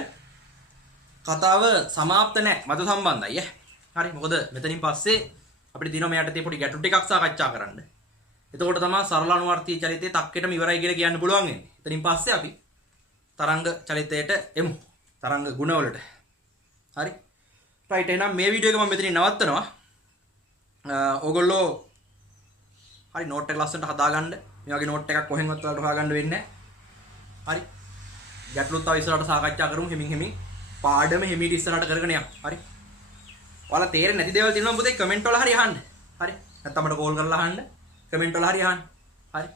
කතාව સમાપ્ત නැහැ. මත සම්බන්ධයි ඈ. හරි. මොකද මෙතනින් පස්සේ අපිට දිනව මෙයාට තියෙන පොඩි ගැටලු ටිකක් සාකච්ඡා කරන්න. එතකොට තමයි සරල අනුවර්තී චලිතයේ තක්කෙටම ඉවරයි කියලා කියන්න පුළුවන් වෙන්නේ. එතනින් පස්සේ අපි තරංග චලිතයට එමු. තරංග ගුණවලට. හරි. රයිට් එහෙනම් මේ වීඩියෝ එක මම මෙතනින් නවත්තනවා. ඕගොල්ලෝ හරි නෝට් එක ලස්සනට හදාගන්න. මේ වගේ නෝට් එකක් කොහෙන්වත් ඔයාලට හොයාගන්න වෙන්නේ නැහැ. හරි. ගැටලුත් තව ඉස්සරහට සාකච්ඡා කරමු හිමින්. පාඩම හිමීට ඉස්සරහට කරගෙන යන්න. හරි. ඔයාලා තේරෙන්නේ නැති දේවල් තියෙනවා පුතේ කමෙන්ට් වල හරි අහන්න. හරි. නැත්නම් මට කෝල් කරලා අහන්න. කමෙන්ට් වල හරි අහන්න. හරි.